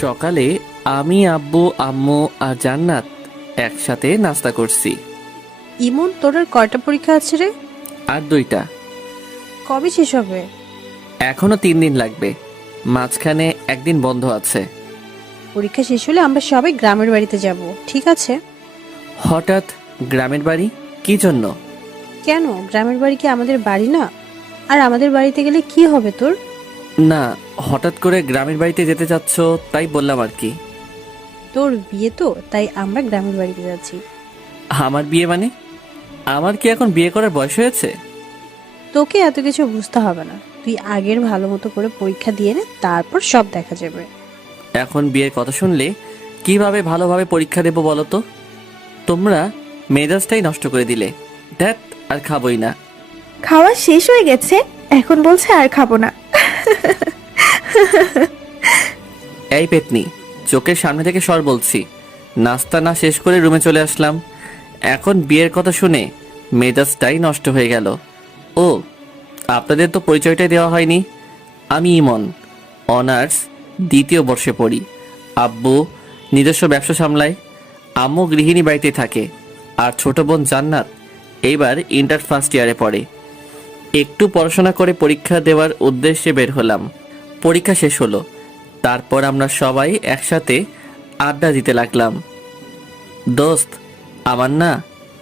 সকালে আমি, আব্বু, আম্মু আর জান্নাত একসাথে নাস্তা করছি। ইমন, তোর আর কয়টা পরীক্ষা আছে রে? আর 2টা। কবে শেষ হবে? এখনো 3 দিন লাগবে, মাঝখানে একদিন বন্ধ আছে। পরীক্ষা শেষ হলে আমরা সবাই গ্রামের বাড়িতে যাব, ঠিক আছে? হঠাৎ গ্রামের বাড়ি? কি জন্য? কেন, গ্রামের বাড়ি কি আমাদের বাড়ি না? আর আমাদের বাড়িতে গেলে কি হবে তোর? না, হঠাৎ করে গ্রামের বাড়িতে যেতে চাচ্ছ তাই বললাম আর কি। তোর বিয়ে তো, তাই আমরা গ্রামের বাড়িতে যাচ্ছি। আমার বিয়ে মানে? আমার কি এখন বিয়ে করার বয়স হয়েছে? তোকে এত কিছু বুঝতে হবে না, তুই আগের ভালো মতো করে পরীক্ষা দিয়ে নে, তারপর সব দেখা যাবে। এখন বিয়ের কথা শুনলে কিভাবে ভালোভাবে পরীক্ষা দেবো বলো তো? তোমরা মেজাজটাই নষ্ট করে দিলে। ধ্যাত, আর খাবোই না। খাওয়া শেষ হয়ে গেছে, এখন বলছে আর খাবো না। এই পেতনি, চোখের সামনে থেকে সর বলছি। নাস্তা না শেষ করে রুমে চলে আসলাম, এখন বিয়ের কথা শুনে মেজাজটাই নষ্ট হয়ে গেল। ও, আপনাদের তো পরিচয়টাই দেওয়া হয়নি। আমি ইমন, অনার্স 2য় বর্ষে পড়ি। আব্বু নিজস্ব ব্যবসা সামলায়, আম্মু গৃহিণী বাড়িতে থাকে, আর ছোট বোন জান্নাত এইবার ইন্টার ফার্স্ট ইয়ারে পড়ে। একটু পড়াশোনা করে পরীক্ষা দেওয়ার উদ্দেশ্যে বের হলাম। পরীক্ষা শেষ হলো, তারপর আমরা সবাই একসাথে আড্ডা দিতে লাগলাম। দোস্ত, আমার না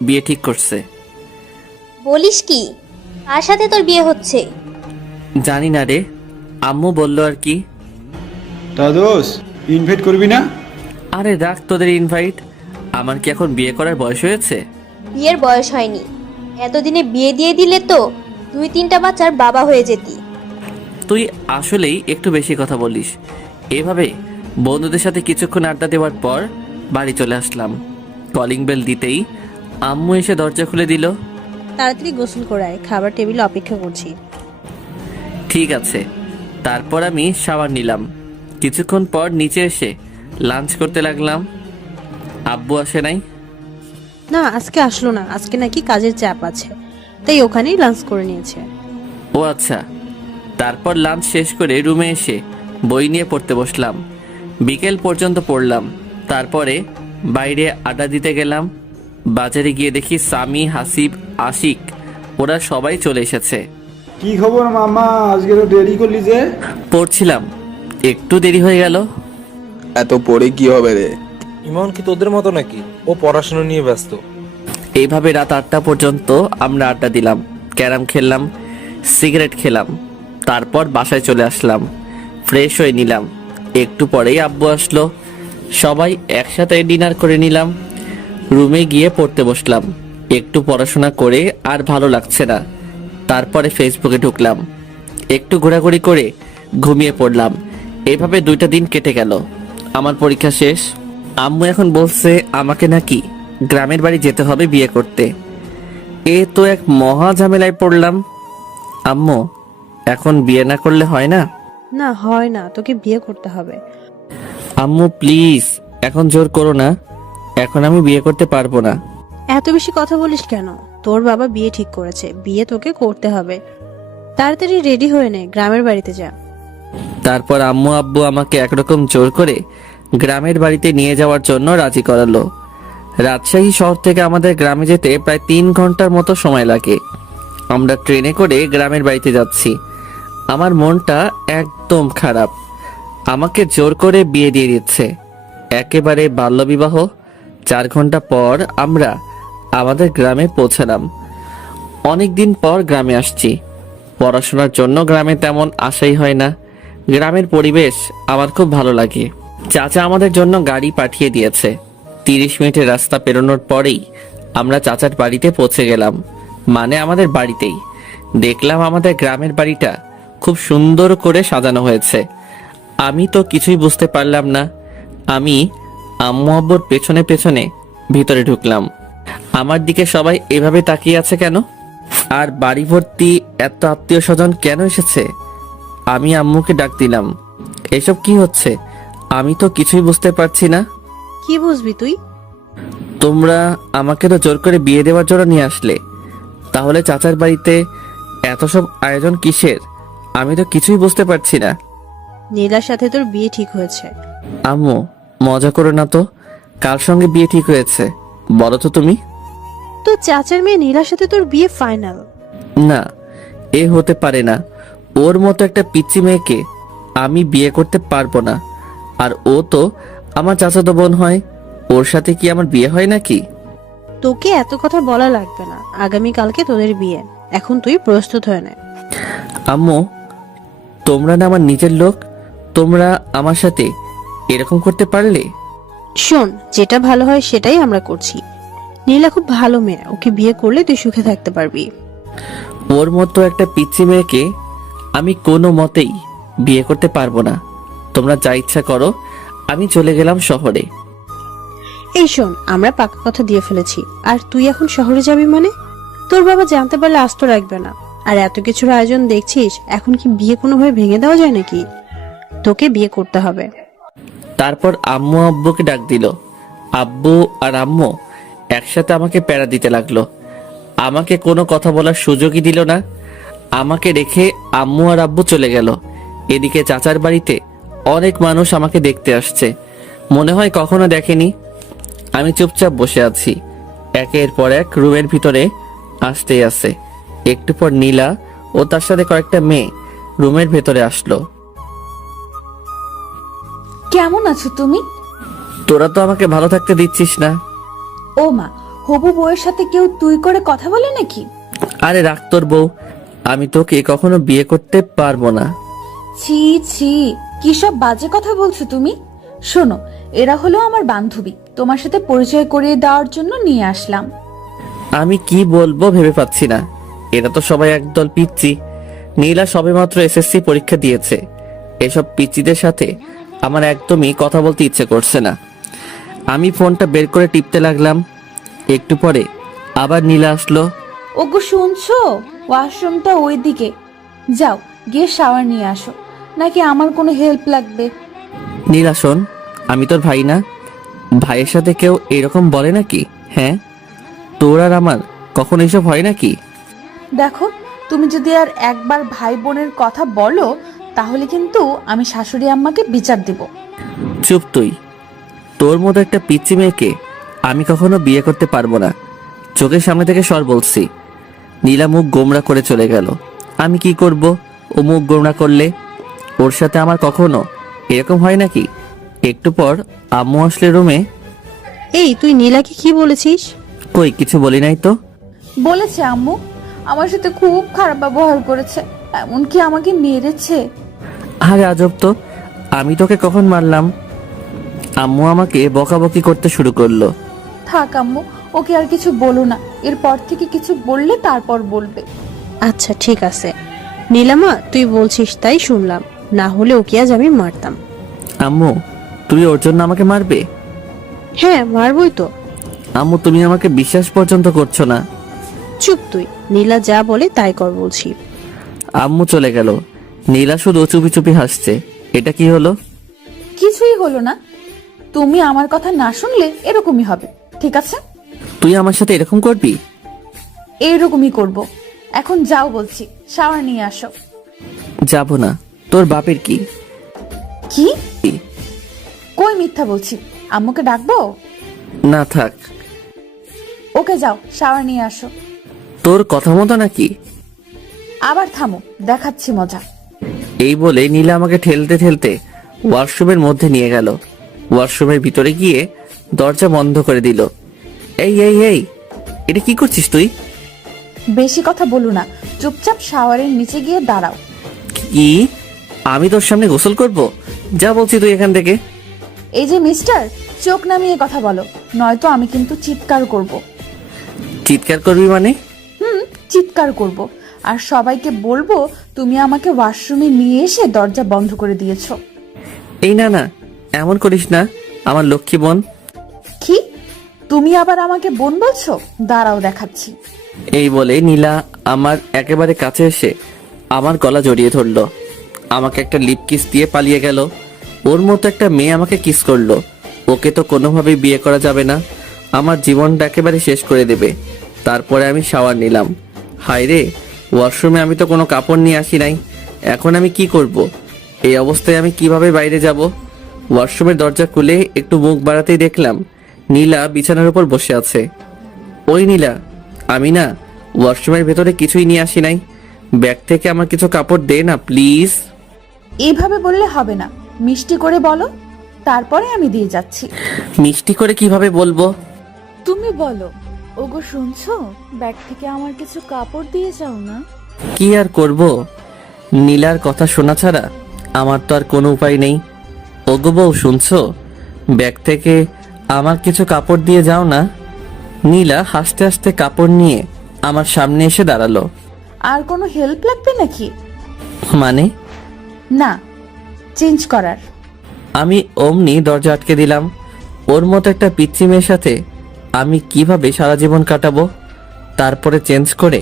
বিয়ে ঠিক করছে। বলিস কি? কার সাথে তোর বিয়ে হচ্ছে? জানি না রে, আম্মু বললো আর কি। তা দোষ, ইনভাইট করবি না? আরে রাখ তোদের ইনভাইট, আমার কি এখন বিয়ে করার বয়স হয়েছে? বিয়ের বয়স হয়নি, এতদিনে বিয়ে দিয়ে দিলে তো 2-3টা বাচ্চার বাবা হয়ে যেতি। তুই আসলেই একটু বেশি কথা বলিস। এভাবে বন্ধুদের সাথে কিছুক্ষণ আড্ডা দেওয়ার পর বাড়ি চলে আসলাম। কলিং বেল দিতেই আম্মু এসে দরজা খুলে দিল। তাড়াতাড়ি গোসল করে আয়, খাবার টেবিলে অপেক্ষা করছি। ঠিক আছে। তারপর আমি শাওয়ার নিলাম। কিছুক্ষণ পর নিচে এসে লাঞ্চ করতে লাগলাম। আব্বু আসে নাই। না, আজকে আসলো না, আজকে নাকি কাজের চাপ আছে, তাই ওখানেই লাঞ্চ করে নিয়েছে। ও আচ্ছা। তারপর লাঞ্চ শেষ করে রুমে এসে বই নিয়ে পড়তে বসলাম। বিকেল পর্যন্ত পড়লাম, তারপরে বাইরে আড্ডা দিতে গেলাম। বাজারে গিয়ে দেখি সামি, হাসিব, আশিক ওরা সবাই চলে এসেছে। কি খবর মামা, আজকে তো দেরি করলি যে? পড়ছিলাম, একটু দেরি হয়ে গেল। এত পড়ে কি হবে রে? ইমন কি তোদের মতো নাকি? ও পড়াশোনা নিয়ে ব্যস্ত। এইভাবে রাত 8টা পর্যন্ত আমরা আড্ডা দিলাম, ক্যারাম খেললাম, সিগারেট খেলাম। তারপর বাসায় চলে আসলাম, ফ্রেশ হয়ে নিলাম। একটু পরেই আব্বু আসলো, সবাই একসাথে ডিনার করে নিলাম। রুমে গিয়ে পড়তে বসলাম। একটু পড়াশোনা করে আর ভালো লাগছে না, তারপরে ফেসবুকে ঢুকলাম, একটু ঘোরাঘুরি করে ঘুমিয়ে পড়লাম। এভাবে 2টা দিন কেটে গেল। আমার পরীক্ষা শেষ। আম্মু এখন বলছে আমাকে নাকি গ্রামের বাড়ি যেতে হবে বিয়ে করতে। এ তো এক মহা ঝামেলায় পড়লাম। আম্মু, এখন বিয়ে না করলে হয় না? না, হয় না, তোকে বিয়ে করতে হবে। আম্মু প্লিজ, এখন জোর করো না, এখন আমি বিয়ে করতে পারবো না। এত বেশি কথা বলিস কেন? তোর বাবা বিয়ে ঠিক করেছে, বিয়ে তোকে করতে হবে। তাড়াতাড়ি রেডি হয়ে নে, গ্রামের বাড়িতে যা। তারপর আম্মু আব্বু আমাকে একরকম জোর করে গ্রামের বাড়িতে নিয়ে যাওয়ার জন্য রাজি করালো। রাজশাহী শহর থেকে আমাদের গ্রামে যেতে প্রায় 3 ঘন্টার মতো সময় লাগে। আমরা ট্রেনে করে গ্রামের বাড়িতে যাচ্ছি। আমার মনটা একদম খারাপ। আমাকে জোর করে বিয়ে দিয়ে দিচ্ছে, একেবারে বাল্যবিবাহ। 4 ঘন্টা পর আমরা আমাদের গ্রামে পৌঁছালাম। অনেকদিন পর গ্রামে আসছি। পড়াশোনার জন্য গ্রামে তেমন আশাই হয় না। গ্রামের পরিবেশ আমার খুব ভালো লাগে। চাচা আমাদের জন্য গাড়ি পাঠিয়ে দিয়েছে। 30 মিনিটের রাস্তা পেরোনোর পরেই আমরা চাচার বাড়িতে পৌঁছে গেলাম, মানে আমাদের বাড়িতেই। দেখলাম আমাদের গ্রামের বাড়িটা খুব সুন্দর করে সাজানো হয়েছে। আমি তো কিছুই বুঝতে পারলাম না। আমি আম্মু আব্বুর পেছনে পেছনে ভিতরে ঢুকলাম। আমার দিকে সবাই এভাবে তাকিয়ে আছে কেন? আর বাড়ি ভর্তি এত আত্মীয় স্বজন কেন এসেছে? আমি আম্মুকে ডাক দিলাম, এসব কি হচ্ছে? আমি তো কিছুই বুঝতে পারছি না। কি বুঝবি তুই? তোমরা আমাকে তো জোর করে বিয়ে দেওয়ার জন্য নিয়ে আসলে, তাহলে চাচার বাড়িতে এত সব আয়োজন কিসের? আমি তো কিছুই বুঝতে পারছি না। নীলার সাথে তোর বিয়ে ঠিক হয়েছে। আম্মু, মজা করো না তো। কার সঙ্গে বিয়ে ঠিক হয়েছে বলো তো তুমি? তো চাচার মেয়ে নীলার সাথে তোর বিয়ে ফাইনাল। না, এ হতে পারে না। ওর মতো একটা পিচ্চি মেয়েকে আমি বিয়ে করতে পারবো না। আর ও তো আমার চাচাতো বোন হয়। ওর সাথে কি আমার বিয়ে হয় নাকি? তোকে এত কথা বলা লাগবে না, আগামীকালকে তোদের বিয়ে। এখন তুই প্রস্তুত হয়ে নে। আম্মু, তোমরা না আমার নিজের লোক, তোমরা আমার সাথে এরকম করতে পারলে? শোন, যেটা ভালো হয় সেটাই আমরা করছি। নীলা খুব ভালো মেয়ে, ওকে বিয়ে করলে তুই সুখে থাকতে পারবি। ওর মতো একটা পিচ্চি মেয়েকে আমি কোনো মতেই বিয়ে করতে পারবো না। তোমরা যা ইচ্ছা করো, আমি চলে গেলাম শহরে। এই শোন, আমরা পাকা কথা দিয়ে ফেলেছি। আর তুই এখন শহরে যাবি মানে? তোর বাবা জানতে পারলে আস্ত রাখবে না। আর এত কিছুর আয়োজন দেখছিস, এখন কি বিয়ে কোনোভাবে ভেঙে দেওয়া যায় নাকি? তোকে বিয়ে করতে হবে। তারপর আম্মু আব্বুকে ডাক দিল। আব্বু আর আম্মু একসাথে আমাকে প্যারা দিতে লাগলো। আমাকে কোনো কথা বলার সুযোগই দিল না। আমাকে রেখে আম্মু আর আব্বু চলে গেল। এদিকে চাচার বাড়িতে অনেক মানুষ আমাকে দেখতে আসছে, মনে হয় কখনো দেখেনি। আমি চুপচাপ বসে আছি। একের পর এক রুমের ভিতরে আসতেই আসে। একটু পর নীলা ও তার সাথে কয়েকটা মেয়ে রুমের ভেতরে আসলো। কেমন আছো তুমি? তোরা তো আমাকে ভালো থাকতে দিচ্ছিস না। ও মা, হবু বউয়ের সাথে কেউ তুই করে কথা বলে নাকি? আরে রাখ তোর বউ, আমি তোকে কখনো বিয়ে করতে পারবো না। ছি ছি, কি সব বাজে কথা বলছো তুমি? শোনো, এরা হলো আমার বান্ধবী, তোমার সাথে পরিচয় করিয়ে দেওয়ার জন্য নিয়ে আসলাম। আমি কি বলবো ভেবে পাচ্ছি না। এরা তো সবাই একদল পিচ্চি। নীলা সবেমাত্র এসএসসি পরীক্ষা দিয়েছে। এসব পিচ্চিদের সাথে আমার একদমই কথা বলতে ইচ্ছে করছে না। আমি ফোনটা বের করে টিপতে লাগলাম। একটু পরে আবার নীলা আসলো। ওগো শুনছো, ওয়াশরুমটা ওইদিকে, যাও গিয়ে শাওয়ার নিয়ে আসো। নাকি আমার কোনো হেল্প লাগবে? নীলা শোন, আমি তোর ভাই না? ভাইয়ের সাথে কেউ এরকম বলে নাকি? হ্যাঁ, তোর আর আমার কখন এইসব হয় নাকি? দেখো, তুমি যদি আর একবার ভাই বোনের কথা বলো, তাহলে কিন্তু আমি শাশুড়ি আম্মাকে বিচার দিব। চুপ তুই। তোর মতো একটা পিচ্চি মেয়েকে আমি কখনো বিয়ে করতে পারবো না। চোখের সামনে থেকে সর বলছি। নীলা মুখ গোমরা করে চলে গেল। আমি কি করব ও মুখ গোমরা করলে? ওর সাথে আমার কখনো এরকম হয় নাকি? একটু পর আম্মু আসলে রুমে। এই, তুই নীলাকে কি বলেছিস? কই কিছু বলি নাই তো। বলেছে আম্মু, আমার সাথে খুব খারাপ ব্যবহার করেছে, এমনকি আমাকে মেরেছে। আরে আজব তো, আমি তোকে কখন মারলাম? আম্মু আমাকে বকাবকি করতে শুরু করলো। থাক আম্মু, ওকে আর কিছু বলো না, এরপর থেকে কিছু বললে তারপর বলবে। আচ্ছা ঠিক আছে নীলামা, তুই বলছিস তাই শুনলাম, না হলে ওকে আজ আমি মারতাম। আম্মু, তুমি ওর জন্য আমাকে মারবে? হ্যাঁ, মারবই তো। আম্মু, তুমি আমাকে বিশ্বাস পর্যন্ত করছো না। চুপ তুই, নীলা যা বলে তাই কর বলছি। আম্মু চলে গেল। নীলা শুধু চুপি চুপি হাসছে। এটা কি হলো? কিছুই হলো না, তুমি আমার কথা না শুনলে এরকমই হবে, ঠিক আছে? তুই আমার সাথে এরকম করবি? এইরকমই করব। এখন যাও বলছি, শাওয়ার নিয়ে আসো। যাব না। তোর বাপের কি? কি? কই মিথ্যা বলছি, আম্মুকে ডাকবো? না থাক। ওকে যাও, শাওয়ার নিয়ে আসো। তোর কথা মতো নাকি? আবার থামো, দেখাচ্ছি মজা। এই বলে নীলা আমাকে ঠেলতে ঠেলতে ওয়াশরুমের মধ্যে নিয়ে গেল। ওয়াশরুমের ভিতরে গিয়ে দরজা বন্ধ করে দিল। এই এই এই, এটা কি করছিস তুই? বেশি কথা বলো না, চুপচাপ শাওয়ারের নিচে গিয়ে দাঁড়াও। কি? আমি তোর সামনে গোসল করব? যা বলছি তুই এখান থেকে। এই যে মিস্টার, চোখ নামিয়ে কথা বলো, নয়তো আমি কিন্তু চিৎকার করব। চিৎকার করবি মানে? চিৎকার করব, আর সবাইকে বলবো তুমি আমাকে ওয়াশরুমে নিয়ে এসে দরজা বন্ধ করে দিয়েছো। এই না না, এমন করিস না, আমার লক্ষ্মী বোন। কি? তুমি আবার আমাকে বোন বলছো? দাঁড়াও দেখাচ্ছি। এই বলে নীলা আমার একেবারে কাছে এসে আমার গলা জড়িয়ে ধরলো। আমাকে একটা লিপ কিস দিয়ে পালিয়ে গেল। ওর মতো একটা মেয়ে আমাকে কিস করলো। ওকে তো কোনোভাবেই বিয়ে করা যাবে না, আমার জীবনটা একেবারে শেষ করে দেবে। তারপরে আমি শাওয়ার নিলাম। হায় রে, ওয়াশরুমে আমি তো কোনো কাপড় নিয়ে আসি নাই। এখন আমি কি করব? এই অবস্থায় আমি কিভাবে বাইরে যাব? ওয়াশরুমের দরজা খুলে একটু মুখ বাড়াতেই দেখলাম নীলা বিছানার উপর বসে আছে। ওই নীলা, আমি না ওয়াশরুমের ভেতরে কিছুই নিয়ে আসি নাই। ব্যাগ থেকে আমার কিছু কাপড় দে না প্লিজ। এইভাবে বললে হবে না, মিষ্টি করে বলো, তারপরে আমি দিয়ে যাচ্ছি। মিষ্টি করে কিভাবে বলবো? তুমি বলো, ওগো শুনছো, ব্যাগ থেকে আমার কিছু কাপড় দিয়ে যাও না। কি আর করব? নীলার কথা শোনা ছাড়া আমার তো আর কোনো উপায় নেই। ওগো বউ, শুনছো? ব্যাগ থেকে আমার কিছু কাপড় দিয়ে যাও না। নীলা হাসতে হাসতে কাপড় নিয়ে আমার সামনে এসে দাঁড়ালো। আর কোনো হেল্প লাগবে নাকি? মানে? না, চেঞ্জ করার। আমি অমনি দরজা আটকে দিলাম। ওর মতো একটা পিচ্চি মেয়ের সাথে আমি কিভাবে সারা জীবন কাটাবো? তারপরে চেঞ্জ করে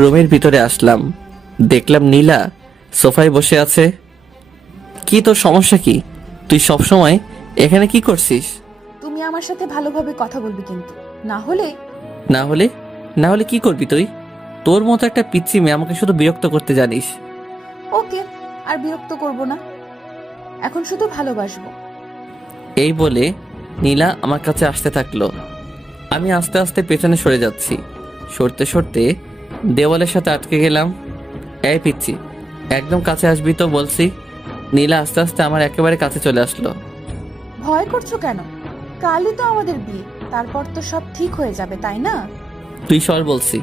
রুমের ভিতরে আসলাম। দেখলাম নীলা সোফায় বসে আছে। কি তোর সমস্যা কি? তুই সব সময় এখানে কি করছিস? তুমি আমার সাথে ভালোভাবে কথা বলবি কিন্তু, না হলে। না হলে? না হলে কি করবি তুই? তোর মতো একটা পিচ্চি মেয়ে আমাকে শুধু বিরক্ত করতে জানিস। ওকে, আর বিরক্ত করব না, এখন শুধু ভালোবাসবো। এই বলে নীলা আমার কাছে আসতে থাকলো। আমি আস্তে আস্তে পেছনে সরে যাচ্ছি। সরতে সরতে দেওয়ালের সাথে আটকে গেলাম। এই পিচ্ছি, একদম কাছে আসবি তো বলছি। নীলা আস্তে আস্তে আমার একেবারে কাছে চলে আসলো। ভয় করছো কেন? কালই তো আমাদের বিয়ে, তারপর তো সব ঠিক হয়ে যাবে, তাই না? তুই সর বলছি।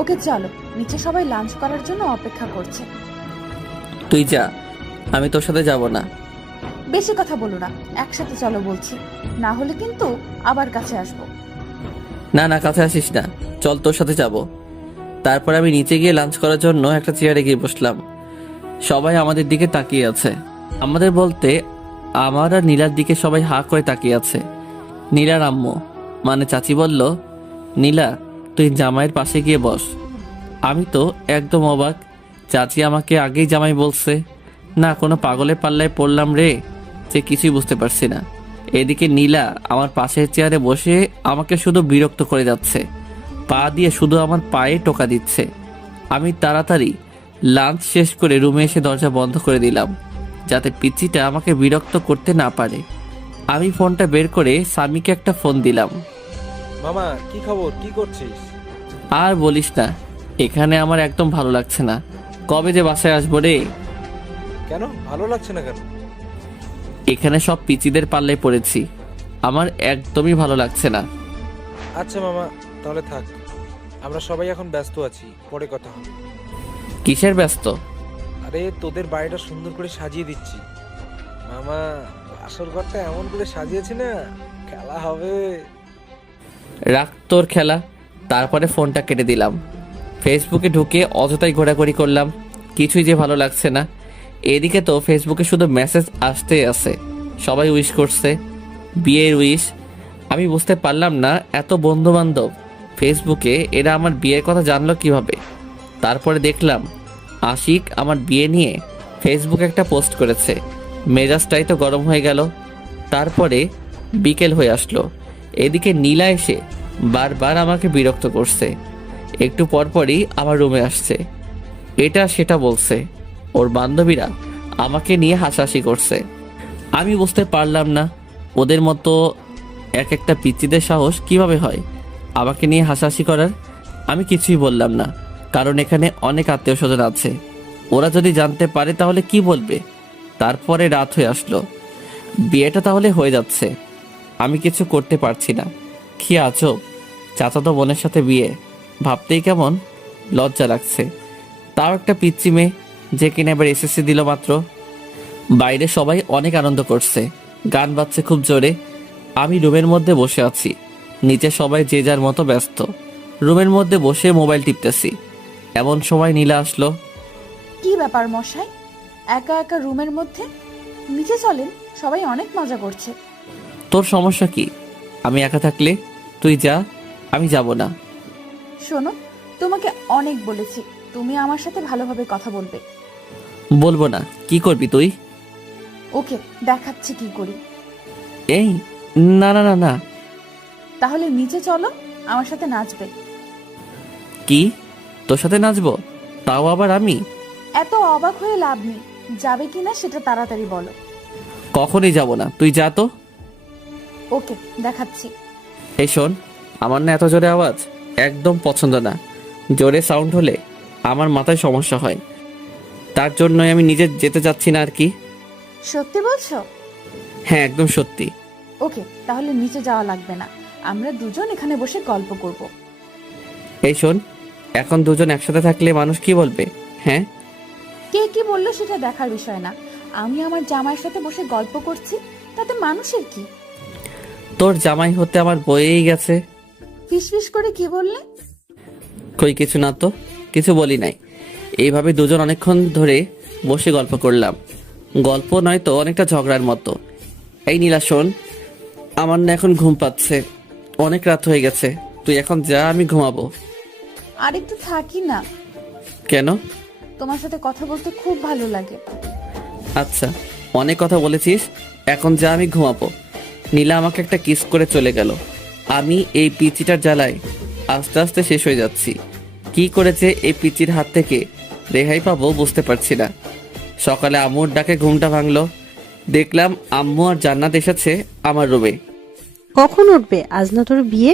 ওকে চলো, নিচে সবাই লাঞ্চ করার জন্য অপেক্ষা করছে। তুই যা, আমি তোর সাথে যাব না। বেশি কথা বলো না, একসাথে চলো বলছি, না হলে কিন্তু আবার কাছে আসবো। না না, কাছে আসিস না, চল তোর সাথে যাব। তারপর আমি নিচে গিয়ে লাঞ্চ করার জন্য একটা চেয়ারে গিয়ে বসলাম। সবাই আমাদের দিকে তাকিয়ে আছে। আমাদের বলতে আমার আর নীলার দিকে সবাই হা করে তাকিয়ে আছে। নীলার আম্মু মানে চাচি বলল, নীলা তুই জামাইয়ের পাশে গিয়ে বস। আমি তো একদম অবাক। চাচি আমাকে আগেই জামাই বলছে। না কোনো পাগলের পাল্লায় পড়লাম রে, যে কিছুই বুঝতে পারছি না। এদিকে নীলা আমার পাশের চেয়ারে বসে আমাকে শুধু বিরক্ত করে যাচ্ছে। পা দিয়ে শুধু আমার পায়ে টোকা দিচ্ছে। আমি তাড়াতাড়ি লাঞ্চ শেষ করে রুমে এসে দরজা বন্ধ করে দিলাম, যাতে পিচ্চিটা আমাকে বিরক্ত করতে না পারে। আমি ফোনটা বের করে স্বামীকে একটা ফোন দিলাম। মামা কি খবর, কি করছিস? আর বলিস না, এখানে আমার একদম ভালো লাগছে না। কবে যে বাসায় আসবো রে। কেন ভালো লাগছে না কেন? এখানে সব পিচিদের পাল্লায় পড়েছি, আমার একদমই ভালো লাগছে না। আচ্ছা মামা, তাহলে থাক, আমরা সবাই এখন ব্যস্ত আছি, পরে কথা হবে। কিসের ব্যস্ত? আরে তোদের বাড়িটা সুন্দর করে সাজিয়ে দিচ্ছি মামা, আসল ঘরটা এমন করে সাজিয়েছি না, খেলা হবে। রাখ তোর খেলা। তারপরে ফোনটা কেটে দিলাম। ফেসবুকে ঢুকে অযথাই ঘোরাঘুরি করলাম, কিছুই যে ভালো লাগছে না। এদিকে তো ফেসবুকে শুধু মেসেজ আসতেই আছে, সবাই উইশ করছে, বিয়ের উইশ। আমি বুঝতে পারলাম না এত বন্ধু বান্ধব ফেসবুকে, এরা আমার বিয়ের কথা জানলো কিভাবে। তারপরে দেখলাম আশিক আমার বিয়ে নিয়ে ফেসবুকে একটা পোস্ট করেছে। মেজাজটাই তো গরম হয়ে গেল। তারপরে বিকেল হয়ে আসলো। এদিকে নীলা এসে বারবার আমাকে বিরক্ত করছে। একটু পরপরই আমার রুমে আসছে, এটা সেটা বলছে। ওর বান্ধবীরা আমাকে নিয়ে হাসাহাসি করছে। আমি বুঝতে পারলাম না ওদের মতো এক একটা পিচ্চিদের সাহস কিভাবে হয় আমাকে নিয়ে হাসাহাসি করার। আমি কিছুই বললাম না, কারণ এখানে অনেক আত্মীয় স্বজন আছে। ওরা যদি জানতে পারে তাহলে কি বলবে। তারপরে রাত হয়ে আসলো, বিয়েটা তাহলে হয়ে যাচ্ছে। আমি কিছু করতে পারছি না। কি আজব, চাচাতো বোনের সাথে বিয়ে, ভাবতেই কেমন লজ্জা লাগছে। তাও একটা পিচ্চি মেয়ে, যে কিনা এবার এসএসসি দিল মাত্র। বাইরে সবাই অনেক আনন্দ করছে, গান বাজছে খুব জোরে। আমি রুমের মধ্যে বসে আছি, নিচে সবাই যে যার মতো ব্যস্ত। রুমের মধ্যে বসে মোবাইল টিপতেছি, এমন সময় নীলা আসলো। কি ব্যাপার মশাই, একা একা রুমের মধ্যে? নিচে চলেন, সবাই অনেক মজা করছে। তোর সমস্যা কি? আমি একা থাকলে? তুই যা, আমি যাব না। শোনো, তোমাকে অনেক বলেছি তুমি আমার সাথে ভালোভাবে কথা বলবে। বলবো না, কি করবি তুই? ওকে, দেখাচ্ছি কি করি। এই না না না না। তাহলে নিচে চলো, আমার সাথে নাচবে। কি? তোর সাথে নাচবো, তাও আবার আমি? এত অবাক হয়ে লাভ নেই, যাবে কিনা সেটা তাড়াতাড়ি বলো। কখনই যাব না, তুই যা তো। ওকে, দেখাচ্ছি। এই শোন, আমার না এত জোরে আওয়াজ একদম পছন্দ না। জোরে সাউন্ড হলে আমার মাথায় সমস্যা হয়, তার জন্যই আমি নিজে যেতে চাচ্ছি না আর কি। সত্যি বলছো? হ্যাঁ, একদম সত্যি। ওকে, তাহলে নিচে যাওয়া লাগবে না, আমরা দুজন এখানে বসে গল্প করব। এই শোন, এখন দুজন একসাথে থাকলে মানুষ কি বলবে? হ্যাঁ, কে কি বললো সেটা দেখার বিষয় না, আমি আমার জামাইয়ের সাথে বসে গল্প করছি, তাতে মানুষের কি? তোর জামাই হতে আমার বয়েই গেছে। ফিসফিস করে কি বললে? কই কিছু না তো, কিছু বলি নাই। এইভাবে দুজন অনেকক্ষণ ধরে বসে গল্প করলাম। গল্প নয় তো, অনেকটা ঝগড়ার মতো। এই নীলা শোন, আমার না এখন ঘুম পাচ্ছে, অনেক রাত হয়ে গেছে। তুই এখন যা, আমি ঘুমাবো। আর একটু থাকি না, কেন? তোমার সাথে কথা বলতে খুব ভালো লাগে। আচ্ছা, অনেক কথা বলেছিস, এখন যা, আমি ঘুমাবো। নীলা আমাকে একটা কিস করে চলে গেল। আমি এই পিচিটার জ্বালায় আস্তে আস্তে শেষ হয়ে যাচ্ছি। কি করেছে এই পিচির হাত থেকে রেহাই পাবো বুঝতে পারছি না। সকালে আম্মুর ডাকে ঘুমটা ভাঙলো, দেখলাম আম্মু আর জান্নাত এসেছে আমার রুমে। কখন উঠবে? আজ না তোর বিয়ে?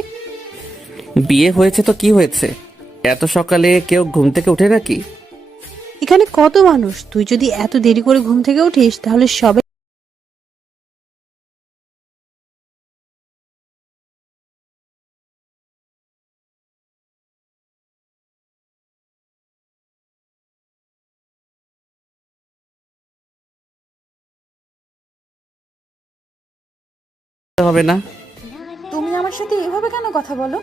বিয়ে হয়েছে তো কি হয়েছে, এত সকালে কেউ ঘুম থেকে উঠে নাকি? এখানে কত মানুষ, তুই যদি এত দেরি করে ঘুম থেকে উঠিস তাহলে সবে হবে না? তুমি আমার সাথে এভাবে কেন কথা বলো?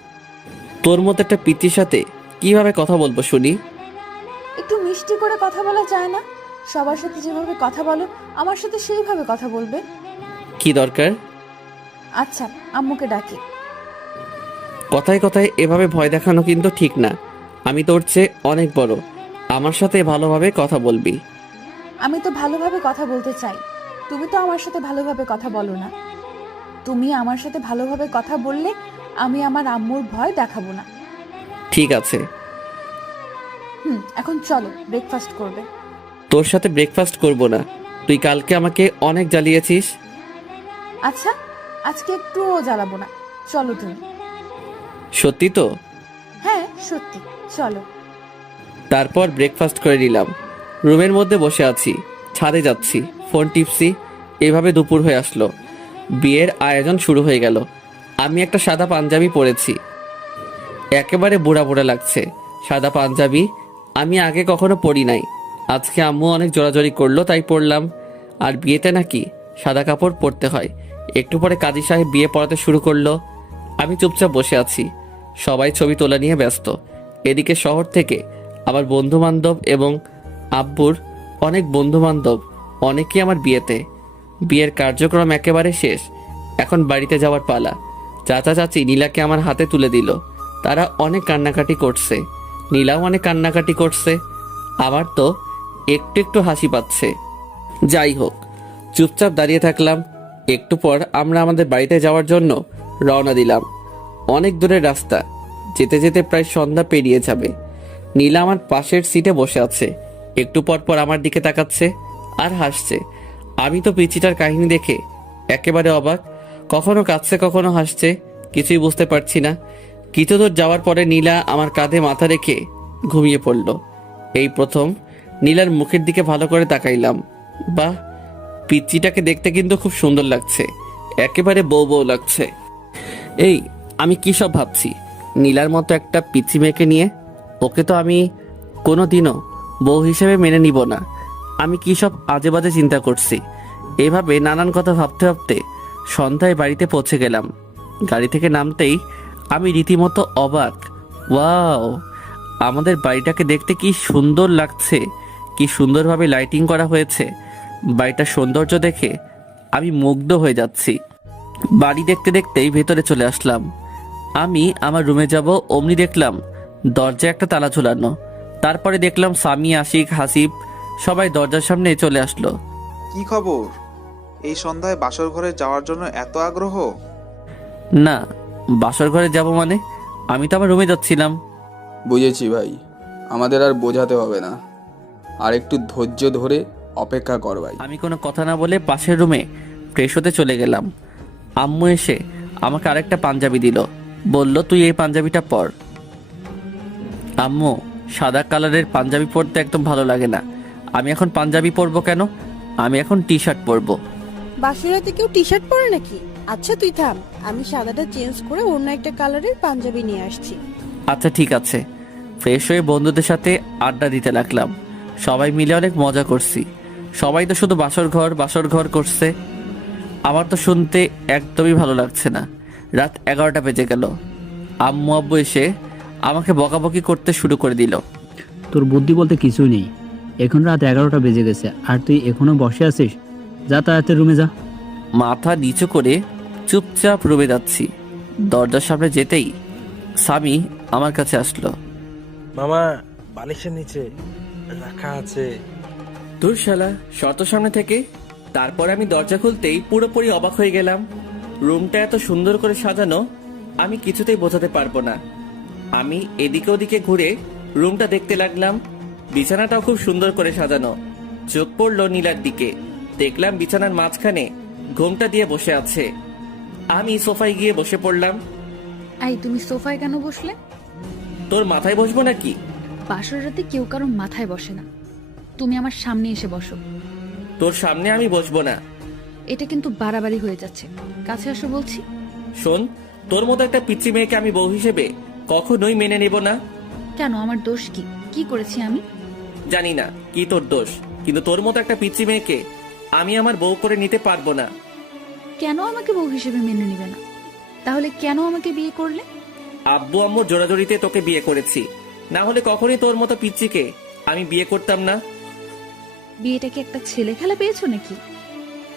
তোর মতো একটা পিচির সাথে কিভাবে কথা বলবো শুনি? একটু মিষ্টি করে কথা বলা যায় না? সবার সাথে যেভাবে কথা বলো আমার সাথে সেইভাবে কথা বলবে। কি দরকার? আচ্ছা, আম্মুকে ডাকি। কথায় কথায় এভাবে ভয় দেখানো কিন্তু ঠিক না। আমি তোর চেয়ে অনেক বড়, আমার সাথে ভালোভাবে কথা বলবি। আমি তো ভালোভাবে কথা বলতে চাই, তুমি তো আমার সাথে ভালোভাবে কথা বলো না। তুমি আমার সাথে ভালোভাবে কথা বললে আমি আমার আম্মুর ভয় দেখাবো না। ঠিক আছে, এখন চলো, ব্রেকফাস্ট করবে। তোর সাথে ব্রেকফাস্ট করব না, তুই কালকে আমাকে অনেক জ্বালিয়েছিস। আচ্ছা, আজকে একটুও জ্বালাবো না, চলো তুমি। সত্যি তো? হ্যাঁ সত্যি, চলো। তারপর ব্রেকফাস্ট করে নিলাম, রুমের মধ্যে বসে আছি, ছাদে যাচ্ছি, ফোন টিপছি, এভাবে দুপুর হয়ে আসলো। বিয়ের আয়োজন শুরু হয়ে গেল। আমি একটা সাদা পাঞ্জাবি পরেছি, একেবারে বুড়া বুড়া লাগছে। সাদা পাঞ্জাবি আমি আগে কখনো পরি নাই, আজকে আম্মু অনেক জোরাজোরি করলো তাই পরলাম। আর বিয়েতে নাকি সাদা কাপড় পরতে হয়। একটু পরে কাজী সাহেব বিয়ে পড়াতে শুরু করলো। আমি চুপচাপ বসে আছি, সবাই ছবি তোলা নিয়ে ব্যস্ত। এদিকে শহর থেকে আমার বন্ধু বান্ধব এবং আব্বুর অনেক বন্ধু বান্ধব, অনেকেই আমার বিয়েতে। বিয়ের কার্যক্রম একেবারে শেষ, এখন বাড়িতে যাওয়ার পালা। চাচা চাচি নীলাকে আমার হাতে তুলে দিল, তারা অনেক কান্নাকাটি করছে, নীলাও অনেক কান্নাকাটি করছে। আমার তো একটু একটু হাসি পাচ্ছে। যাই হোক, চুপচাপ দাঁড়িয়ে থাকলাম। একটু পর আমরা আমাদের বাড়িতে যাওয়ার জন্য রওনা দিলাম। অনেক দূরের রাস্তা, যেতে যেতে প্রায় সন্ধ্যা পেরিয়ে যাবে। নীলা আমার পাশের সিটে বসে আছে, একটু পর পর আমার দিকে তাকাচ্ছে আর হাসছে। আমি তো পিচিটার কাহিনী দেখে একেবারে অবাক, কখনো কাঁদছে কখনো হাসছে, কিছুই বুঝতে পারছি না। কিছু দূর যাওয়ার পরে নীলা আমার কাঁধে মাথা রেখে ঘুমিয়ে পড়ল। এই প্রথম নীলার মুখের দিকে ভালো করে তাকাইলাম। বাহ, পিচ্চিটাকে দেখতে কিন্তু খুব সুন্দর লাগছে, একেবারে বউ বউ লাগছে। এই আমি কি সব ভাবছি, নীলার মতো একটা পিচ্চি মেয়েকে নিয়ে? ওকে তো আমি কোনো দিনও বউ হিসেবে মেনে নিব না। আমি কি সব আজে বাজে চিন্তা করছি। এভাবে নানান কথা ভাবতে ভাবতে সন্ধ্যায় বাড়িতে পৌঁছে গেলাম। গাড়ি থেকে নামতেই আমি রীতিমতো অবাক। ওয়াও, আমাদের বাড়িটাকে দেখতে কি সুন্দর লাগছে, কি সুন্দরভাবে লাইটিং করা হয়েছে। বাড়িটার সৌন্দর্য দেখে আমি মুগ্ধ হয়ে যাচ্ছি। বাড়ি দেখতে দেখতেই ভেতরে চলে আসলাম। আমি আমার রুমে যাব, অমনি দেখলাম দরজায় একটা তালা ঝুলানো। তারপরে দেখলাম সামি, আশিক, হাসিব সবাই দরজার সামনে চলে আসলো। কি খবর? এই সন্ধ্যায় বাসর ঘরে যাওয়ার জন্য এত আগ্রহ? না, বাসর ঘরে যাব মানে? আমি তো আমার রুমে যাচ্ছিলাম। বুঝেছি ভাই, আমাদের আর বোঝাতে হবে না, আর একটু ধৈর্য ধরে অপেক্ষা কর ভাই। আমি কোনো কথা না বলে পাশের রুমে ফ্রেশ হতে চলে গেলাম। আম্মু এসে আমাকে আরেকটা পাঞ্জাবি দিল, বলল তুই এই পাঞ্জাবিটা পর। আম্মু, সাদা কালারের পাঞ্জাবি পরতে একদম ভালো লাগে না। আমি এখন পাঞ্জাবি পরবো কেন? আমি এখন টি শার্ট পরবো। বাসুরাতে কেউ টি শার্ট পরে নাকি? আচ্ছা তুই থাম, আমি সাদাটা চেঞ্জ করে অন্য একটা কালারের পাঞ্জাবি নিয়ে আসছি। আচ্ছা ঠিক আছে। ফ্রেশ হয়ে বন্ধুদের সাথে আড্ডা দিতে লাগলাম। সবাই মিলে অনেক মজা করছি। সবাই তো শুধু বাসর ঘর করছে। আমার তো শুনতে একদমই ভালো লাগছে না। রাত 11টা বেজে গেল। আম্মু আব্বু এসে আমাকে বকাবকি করতে শুরু করে দিল। তোর বুদ্ধি বলতে কিছুই নেই। এখন রাত 11টা বেজে গেছে আর তুই এখনো বসে আছিস? যা তাড়াতাড়ি রুমে যা। মাথা নিচু করে চুপচাপ রুমে যাচ্ছি। দরজার সামনে যেতেই স্বামী আমার কাছে আসলো। মামা, বালিশের নিচে রাখা আছে। তোর শালা শত সামনে থেকে। তারপর আমি দরজা খুলতেই পুরোপুরি অবাক হয়ে গেলাম। রুমটা এত সুন্দর করে সাজানো আমি কিছুতেই বোঝাতে পারবো না। আমি এদিকে ওদিকে ঘুরে রুমটা দেখতে লাগলাম। বিছানাটাও খুব সুন্দর করে সাজানো। চোখ পড়লো নীলার দিকে। দেখলাম বিছানার মাঝখানে ঘোমটা দিয়ে বসে আছে। আমি সোফায় গিয়ে বসে পড়লাম। আই, তুমি সোফায় কেন বসলে? তোর মাথায় বসবো নাকি? বাসর রাতে কেউ কারোর মাথায় বসে না। তুমি আমার সামনে এসে বসো। তোর সামনে আমি বসবো না। এটা কিন্তু বাড়াবাড়ি হয়ে যাচ্ছে। কাছে আসো বলছি। শোন, তোর মতো একটা পিচ্চি মেয়েকে আমি বউ হিসেবে কখনোই মেনে নেব না। কেন, আমার দোষ কি? কি করেছি আমি? জানি না কি তোর দোষ, কিন্তু তোর মতো একটা পিচ্চি মেয়েকে আমি আমার বউ করে নিতে পারবো না। কেন আমাকে বউ হিসেবে মেনে নিবে না? তাহলে কেন আমাকে বিয়ে করলে? আব্বু আম্মুর জোরাজোরিতে তোকে বিয়ে করেছি, না হলে কখনোই তোর মতো পিচ্চিকে আমি বিয়ে করতাম না। বিয়েটা কি একটা ছেলে খেলা পেয়েছো নাকি,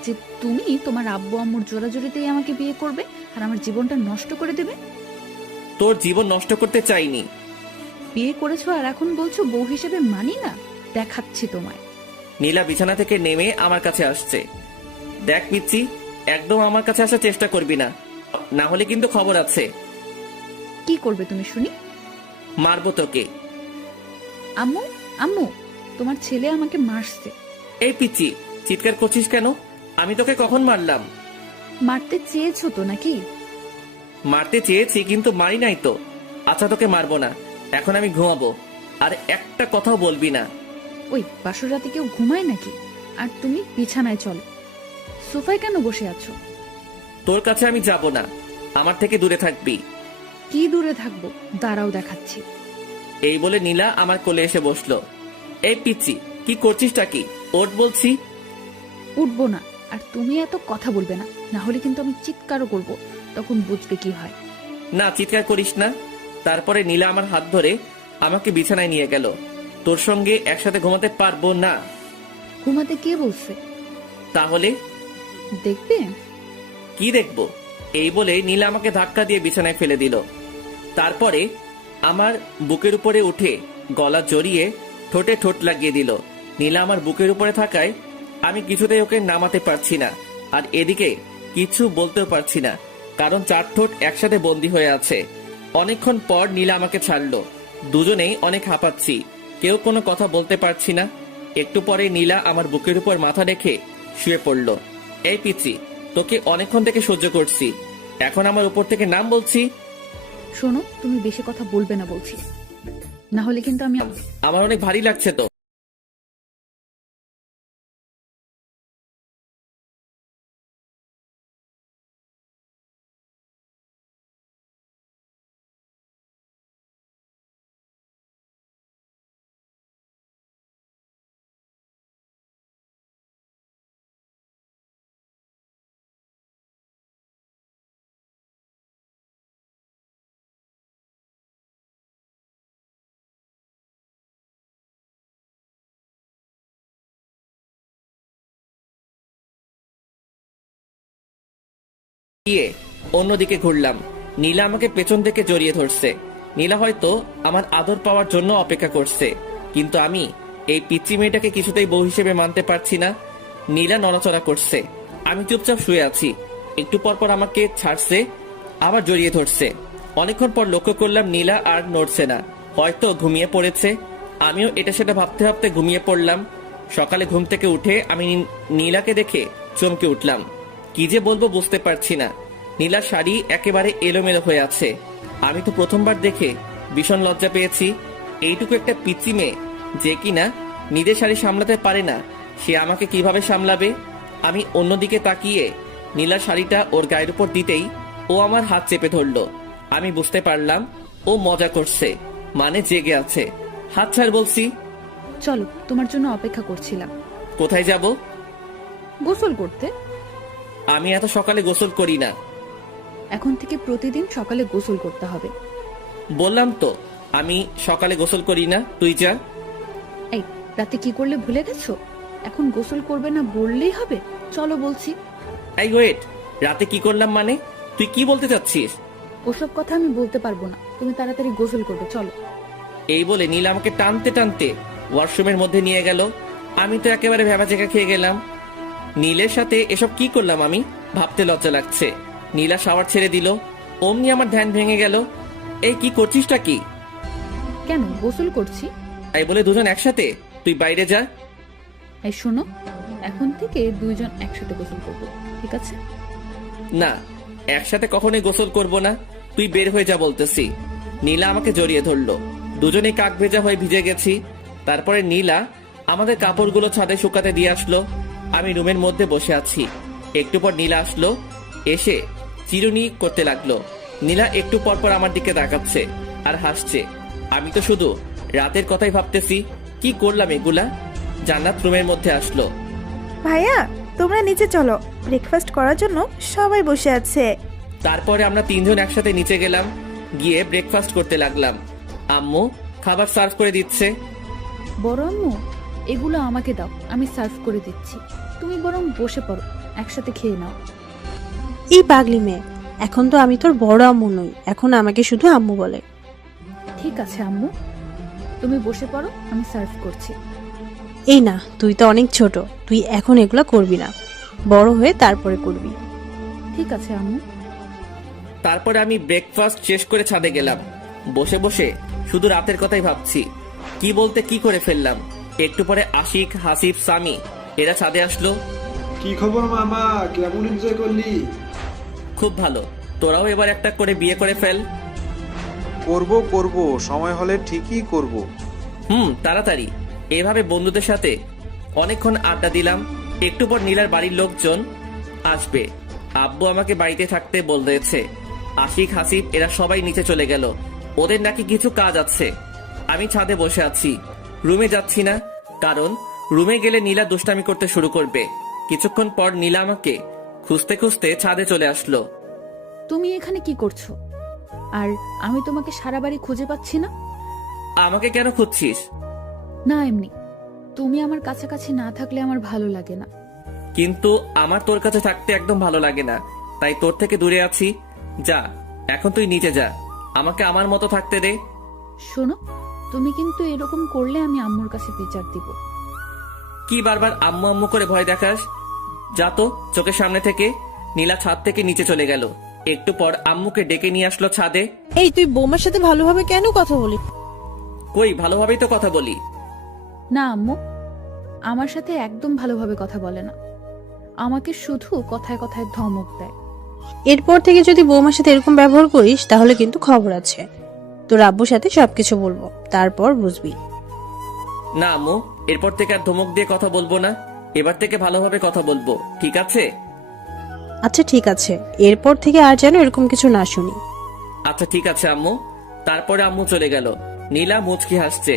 যে তুমি তোমার আব্বু আম্মুর জোরাজোরিতেই আমাকে বিয়ে করবে আর আমার জীবনটা নষ্ট করে দেবে? তোর জীবন নষ্ট করতে চাইনি। বিয়ে করেছো আর এখন বলছো বউ হিসেবে মানি না? দেখাচ্ছি তোমায়। নীলা বিছানা থেকে নেমে আমার কাছে আসছে। দেখ পিচ্চি, একদম আমার কাছে আসার চেষ্টা করবি না, না হলে কিন্তু খবর আছে। কি করবে তুমি শুনি? মারবো তোকে। আম্মু, আম্মু, তোমার ছেলে আমাকে মারছে। এই পিচ্চি, চিৎকার করছিস কেন? আমি তোকে কখন মারলাম? মারতে চেয়েছো তো নাকি? মারতে চেয়েছি কিন্তু মারি নাই তো। আচ্ছা তোকে মারবো না, এখন আমি ঘুমাবো। আর একটা কথাও বলবি না। ওই বাসর রাতে কেউ ঘুমায় নাকি? আর তুমি বিছানায় চলো। সোফায় কেন বসে আছো? তোর কাছে আমি যাব না, আমার থেকে দূরে থাকবি। কি দূরে থাকবো? দাঁড়াও দেখাচ্ছি। এই বলে নীলা আমার কোলে এসে বসলো। এই পিচ্চি, কি করছিসটা কি? ওঠ বলছি। উঠবো না, আর তুমি এত কথা বলবে না, না হলে কিন্তু আমি চিৎকারও করব, তখন বুঝবে কি হয়। না, চিৎকার করিস না। তারপরে নীলা আমার হাত ধরে আমাকে বিছানায় নিয়ে গেল। তোর সঙ্গে একসাথে ঘুমাতে পারবো না। ঘুমাতে কে বলছে? তাহলে দেখবে। কি দেখবো? এই বলে নীলা আমাকে ধাক্কা দিয়ে বিছানায় ফেলে দিল। তারপরে আমার বুকের উপরে উঠে গলা জড়িয়ে ঠোঁটে ঠোঁট লাগিয়ে দিল। নীলা আমার বুকের উপরে থাকায় আমি কিছুতেই ওকে নামাতে পারছি না, আর এদিকে কিছু বলতেও পারছি না, কারণ চার ঠোঁট একসাথে বন্দী হয়ে আছে। অনেকক্ষণ পর নীলা আমাকে ছাড়লো। দুজনেই অনেক হাঁপাচ্ছি, কেউ কোনো কথা বলতে পারছি না। একটু পরে নীলা আমার বুকের উপর মাথা রেখে শুয়ে পড়ল। এই পিচ্চি, তোকে অনেকক্ষণ থেকে সহ্য করছি, এখন আমার উপর থেকে নাম বলছি। শোনো, তুমি বেশি কথা বলবে না বলছি, না হলে কিন্তু আমি। আমার অনেক ভারী লাগছে তো। গিয়ে অন্যদিকে ঘুরলাম। নীলা আমাকে পেছন থেকে জড়িয়ে ধরছে। নীলা হয়তো আমার আদর পাওয়ার জন্য অপেক্ষা করছে, কিন্তু আমি এই পিচ্চি মেয়েটাকে কিছুতেই বউ হিসেবে মানতে পারছি না। নীলা নড়াচড়া করছে, আমি চুপচাপ শুয়ে আছি। একটু পর পর আমাকে ছাড়ছে, আবার জড়িয়ে ধরছে। অনেকক্ষণ পর লক্ষ্য করলাম নীলা আর নড়ছে না, হয়তো ঘুমিয়ে পড়েছে। আমিও এটা সেটা ভাবতে ভাবতে ঘুমিয়ে পড়লাম। সকালে ঘুম থেকে উঠে আমি নীলাকে দেখে চমকে উঠলাম। কি যে বলবো বুঝতে পারছি না। নীলার শাড়ি একেবারে এলোমেলো হয়ে আছে। আমি তো প্রথমবার দেখে ভীষণ লজ্জা পেয়েছি। এইটুকু একটা পিচ্চি মেয়ে যে কিনা নিজের শাড়ি সামলাতে পারে না, সে আমাকে কিভাবে সামলাবে? আমি অন্যদিকে তাকিয়ে নীলার শাড়িটা ওর গায়ের উপর দিতেই ও আমার হাত চেপে ধরলো। আমি বুঝতে পারলাম ও মজা করছে, মানে জেগে আছে। হাত ছাড় বলছি। চলো, তোমার জন্য অপেক্ষা করছিলাম। কোথায় যাব? গোসল করতে। আমি এত সকালে গোসল করি না। এখন থেকে প্রতিদিন সকালে গোসল করতে হবে। বললাম তো আমি সকালে গোসল করি না, তুই যা। এই, রাতে কি করলে ভুলে গেছো? এখন গোসল করবে না বললেই হবে? চলো বলছি। এই ওয়েট, রাতে কি করলাম মানে? তুই কি বলতে চাচ্ছিস? ওসব কথা আমি বলতে পারবো না, তুমি তাড়াতাড়ি গোসল করবে, চলো। এই বলে নীলা আমাকে টানতে টানতে ওয়াশরুমের মধ্যে নিয়ে গেল। আমি তো একেবারে ভেবাচেকা খেয়ে গেলাম। নীলের সাথে এসব কি করলাম আমি, ভাবতে লজ্জা লাগছে। নীলা শাওয়ার ছেড়ে দিল, অমনি আমার ধ্যান ভেঙে গেল। এই কি করছিসটা কি? কেন, গোসল করছি। এই বলে দুজন একসাথে? তুই বাইরে যা। এই শোনো, এখন থেকে দুইজন একসাথে গোসল করবো, ঠিক আছে? না, একসাথে কখনোই গোসল করব না, তুই বের হয়ে যা বলতেছি। নীলা আমাকে জড়িয়ে ধরলো, দুজনেই কাক ভেজা হয়ে ভিজে গেছি। তারপরে নীলা আমাদের কাপড়গুলো ছাদে শুকাতে দিয়ে আসলো। আমি রুমের মধ্যে বসে আছি। একটু পর নীলা আসলো, এসে চিরুনি করতে লাগলো। নীলা একটু পর পর আমার দিকে তাকাচ্ছে আর হাসছে। আমি তো শুধু রাতের কথাই ভাবতেছি, কি করলাম এগুলা। জান্নাত রুমের মধ্যে আসলো। ভাইয়া, তোমরা নিচে চলো, ব্রেকফাস্ট করার জন্য সবাই বসে আছে। তারপরে আমরা তিনজন একসাথে নিচে গেলাম, গিয়ে ব্রেকফাস্ট করতে লাগলাম। আম্মু খাবার সার্ভ করে দিচ্ছে। বড় আম্মু, এগুলো আমাকে দাও, আমি সার্ভ করে দিচ্ছি। তুমি বরং বসে পড়ো, একসাথে খেয়ে নাও। এই পাগলি মেয়ে, এখন তো আমি তোর বড় আম্মু নই, এখন আমাকে শুধু আম্মু বলে। ঠিক আছে আম্মু, তুমি বসে পড়ো, আমি সার্ভ করছি। এই না, তুই তো অনেক ছোট, তুই এখন এগুলা করবি না, বড় হয়ে তারপরে করবি। ঠিক আছে আম্মু। তারপরে আমি ব্রেকফাস্ট শেষ করে ছাদে গেলাম। বসে বসে শুধু রাতের কথাই ভাবছি, কি বলতে কি করে ফেললাম। একটু পরে আশিক, হাসিব, সামি এরা ছাদে আসলো। কি খবর মামা, কেমন এনজয় করলি? খুব ভালো, তোরাও এবার একটা করে বিয়ে করে ফেল। করব, সময় হলে ঠিকই করব। তাড়াতাড়ি। এভাবে বন্ধুদের সাথে অনেকক্ষণ আড্ডা দিলাম। একটু পর নীলার বাড়ির লোকজন আসবে। আব্বু আমাকে বাড়িতে থাকতে বলতেছে। আশিক, হাসিব এরা সবাই নিচে চলে গেল, ওদের নাকি কিছু কাজ আছে। আমি ছাদে বসে আছি, রুমে যাচ্ছি না, কারণ রুমে গেলে নীলা দুষ্টামি করতে শুরু করবে। কিছুক্ষণ পর নীলা আমাকে খুঁজতে খুঁজতে ছাদে চলে আসলো। তুমি এখানে কি করছো? আর আমি তোমাকে সারা বাড়ি খুঁজে পাচ্ছি না। আমাকে কেন খুঁজছিস? না, এমনি। তুমি আমার কাছাকাছি না থাকলে আমার ভালো লাগে না। কিন্তু আমার তোর কাছে থাকতে একদম ভালো লাগে না, তাই তোর থেকে দূরে আছি। যা, এখন তুই নিচে যা, আমাকে আমার মতো থাকতে দে। শোনো, তুমি কিন্তু এরকম করলে আমি আম্মুর কাছে বিচার দিব। কি বারবার আম্মু আম্মু করে ভয় দেখাস? যা তো চোখের সামনে থেকে। নীলা ছাদ থেকে নিচে চলে গেল। একটু পর আম্মুকে ডেকে নিয়ে আসলো ছাদে। এই, তুই বৌমার সাথে ভালোভাবে কেন কথা বলি? কই, ভালোভাবেই তো কথা বলি। না আম্মু, আমার সাথে একদম ভালোভাবে কথা বলে না, আমাকে শুধু কথায় কথায় ধমক দেয়। এরপর থেকে যদি বৌমার সাথে এরকম ব্যবহার করিস তাহলে কিন্তু খবর আছে। তোর আব্বুর সাথে সবকিছু বলবো, তারপর বুঝবি। না আম্মু, এরপর থেকে আর ধমক দিয়ে কথা বলবো না। এবার থেকে ভালোভাবে কথা বলবো, ঠিক আছে? আচ্ছা ঠিক আছে, এরপর থেকে আর যেন এরকম কিছু না শুনি। আচ্ছা ঠিক আছে আম্মু। তারপরে আম্মু চলে গেল। নীলা মুচকি হাসছে।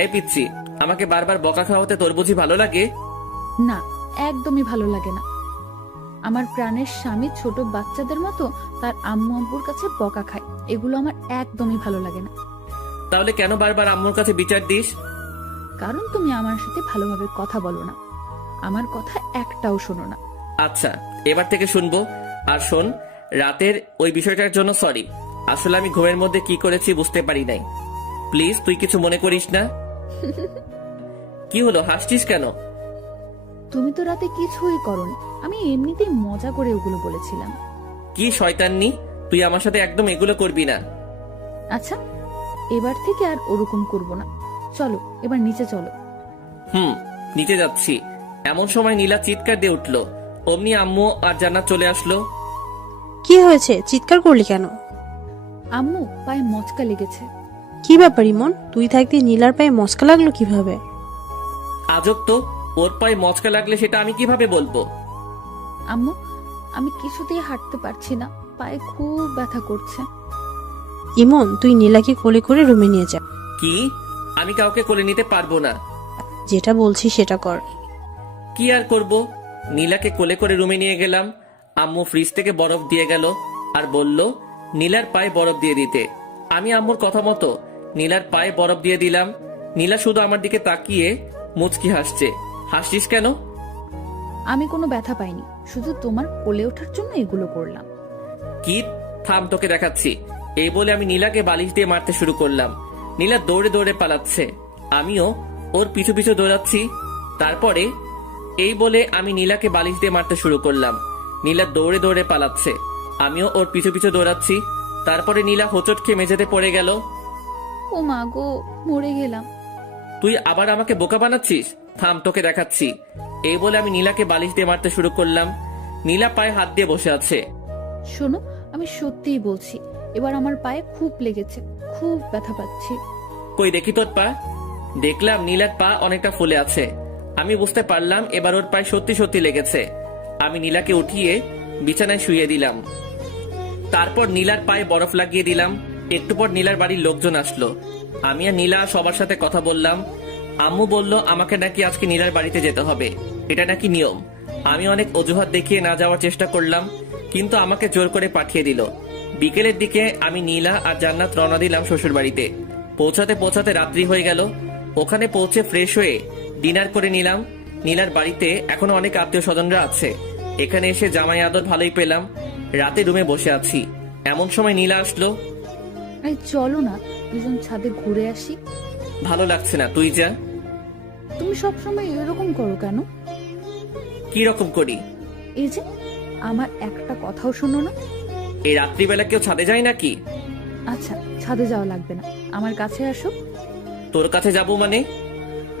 এই পিচ্ছি, আমাকে বারবার বকা খাওয়াতে তোর বুঝি ভালো লাগে? না, একদমই ভালো লাগে না। আমার প্রাণের স্বামী ছোট বাচ্চাদের মতো তার আম্মু আব্বুর কাছে বকা খায়, এগুলো আমার একদমই ভালো লাগে না। তাহলে কেন বারবার আম্মুর কাছে বিচার দিস? কারণ তুমি আমার সাথে ভালোভাবে কথা বলো না, আমার কথা একটাও শোনো না। আচ্ছা, এবার থেকে শুনবো। আর শোন, রাতের ওই বিষয়টার জন্য সরি। আসলে আমি ঘুমের মধ্যে কি করেছি বুঝতে পারি নাই। প্লিজ তুই কিছু মনে করিস না। কি হলো, হাসছিস কেন? তুমি তো রাতে কিছুই করোনি, আমি এমনিতেই মজা করে ওগুলো বলেছিলাম। কি শয়তাননি, তুই আমার সাথে একদম এগুলো করবি না। আচ্ছা, এবার থেকে আর ওরকম করব না। চলো এবার নিচে চলো। নিচে যাচ্ছি। এমন সময় নীলা চিৎকার দিয়ে উঠলো। অমনি আম্মু আর জান্নাত চলে আসলো। কি হয়েছে, চিৎকার করলি কেন? আম্মু পায়ে মচকা লেগেছে। কি ব্যাপার ইমন, তুই থাকতে নীলার পায়ে মস্কা লাগলো কিভাবে? আজব তো, ওর পায়ে মচকা লাগলে সেটা আমি কিভাবে বলবো? আম্মু আমি কিছুতেই হাঁটতে পারছি না, পায়ে খুব ব্যথা করছে। ইমন, তুই নীলাকে কোলে করে রুমে নিয়ে যা। কি? আমি কাউকে কোলে নিতে পারবো না। যেটা বলছি সেটা কর। কি আর করব? নীলাকে কোলে করে রুমে নিয়ে গেলাম। আম্মু ফ্রিজ থেকে বরফ দিয়ে গেল আর বলল নীলার পায়ে বরফ দিয়ে দিতে। আমি আম্মুর কথা মতো নীলার পায়ে বরফ দিয়ে দিলাম। নীলা শুধু আমার দিকে তাকিয়ে মুচকি হাসছে। হাসছিস কেন? আমি কোনো ব্যথা পাইনি, শুধু তোমার কোলে ওঠার জন্য এগুলো করলাম। কি? থাম, তোকে দেখাচ্ছি। এই বলে আমি নীলাকে বালিশ দিয়ে মারতে শুরু করলাম। নীলা দৌড়ে দৌড়ে পালাচ্ছে, আমিও ওর পিছু পিছু দৌড়াচ্ছি। তারপরে এই বলে আমি নীলাকে বালিশ দিয়ে মারতে শুরু করলাম। নীলা দৌড়ে দৌড়ে পালাচ্ছে, আমিও ওর পিছু পিছু দৌড়াচ্ছি। তারপরে নীলা হোঁচট খেয়ে মেঝেতে পড়ে গেল। ও মা গো, মরে গেলাম। তুই আবার আমাকে বোকা বানাচ্ছিস? থাম, তোকে দেখাচ্ছি। এই বলে আমি নীলাকে বালিশ দিয়ে মারতে শুরু করলাম। নীলা পায়ে হাত দিয়ে বসে আছে। শোনো, আমি সত্যিই বলছি, এবার আমার পায়ে খুব লেগেছে, খুব ব্যথা পাচ্ছি। কই দেখি তোর পা। দেখলাম নীলার পা অনেকটা ফুলে আছে। আমি বুঝতে পারলাম এবার ওর পায়ে সত্যি সত্যি লেগেছে। আমি নীলাকে উঠিয়ে বিছানায় শুইয়ে দিলাম। তারপর নীলার পায়ে বরফ লাগিয়ে দিলাম। একটু পর নীলার বাড়ির লোকজন আসলো। আমি আর নীলা সবার সাথে কথা বললাম। আম্মু বলল আমাকে নাকি আজকে নীলার বাড়িতে যেতে হবে, এটা নাকি নিয়ম। আমি অনেক অজুহাত দেখিয়ে না যাওয়ার চেষ্টা করলাম, কিন্তু আমাকে জোর করে পাঠিয়ে দিল। বিকেলের দিকে আমি নীলা আর জান্নাত রওনা দিলাম শ্বশুর বাড়িতে। পৌঁছাতে পৌঁছাতে রাত্রি হয়ে গেল। ওখানে পৌঁছে ফ্রেশ হয়ে ডিনার করে নিলাম। নীলার বাড়িতে এখনো অনেক আত্মীয় স্বজনরা আছে। এখানে এসে জামাই আদর ভালোই পেলাম। রাতে রুমে বসে আছি, এমন সময় নীলা আসলো। আরে চলো না, দুজন ছাদে ঘুরে আসি। ভালো লাগছে না, তুই যা। তুমি সবসময় এরকম করো কেন? কি রকম করি? এই যে, আমার একটা কথাও শোনো না। এই রাত্রিবেলা কেউ ছাদে যায় নাকি? আচ্ছা, ছাদে যাওয়া লাগবে না, আমার কাছে আসো। তোর কাছে যাবো মানে?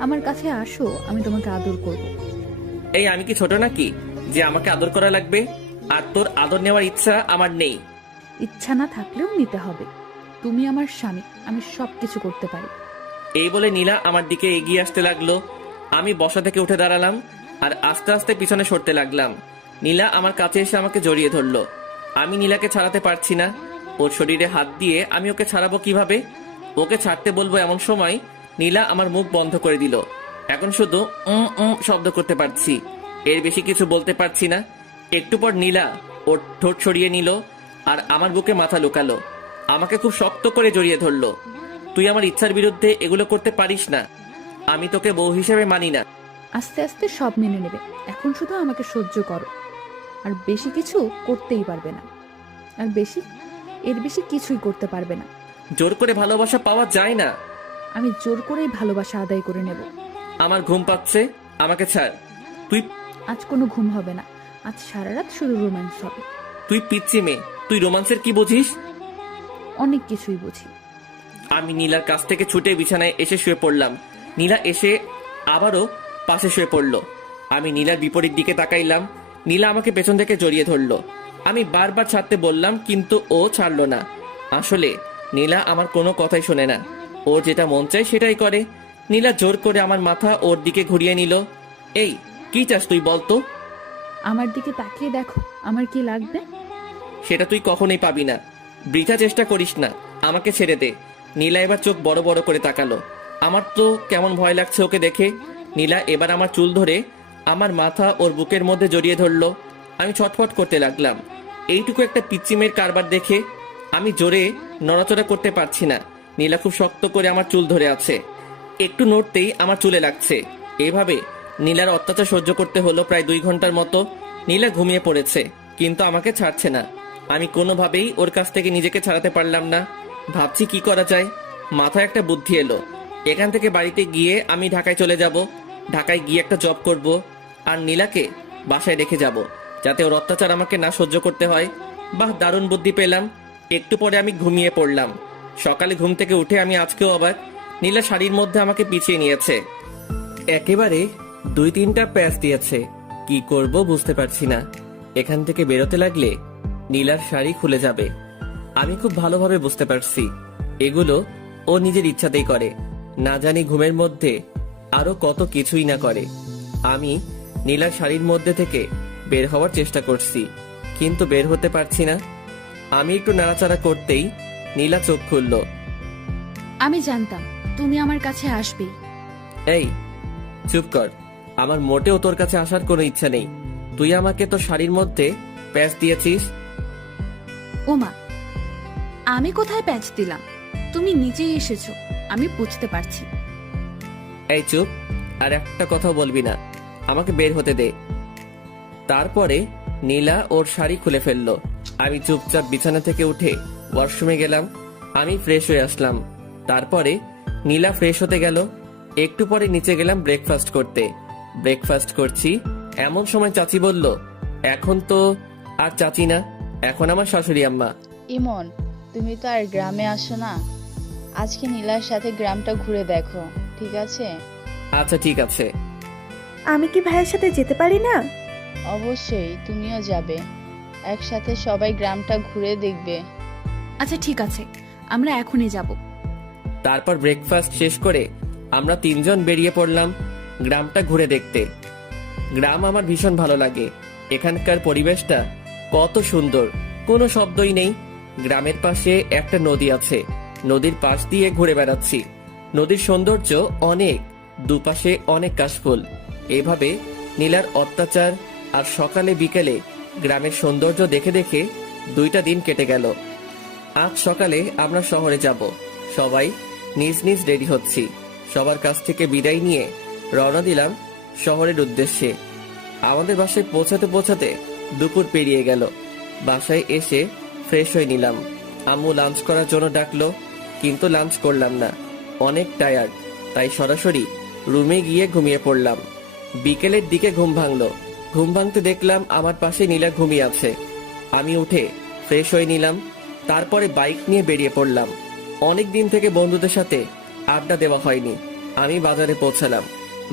আমার কাছে আসো, আমি তোমাকে আদর করব। এই আমি কি ছোট নাকি যে আমাকে আদর করা লাগবে? আর তোর আদর নেওয়ার ইচ্ছা আমার নেই। ইচ্ছা না থাকলেও নিতে হবে। তুমি আমার স্বামী, আমি সবকিছু করতে পারি। এই বলে নীলা আমার দিকে এগিয়ে আসতে লাগলো। আমি বসা থেকে উঠে দাঁড়ালাম আর আস্তে আস্তে পিছনে সরতে লাগলাম। নীলা আমার কাছে এসে আমাকে জড়িয়ে ধরলো। আমি নীলাকে ছাড়াতে পারছি না। ওর শরীরে হাত দিয়ে আমি ওকে ছাড়াবো কিভাবে? ওকে ছাড়তে বলবো এমন সময় নীলা আমার মুখ বন্ধ করে দিল। এখন শুধু শব্দ করতে পারছি, এর বেশি কিছু বলতে পারছি না। একটু পর নীলা ওর ঠোঁট সরিয়ে নিল আর আমার বুকে মাথা লুকালো। আমাকে খুব শক্ত করে জড়িয়ে ধরলো। তুই আমার ইচ্ছার বিরুদ্ধে এগুলো করতে পারিস না। আমি তোকে বউ হিসেবে মানি না। আস্তে আস্তে সব মেনে নেবে, এখন শুধু আমাকে সহ্য করো। আর বেশি কিছু করতেই পারবে না, আর এর বেশি কিছুই করতে পারবে না। জোর করে ভালোবাসা পাওয়া যায় না। আমি জোর করেই ভালোবাসা আদায় করে নেব। আমার ঘুম পাচ্ছে, আমাকে ছাড়। তুই আজ কোনো ঘুম হবে না, আজ সারা রাত শুধু রোম্যান্স হবে। তুই পিচ্ছি মেয়ে, তুই রোমান্সের কি বুঝিস? অনেক কিছুই বুঝি। আমি নীলার কাছ থেকে ছুটে বিছানায় এসে শুয়ে পড়লাম। নীলা এসে আবারও পাশে শুয়ে পড়ল। আমি নীলার বিপরীত দিকে তাকাইলাম। নীলা আমাকে পেছন থেকে জড়িয়ে ধরলো। আমি বারবার ছাড়তে বললাম, কিন্তু ও ছাড়লো না। আসলে নীলা আমার কোনো কথাই শোনে না, ওর যেটা মন চায় সেটাই করে। নীলা জোর করে আমার মাথা ওর দিকে ঘুরিয়ে নিল। এই কি চাস তুই বলতো? আমার দিকে তাকিয়ে দেখো, আমার কি লাগবে? সেটা তুই কখনোই পাবি না। বৃথা চেষ্টা করিস না, আমাকে ছেড়ে দে। নীলা এবার চোখ বড় বড় করে তাকালো। আমার তো কেমন ভয় লাগছে ওকে দেখে। নীলা এবার আমার চুল ধরে আমার মাথা ওর বুকের মধ্যে জড়িয়ে ধরলো। আমি ছটফট করতে লাগলাম। এইটুকু একটা পিচ্চিমের কারবার দেখে আমি জোরে নড়াচড়া করতে পারছি না। নীলা খুব শক্ত করে আমার চুল ধরে আছে, একটু নড়তেই আমার চুলে লাগছে। এভাবে নীলার অত্যাচার সহ্য করতে হলো প্রায় 2 ঘন্টার মতো। নীলা ঘুমিয়ে পড়েছে, কিন্তু আমাকে ছাড়ছে না। আমি কোনোভাবেই ওর কাছ থেকে নিজেকে ছাড়াতে পারলাম না। ভাবছি কি করা যায়। মাথায় একটা বুদ্ধি এলো। এখান থেকে বাড়িতে গিয়ে আমি ঢাকায় চলে যাব। ঢাকায় গিয়ে একটা জব করব আর নীলাকে বাসায় রেখে যাব, যাতে ওর অত্যাচার আমাকে না সহ্য করতে হয়। বাহ, দারুণ বুদ্ধি পেলাম। একটু পরে আমি ঘুমিয়ে পড়লাম। সকালে ঘুম থেকে উঠে আমি আজকেও অবাক। নীলা শাড়ির মধ্যে আমাকে পিছিয়ে নিয়েছে, একেবারে 2-3টা প্যাচ দিয়েছে। কি করব বুঝতে পারছি না। এখান থেকে বেরোতে লাগলে নীলার শাড়ি খুলে যাবে। আমি খুব ভালোভাবে বুঝতে পারছি এগুলো ও নিজের ইচ্ছাতেই করে, না জানি ঘুমের মধ্যে আরো কত কিছুই না করে। আমি নীলার শাড়ির মধ্যে থেকে বের হওয়ার চেষ্টা করছি, কিন্তু বের হতে পারছি না। আমি একটু নাড়াচাড়া করতেই নীলা চোখ খুলল। আমি জানতাম তুমি আমার কাছে আসবেই। এই চুপ কর, আমার মোটেও তোর কাছে আসার কোনো ইচ্ছা নেই। তুই আমাকে তো শাড়ির মধ্যে প্যাচ দিয়েছিস। ওমা, আমি কোথায় প্যাচ দিলাম? তুমি নিজেই এসেছো, আমি বুঝতে পারছি। এই চুপ, আর একটা কথা বলবি না, আমাকে বের হতে দে। তারপরে নীলা ওর শাড়ি খুলে ফেললো। আমি চুপচাপ বিছানা থেকে উঠে ওয়াশরুমে গেলাম। আমি ফ্রেশ হয়ে আসলাম। তারপরে নীলা ফ্রেশ হতে গেল। একটু পরে নিচে গেলাম ব্রেকফাস্ট করতে। ব্রেকফাস্ট করছি এমন সময় চাচি বলল, এখন তো আর চাচি না, এখন আমার শাশুড়ি আম্মা। ইমন, তুমি তো আর গ্রামে আসো না, আজকে নীলার সাথে গ্রামটা ঘুরে দেখো, ঠিক আছে? আচ্ছা ঠিক আছে। আমি কি ভাইয়ের সাথে যেতে পারি না? অবশ্যই, তুমিও যাবে, একসাথে সবাই গ্রামটা ঘুরে দেখবে। আচ্ছা ঠিক আছে, আমরা এখনই যাব। তারপর ব্রেকফাস্ট শেষ করে আমরা 3 জন বেরিয়ে পড়লাম গ্রামটা ঘুরে দেখতে। গ্রাম আমার ভীষণ ভালো লাগে। এখানকার পরিবেশটা কত সুন্দর, কোনো শব্দই নেই। গ্রামের পাশে একটা নদী আছে, নদীর পাশ দিয়ে ঘুরে বেড়াচ্ছি। নদীর সৌন্দর্য অনেক, দুপাশে অনেক কাশফুল। এভাবে নীলার অত্যাচার আর সকালে বিকেলে গ্রামের সৌন্দর্য দেখে দেখে 2টা দিন কেটে গেল। আজ সকালে আমরা শহরে যাব। সবাই নিজ নিজ রেডি হচ্ছি। সবার কাছ থেকে বিদায় নিয়ে রওনা দিলাম শহরের উদ্দেশ্যে। আমাদের বাসায় পৌঁছাতে পৌঁছাতে দুপুর পেরিয়ে গেল। বাসায় এসে ফ্রেশ হয়ে নিলাম। আম্মু লাঞ্চ করার জন্য ডাকলো, কিন্তু লাঞ্চ করলাম না, অনেক টায়ার্ড, তাই সরাসরি রুমে গিয়ে ঘুমিয়ে পড়লাম। বিকেলের দিকে ঘুম ভাঙলো। ঘুম ভাঙতে দেখলাম আমার পাশে নীলা ঘুমিয়ে আছে। আমি উঠে ফ্রেশ হয়ে নিলাম। তারপরে বাইক নিয়ে বেরিয়ে পড়লাম। অনেক দিন থেকে বন্ধুদের সাথে আড্ডা দেওয়া হয়নি। আমি বাজারে পৌঁছালাম।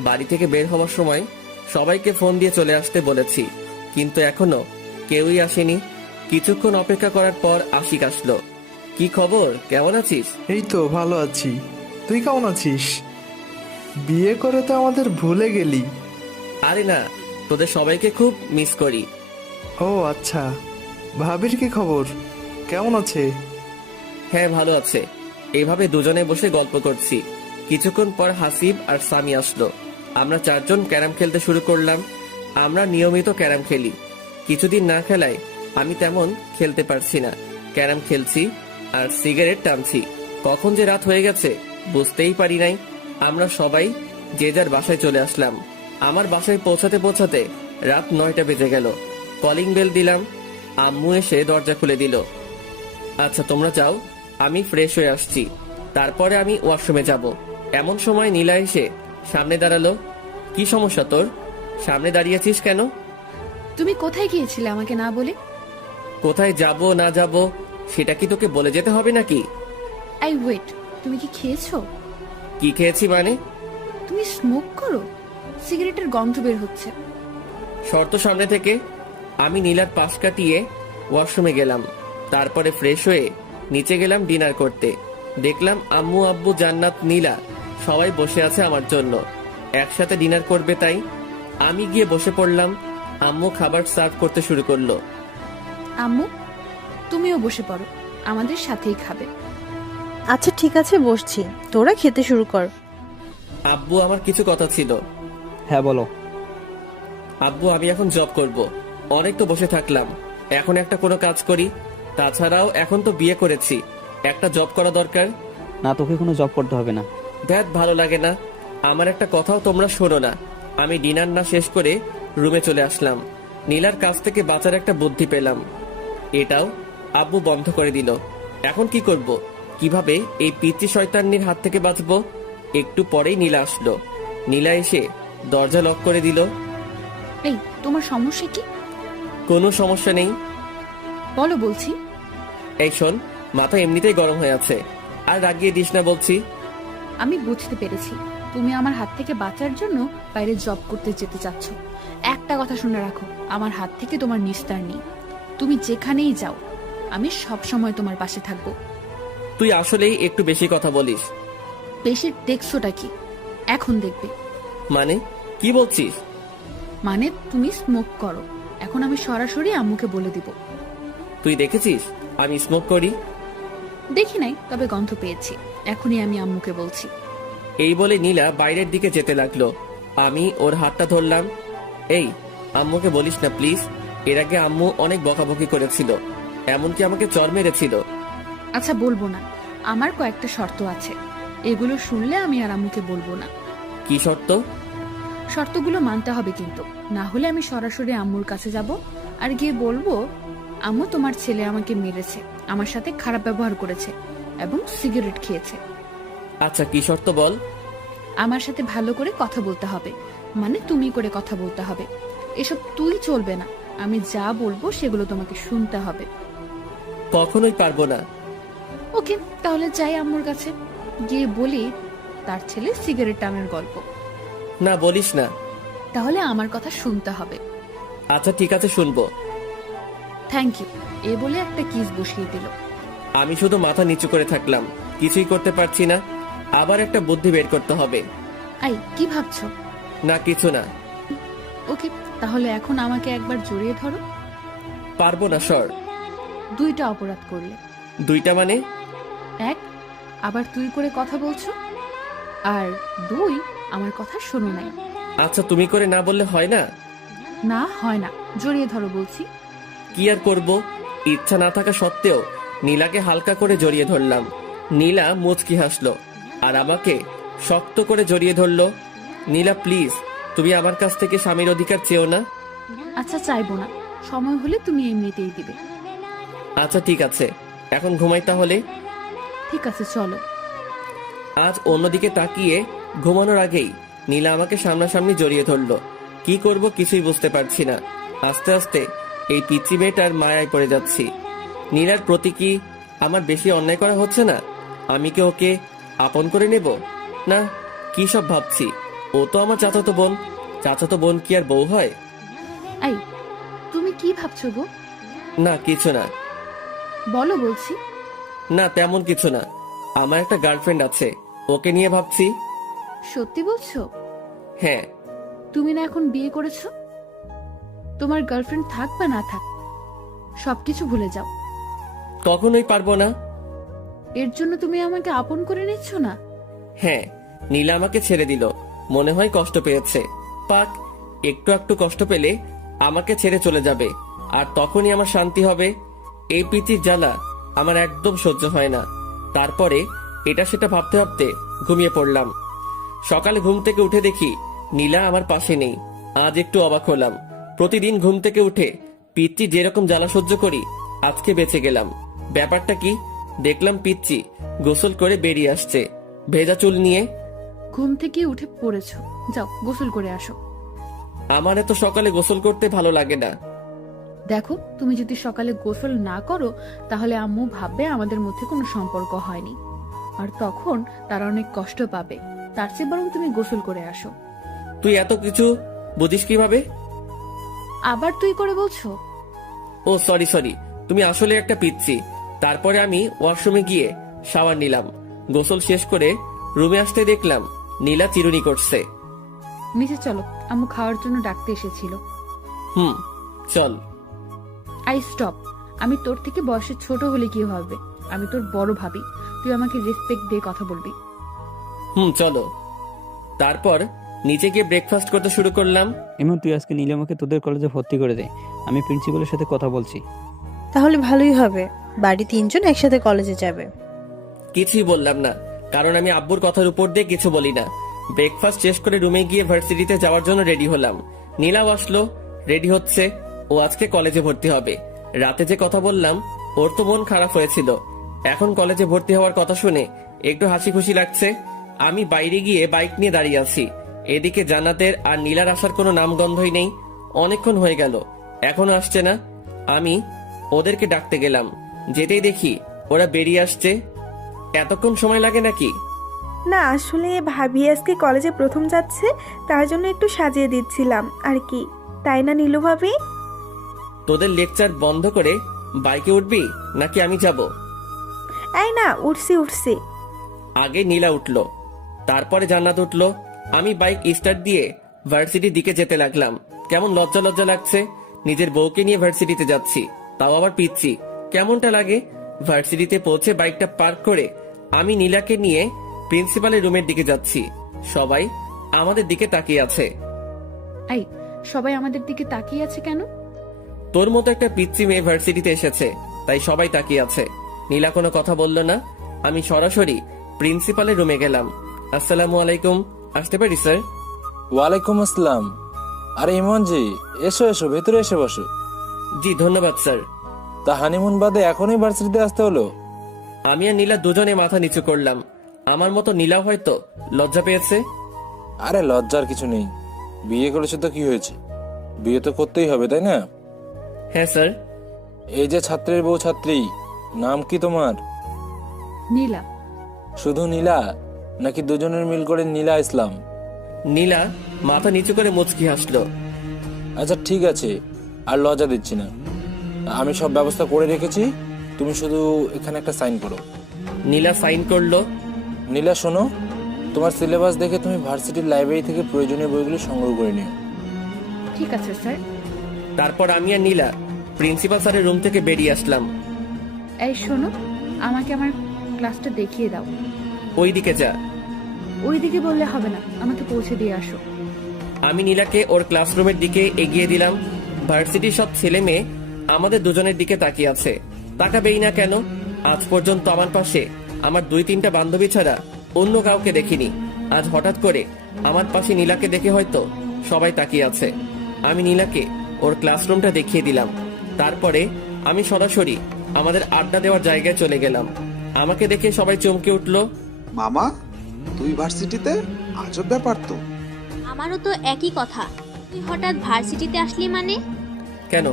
বাড়ি থেকে বের হওয়ার সময় সবাইকে ফোন দিয়ে চলে আসতে বলেছি, কিন্তু এখনো কেউই আসেনি। কিছুক্ষণ অপেক্ষা করার পর আশিক আসলো। কি খবর, কেমন আছিস? এই তো ভালো আছি, তুই কেমন আছিস? বিয়ে করে তো আমাদের ভুলে গেলি। আরে না, তোদের সবাইকে খুব মিস করি। ও আচ্ছা, ভাবির কি খবর, কেমন আছে? হ্যাঁ ভালো আছে। এইভাবে দুজনে বসে গল্প করছি। কিছুক্ষণ পর হাসিব আর সামি আসলো। আমরা 4 জন ক্যারাম খেলতে শুরু করলাম। আমরা নিয়মিত ক্যারাম খেলি, কিছুদিন না খেলায় আমি তেমন খেলতে পারছি না। ক্যারাম খেলছি আর সিগারেট টানছি। কখন যে রাত হয়ে গেছে বুঝতেই পারি নাই। আমরা সবাই যে যার বাসায় চলে আসলাম। আমার বাসায় পৌঁছাতে পৌঁছাতে রাত 9টা বেজে গেল। কলিং বেল দিলাম, আম্মু এসে দরজা খুলে দিল। আচ্ছা তোমরা যাও, আমি ফ্রেশ হয়ে আসছি, তারপরে আমি ওয়াশরুমে যাব। এমন সময় নীলা এসে সামনে দাঁড়ালো। কি সমস্যা তোর, সামনে দাঁড়িয়েছিস কেন? তুমি কোথায় গিয়েছিলে আমাকে না বলে? কোথায় যাব না যাব সেটা কি তোকে বলে যেতে হবে নাকি? আই ওয়েট, তুমি কি খেয়েছো? কি খেয়েছি মানে? তুমি স্মোক করো, সিগারেটের গন্ধ বের হচ্ছে। শর্ত সামনে থেকে। আমি নীলার পাশ কাটিয়ে ওয়াশরুমে গেলাম। তারপরে ফ্রেশ হয়ে নিচে গেলাম ডিনার করতে। দেখলাম আম্মু, আব্বু, জান্নাত, নীলা সবাই বসে আছে আমার জন্য, একসাথে ডিনার করবে। তাই আমি গিয়ে বসে পড়লাম। আম্মু খাবার সার্ভ করতে শুরু করলো। আম্মু, তুমিও বসে পড়ো, আমাদের সাথেই খাবে। আচ্ছা ঠিক আছে, বসছি, তোরা খেতে শুরু কর। আব্বু, আমার কিছু কথা ছিল। হ্যাঁ বলো। আব্বু, আমি এখন জব করব। অনেক তো বসে থাকলাম, এখন একটা কোনো কাজ করি। তাছাড়াও এখন তো বিয়ে করেছি, একটা জব করা দরকার। না, তোকে কোনো জব করতে হবে না। ধ্যাত, ভালো লাগে না। আমার একটা কথাও তোমরা শোনো না। আমি ডিনার না শেষ করে রুমে চলে আসলাম। নীলার কাছ থেকে বাঁচার একটা বুদ্ধি পেলাম, এটাও আব্বু বন্ধ করে দিল। এখন কি করব, কিভাবে এই পিচ্চি শয়তান্নির হাত থেকে বাঁচবো? একটু পরেই নীলা আসলো। নীলা এসে দরজা লক করে দিল। এই, তোমার সমস্যা কি? কোনো সমস্যা নেই, বলো বলছি। এই শোন, মাথা এমনিতেই গরম হয়ে আছে, আর রাগিয়ে দিস না বলছি। আমি বুঝতে পেরেছি তুমি আমার হাত থেকে বাঁচার জন্য বাইরে জব করতে যেতে চাচ্ছ। একটা কথা শুনে রাখো, আমার হাত থেকে তোমার নিস্তার নেই। তুমি যেখানেই যাও আমি সব সময় তোমার পাশে থাকবো। তুই আসলেই একটু বেশি কথা বলিস। বেশি দেখছোটা কি? এখন দেখবে। মানে কি বলছিস? মানে তুমি স্মোক করো। এখন আমি সরাসরি আম্মুকে বলে দিব। তুই দেখেছিস আমি স্মোক করি? দেখি নাই, তবে গন্ধ পেয়েছি। এখনই আমি আম্মুকে বলছি। এই বলে নীলা বাইরের দিকে যেতে লাগলো। আমি ওর হাতটা ধরলাম। এই, আম্মুকে বলিস না প্লিজ। এর আগে আম্মু অনেক বকাবকি করেছিল, এমনকি আমাকে চর মেরেছিল। আচ্ছা বলবো না, আমার কয়েকটা শর্ত আছে। এগুলো শুনলে আমি আর আম্মুকে বলবো না। কি শর্ত? শর্তগুলো মানতে হবে কিন্তু, না হলে আমি সরাসরি আম্মুর কাছে যাব আর গিয়ে বলবো আম্মু তোমার ছেলে আমাকে মেরেছে, আমার সাথে খারাপ ব্যবহার করেছে এবং সিগারেট খেয়েছে। আচ্ছা কি শর্ত বল? আমার সাথে ভালো করে কথা বলতে হবে, মানে তুমি করে কথা বলতে হবে। এসব তুই চলবে না, আমি যা বলবো সেগুলো তোমাকে শুনতে হবে। কখনোই পারবো না। ওকে, তাহলে যাই আম্মুর কাছে, গিয়ে বলি তার ছেলে সিগারেট টানার গল্প। না বলিস না। তাহলে আমার কথা শুনতে হবে। আচ্ছা ঠিক আছে, শুনবো। থ্যাংক ইউ, এ বলে একটা কিস বসিয়ে দিল। আমি শুধু মাথা নিচু করে থাকলাম, কিছুই করতে পারছি না। আবার একটা বুদ্ধি বের করতে হবে। আই কি ভাবছো? না কিছু না। ওকে, তাহলে এখন আমাকে একবার জড়িয়ে ধরো। পারবো না সর। দুইটা অপরাধ করলে। দুইটা মানে? এক, আবার তুই করে কথা বলছো, আর দুই, আমার কথা শোনো নাই। আচ্ছা তুমি করে না বললে হয় না? না হয় না, জড়িয়ে ধরো বলছি। কি আর করব, ইচ্ছা না থাকা সত্ত্বেও নীলাকে হালকা করে জড়িয়ে ধরলাম। নীলা মুচকি হাসলো আর আমাকে শক্ত করে জড়িয়ে ধরলো। নীলা প্লিজ, তুমি আমার কাছ থেকে স্বামীর অধিকার চেও না। আচ্ছা চাইবো না, সময় হলে তুমি এমনিতেই দিবে। আচ্ছা ঠিক আছে, এখন ঘুমাই তাহলে। ঠিক আছে চলো। আজ অন্যদিকে তাকিয়ে ঘুমানোর আগেই নীলা আমাকে সামনাসামনি জড়িয়ে ধরলো। কি করব কিছুই বুঝতে পারছি না। আস্তে আস্তে এই পিচ্চি মেয়েটার মায়ায় পড়ে যাচ্ছি। নীলার প্রতি কি আমার বেশি অন্যায় করা হচ্ছে না? আমি কি ওকে আপন করে নেব? না, কি সব ভাবছি। ও তো আমার চাচাতো বোন। চাচাতো বোন কি আর বউ হয়? আই তুমি কি ভাবছো গো? না কিছু না। বলো বলছি। না তেমন কিছু না। আমার একটা গার্লফ্রেন্ড আছে, ওকে নিয়ে ভাবছি। সত্যি বলছো? হ্যাঁ। তুমি না এখন বিয়ে করেছো? তোমার গার্লফ্রেন্ড থাক বা না থাক, সবকিছু ভুলে যাও। কখনোই পারবো না। এর জন্য তুমি আমাকে আপন করে নিচ্ছ না? হ্যাঁ, নীলা আমাকে ছেড়ে দিল, মনে হয় কষ্ট পেয়েছে। পাক, একটু একটু কষ্ট পেলে আমাকে ছেড়ে চলে যাবে, আর তখনই আমার শান্তি হবে। এই পিচির জ্বালা আমার একদম সহ্য হয় না। তারপরে এটা সেটা ভাবতে ভাবতে ঘুমিয়ে পড়লাম। সকালে ঘুম থেকে উঠে দেখি নীলা আমার পাশে নেই। আজ একটু অবাক হলাম। প্রতিদিন ঘুম থেকে উঠে পিচ্চি যেরকম জ্বালা সহ্য করি, আজকে বেঁচে গেলাম। ব্যাপারটা কি? দেখলাম পিচ্চি গোসল করে বেরিয়ে আসছে, ভেজা চুল নিয়ে। ঘুম থেকে উঠে পড়েছো, যাও গোসল করে আসো। আমার এত সকালে গোসল করতে ভালো লাগে না। দেখো, তুমি যদি সকালে গোসল না করো তাহলে আম্মু ভাববে আমাদের মধ্যে কোনো সম্পর্ক হয়নি, আর তখন তারা অনেক কষ্ট পাবে। তার চেয়ে বরং তুমি গোসল করে আসো। তুই এত কিছু বুঝিস কিভাবে? আবার তুই করে বলছো? ও সরি সরি, তুমি আসলে একটা পিচ্চি। তারপরে আমি ওয়াশরুমে গিয়ে শাওয়ার নিলাম। গোসল শেষ করে রুমে আসতে দেখলাম নীলা চিরুনি করছে। নিচে চলো, আম্মু খাওয়ার জন্য ডাকতে এসেছিল। চল। I stop. আমি তোর থেকে বয়সে ছোট হলে কি হবে? আমি তোর বড় ভাবি, তুই আমাকে রেসপেক্ট দিয়ে কথা বলবি। চলো। তারপর নিচে গিয়ে ব্রেকফাস্ট করতে শুরু করলাম। এমন তুই আজকে নীলিমাকে তোদের কলেজে ভর্তি করে দে, আমি প্রিন্সিপালের সাথে কথা বলছি। তাহলে ভালোই হবে, বাড়ি তিনজন একসাথে কলেজে যাবে। কিছুই বললাম না, কারণ আমি আব্বুর কথার উপর দিয়ে কিছু বলি না। ব্রেকফাস্ট শেষ করে রুমে গিয়ে ভার্সিটিতে যাওয়ার জন্য রেডি হলাম। নীলাও আসলো, রেডি হচ্ছে। ও আজকে কলেজে ভর্তি হবে। রাতে যে কথা বললাম, ওর তো মন খারাপ হয়েছিল। এখন কলেজে ভর্তি হওয়ার কথা শুনে একটু হাসি খুশি লাগছে। আমি বাইরে গিয়ে বাইক নিয়ে দাঁড়িয়ে আছি। এদিকে জান্নাতের আর নীলার আসার কোনো নামগন্ধই নেই। অনেকক্ষণ হয়ে গেল, এখনো আসছে না। আমি ওদেরকে ডাকতে গেলাম, যেতেই দেখি ওরা বেরিয়ে আসছে। এতক্ষণ সময় লাগে নাকি? না আসলে ভাবি আজকে কলেজে প্রথম যাচ্ছে, তার জন্য একটু সাজিয়ে দিচ্ছিলাম আর কি। তাই না নীলু ভাবি? তোদের লেকচার বন্ধ করে বাইকে উঠবি নাকি আমি যাব? এই না, উঠছি। আগে নীলা উঠলো, তারপরে জান্নাত উঠলো। আমি বাইক স্টার্ট দিয়ে ভার্সিটির দিকে যেতে লাগলাম। কেমন লজ্জা লজ্জা লাগছে, নিজের বউকে নিয়ে ভার্সিটিতে যাচ্ছি, তাও আবার পিচ্ছি। কেমনটা লাগে? ভার্সিটিতে পৌঁছে বাইকটা পার্ক করে আমি নীলাকে নিয়ে প্রিন্সিপালের রুমের দিকে যাচ্ছি। সবাই আমাদের দিকে তাকিয়ে আছে। এই, সবাই আমাদের দিকে তাকিয়ে আছে কেন? তোর মতো একটা পিচ্ছি মেয়ে ভার্সিটিতে এসেছে, তাই সবাই তাকিয়ে আছে। নীলা কোনো কথা বলল না। আমি সরাসরি প্রিন্সিপালের রুমে গেলাম। আসসালামু আলাইকুম, আসতে পারি স্যার? ওয়ালাইকুম আসসালাম। আরে ইমন জি, এসো এসো, ভেতরে এসে বসো। জি ধন্যবাদ স্যার। তা হানিমুন বাদে এখনই ভার্সিটিতে আসতে হলো? আমি আর নীলা দুজনে মাথা নিচু করলাম। আমার মতো নীলা হয়তো লজ্জা পেয়েছে। আরে লজ্জার কিছু নেই, বিয়ে করেছে তো কি হয়েছে, বিয়ে তো করতেই হবে তাই না? হ্যাঁ স্যার। এই যে ছাত্রের বউ ছাত্রী, নাম কি তোমার? নীলা। শুধু নীলা নাকি দুজনের মিল করে নীলা ইসলাম? নীলা মাথা নিচু করে মুচকি হাসলো। আচ্ছা ঠিক আছে, আর লজ্জা দিচ্ছি না, আমি সব ব্যবস্থা করে রেখেছি, তুমি শুধু এখানে একটা সাইন করো। নীলা সাইন করলো। নীলা শোনো, তোমার সিলেবাস দেখে তুমি ভার্সিটির লাইব্রেরি থেকে প্রয়োজনীয় বইগুলো সংগ্রহ করে নিও। ঠিক আছে স্যার। তারপর আমি আর নীলা প্রিন্সিপাল স্যারের রুম থেকে বেরিয়ে আসলাম। এই শোনো, আমাকে আমার ক্লাসটা দেখিয়ে দাও। ওইদিকে যা। ওইদিকে বললে হবে না, আমাকে পৌঁছে দিয়ে আসো। আমি নীলাকে ওর ক্লাসরুমের দিকে এগিয়ে দিলাম। ভার্সিটির সব ছেলে মেয়ে আমাদের দুজনের দিকে তাকিয়ে আছে। তাকাবেই না কেন? আজ পর্যন্ত আমার পাশে আমার 2-3টা বান্ধবী ছাড়া অন্য কাউকে দেখিনি। আজ হঠাৎ করে আমার পাশে নীলাকে দেখে হয়তো সবাই তাকিয়ে আছে। আমি নীলাকে ওর ক্লাসরুমটা দেখিয়ে দিলাম। তারপরে আমি সরাসরি আমাদের আড্ডা দেওয়ার জায়গায় চলে গেলাম। আমাকে দেখে সবাই চমকে উঠলো। মামা, তুই ভার্সিটিতে? আজব ব্যাপার তো। আমারও তো একই কথা, তুই হঠাৎ ভার্সিটিতে আসলি মানে? কেন,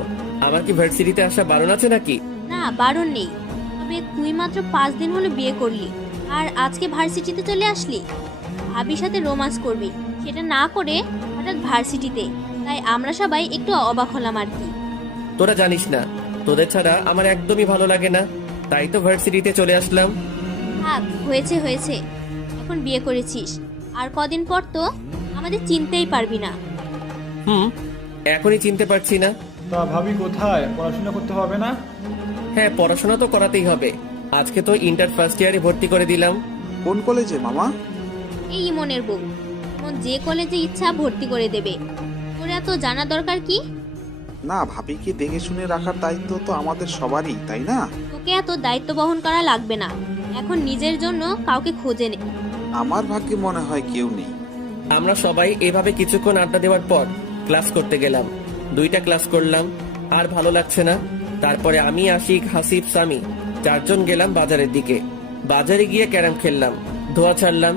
আমার কি ভার্সিটিতে আসা বারণ আছে নাকি? না, বারণ নেই, তবে তুই মাত্র 5 দিন হলো বিয়ে করলি আর আজকে ভার্সিটিতে চলে আসলি। ভাবির সাথে রোমান্স করবি, সেটা না করে হঠাৎ ভার্সিটিতে, তাই আমরা সবাই একটু অবাক হলাম আর কি। তোরা জানিস না, তোদের ছাড়া আমার একদমই ভালো লাগে না, তাই তো ভার্সিটিতে চলে আসলাম। থাক, হয়েছে, এখন বিয়ে করেছিস, আর কদিন পর তো আমাদের চিনতেই পারবি না। এখনই চিনতে পারছি না। তা ভাবি কোথায়? পড়াশোনা করতে হবে না? হ্যাঁ, পড়াশোনা তো করাতেই হবে। আজকে তো ইন্টার ফার্স্ট ইয়ারে ভর্তি করে দিলাম। কোন কলেজে মামা? এই ইমনের বউ, ইমন যে কলেজে ইচ্ছা ভর্তি করে দেবে, তোর এত জানা দরকার কি? না, ভাবিকে দেখে শুনে রাখার দায়িত্ব তো আমাদের সবারই, তাই না? তোকে এত দায়িত্ব বহন করা লাগবে না, এখন নিজের জন্য কাউকে খোঁজে নে। আমার ভাগ্যে মনে হয় কেউ নেই। আমরা সবাই এভাবে কিছুক্ষণ আড্ডা দেওয়ার পর ক্লাস করতে গেলাম। 2টা ক্লাস করলাম, আর ভালো লাগছে না। তারপরে আমি, আশিক, হাসিব, সামি 4 জন গেলাম বাজারের দিকে। বাজারে গিয়ে ক্যারাম খেললাম, ধোয়া ছাড়লাম,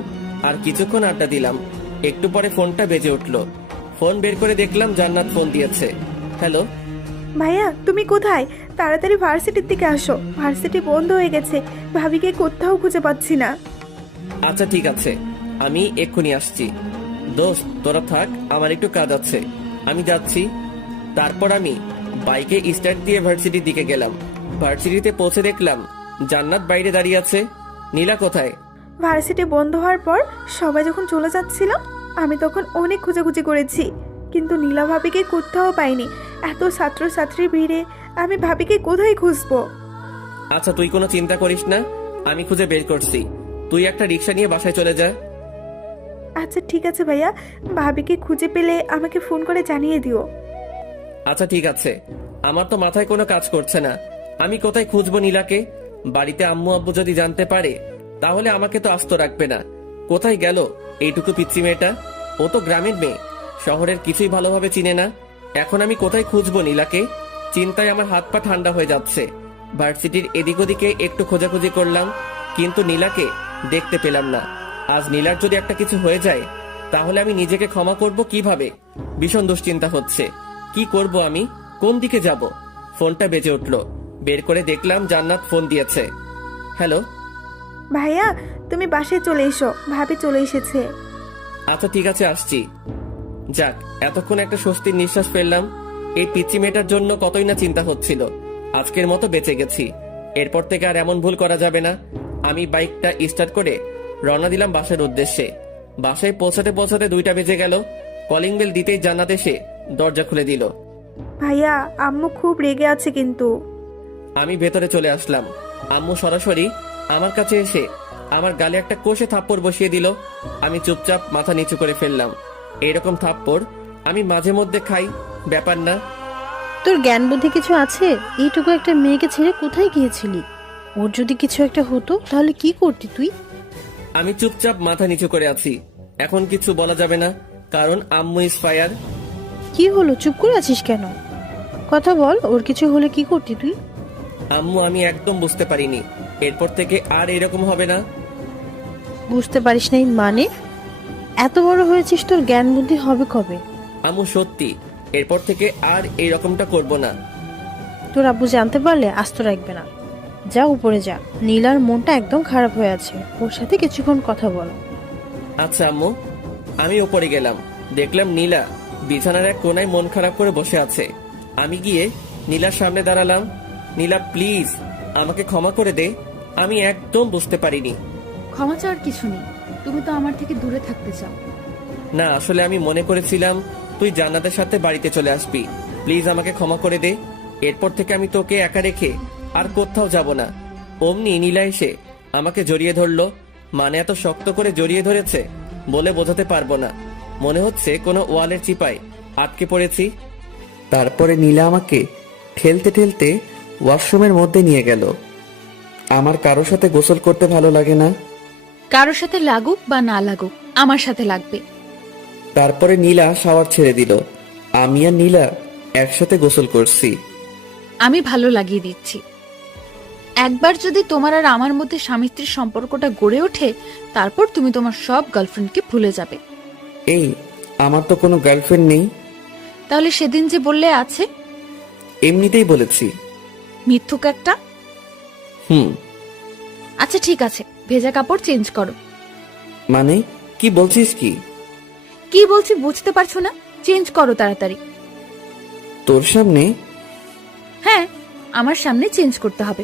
আর কিছুক্ষণ আড্ডা দিলাম। একটু পরে ফোনটা বেজে উঠলো। ফোন বের করে দেখলাম জান্নাত ফোন দিয়েছে। হ্যালো ভাইয়া, তুমি কোথায়? তাড়াতাড়ি ভার্সিটির দিকে আসো, ভার্সিটি বন্ধ হয়ে গেছে, ভাবিকে কোথাও খুঁজে পাচ্ছি না। আচ্ছা ঠিক আছে, আমি এক্ষুনি আসছি। দোস্ত তোরা থাক, আমার একটু কাজ আছে, আমি যাচ্ছি। তারপর আমি বাইকে স্টার্ট দিয়ে ভার্সিটির দিকে গেলাম। ভার্সিটিতে পৌঁছে দেখলাম জান্নাত বাইরে দাঁড়িয়ে আছে। নীলা কোথায়? ভার্সিটি বন্ধ হওয়ার পর সবাই যখন চলে যাচ্ছিল, আমি তখন অনেক খোঁজাখুঁজি করেছি, কিন্তু নীলা ভাবিকে কোথাও পাইনি। এত ছাত্রছাত্রীর ভিড়ে আমি ভাবিকে কোথায় খুঁজবো? আচ্ছা তুই কোনো চিন্তা করিস না, আমি খুঁজে বের করছি। তুই একটা রিক্সা নিয়ে বাসায় চলে যা। আচ্ছা ঠিক আছে ভাইয়া, ভাবিকে খুঁজে পেলে আমাকে ফোন করে জানিয়ে দিও। আচ্ছা ঠিক আছে। আমার তো মাথায় কোনো কাজ করছে না, আমি কোথায় খুঁজবো নীলাকে? বাড়িতে আম্মু আব্বু যদি জানতে পারে তাহলে আমাকে তো আস্ত রাখবে না। কোথায় গেল এইটুকু পিচ্চি মেয়েটা? ও তো গ্রামের মেয়ে, শহরের কিছুই ভালোভাবে চিনে না। এখন আমি কোথায় খুঁজবো নীলাকে? চিন্তায় আমার হাত পা ঠান্ডা হয়ে যাচ্ছে। ভার্সিটির এদিক ওদিকে একটু খোঁজাখুঁজি করলাম, কিন্তু নীলাকে দেখতে পেলাম না। আজ নীলার যদি একটা কিছু হয়ে যায় তাহলে আমি নিজেকে ক্ষমা করব কিভাবে? ভীষণ দুশ্চিন্তা হচ্ছে। কি করব আমি? কোন দিকে যাব? ফোনটা বেজে উঠলো, বের করে দেখলাম জান্নাত ফোন দিয়েছে। হ্যালো ভাইয়া, তুমি বাসায় চলে এসো, ভাবি চলে এসেছে। আচ্ছা ঠিক আছে, আসছি। যাক, এতক্ষণ একটা স্বস্তির নিঃশ্বাস ফেললাম। এই পিচ্চি মেয়েটার জন্য কতই না চিন্তা হচ্ছিল। আজকের মতো বেঁচে গেছি। এরপর থেকে আর এমন ভুল করা যাবে না। আমি বাইকটা স্টার্ট করে রওনা দিলাম বাসার উদ্দেশ্যে। বাসায় পৌঁছাতে পৌঁছাতে 2টা বেজে গেল। কলিং বেল দিতেই জান্নাত এসে দরজা খুলে দিল। ভাইয়া, আম্মু খুব রেগে আছে কিন্তু। আমি ভেতরে চলে আসলাম। আম্মু সরাসরি আমার কাছে এসে আমার গালে একটা কষে থাপ্পড় বসিয়ে দিল। আমি চুপচাপ মাথা নিচু করে ফেললাম। এরকম থাপ্পড় আমি মাঝে মধ্যে খাই, ব্যাপার না। তোর জ্ঞান বুদ্ধি কিছু আছে? এইটুকু একটা মেয়েকে ছেড়ে কোথায় গিয়েছিলি? ওর যদি কিছু একটা হতো তাহলে কি করতি তুই? আমি চুপচাপ মাথা নিচু করে আছি। এখন কিছু বলা যাবে না, কারণ আম্মু ইজ ফায়ার। কি হলো, চুপ করে আছিস কেন? কথা বল, ওর কিছু হলে কি করতি তুই? আম্মু, আমি একদম বুঝতে পারিনি। এরপর থেকে আর এরকম হবে না। বুঝতে পারিস নাই মানে? এত বড় হয়েছিস, তোর জ্ঞান বুদ্ধি হবে কবে? আম্মু সত্যি, এরপর থেকে আর এই রকমটা করব না। তোর আব্বু জানতে পারলে আস্ত রাখবে না। যা উপরে যা, নীলার মনটা একদম খারাপ হয়ে আছে, ওর সাথে কিছুক্ষণ কথা বল। আচ্ছা আম্মু। আমি উপরে গেলাম, দেখলাম নীলা বিছানার এক কোনায় মন খারাপ করে বসে আছে। আমি গিয়ে নীলার সামনে দাঁড়ালাম। নীলা, প্লিজ আমাকে ক্ষমা করে দে, আমি একদম বুঝতে পারিনি। ক্ষমা চাওয়ার কিছু নেই, তুমি তো আমার থেকে দূরে থাকতে চাও। না, আসলে আমি মনে করেছিলাম তুই জান্নাতের সাথে বাড়িতে চলে আসবি। প্লিজ আমাকে ক্ষমা করে দে। এরপর থেকে আমি তোকে একা রেখে আর কোথাও যাব না। অমনি নীলা এসে আমাকে জড়িয়ে ধরলো। মানে এত শক্ত করে জড়িয়ে ধরেছে বলে বোঝাতে পারবো না। মনে হচ্ছে কোনো ওয়ালের চিপায় আটকে পড়েছি। তারপরে নীলা আমাকে ঠেলতে ঠেলতে ওয়াশরুমের মধ্যে নিয়ে গেল। আমার কারোর সাথে গোসল করতে ভালো লাগে না। কারোর সাথে লাগুক বা না লাগুক, আমার সাথে লাগবে। তারপরে নীলা শাওয়ার ছেড়ে দিল। আমি আর নীলা একসাথে গোসল করছি। আমি ভালো লাগিয়ে দিচ্ছি। একবার যদি তোমার আর আমার মধ্যে স্বামী স্ত্রীর সম্পর্কটা গড়ে ওঠে, তারপর তুমি তোমার সব গার্লফ্রেন্ডকে ভুলে যাবে। এই, আমার তো কোনো গার্লফ্রেন্ড নেই। তাহলে সেদিন যে বললে আছে? এমনিতেই বলেছি। মিথ্যুক একটা। আচ্ছা ঠিক আছে, ভেজা কাপড় চেঞ্জ করো। মানে কি বলছিস? কি বলছি বুঝতে পারছো না? চেঞ্জ করো তাড়াতাড়ি। তোর সামনে? হ্যাঁ, আমার সামনে চেঞ্জ করতে হবে।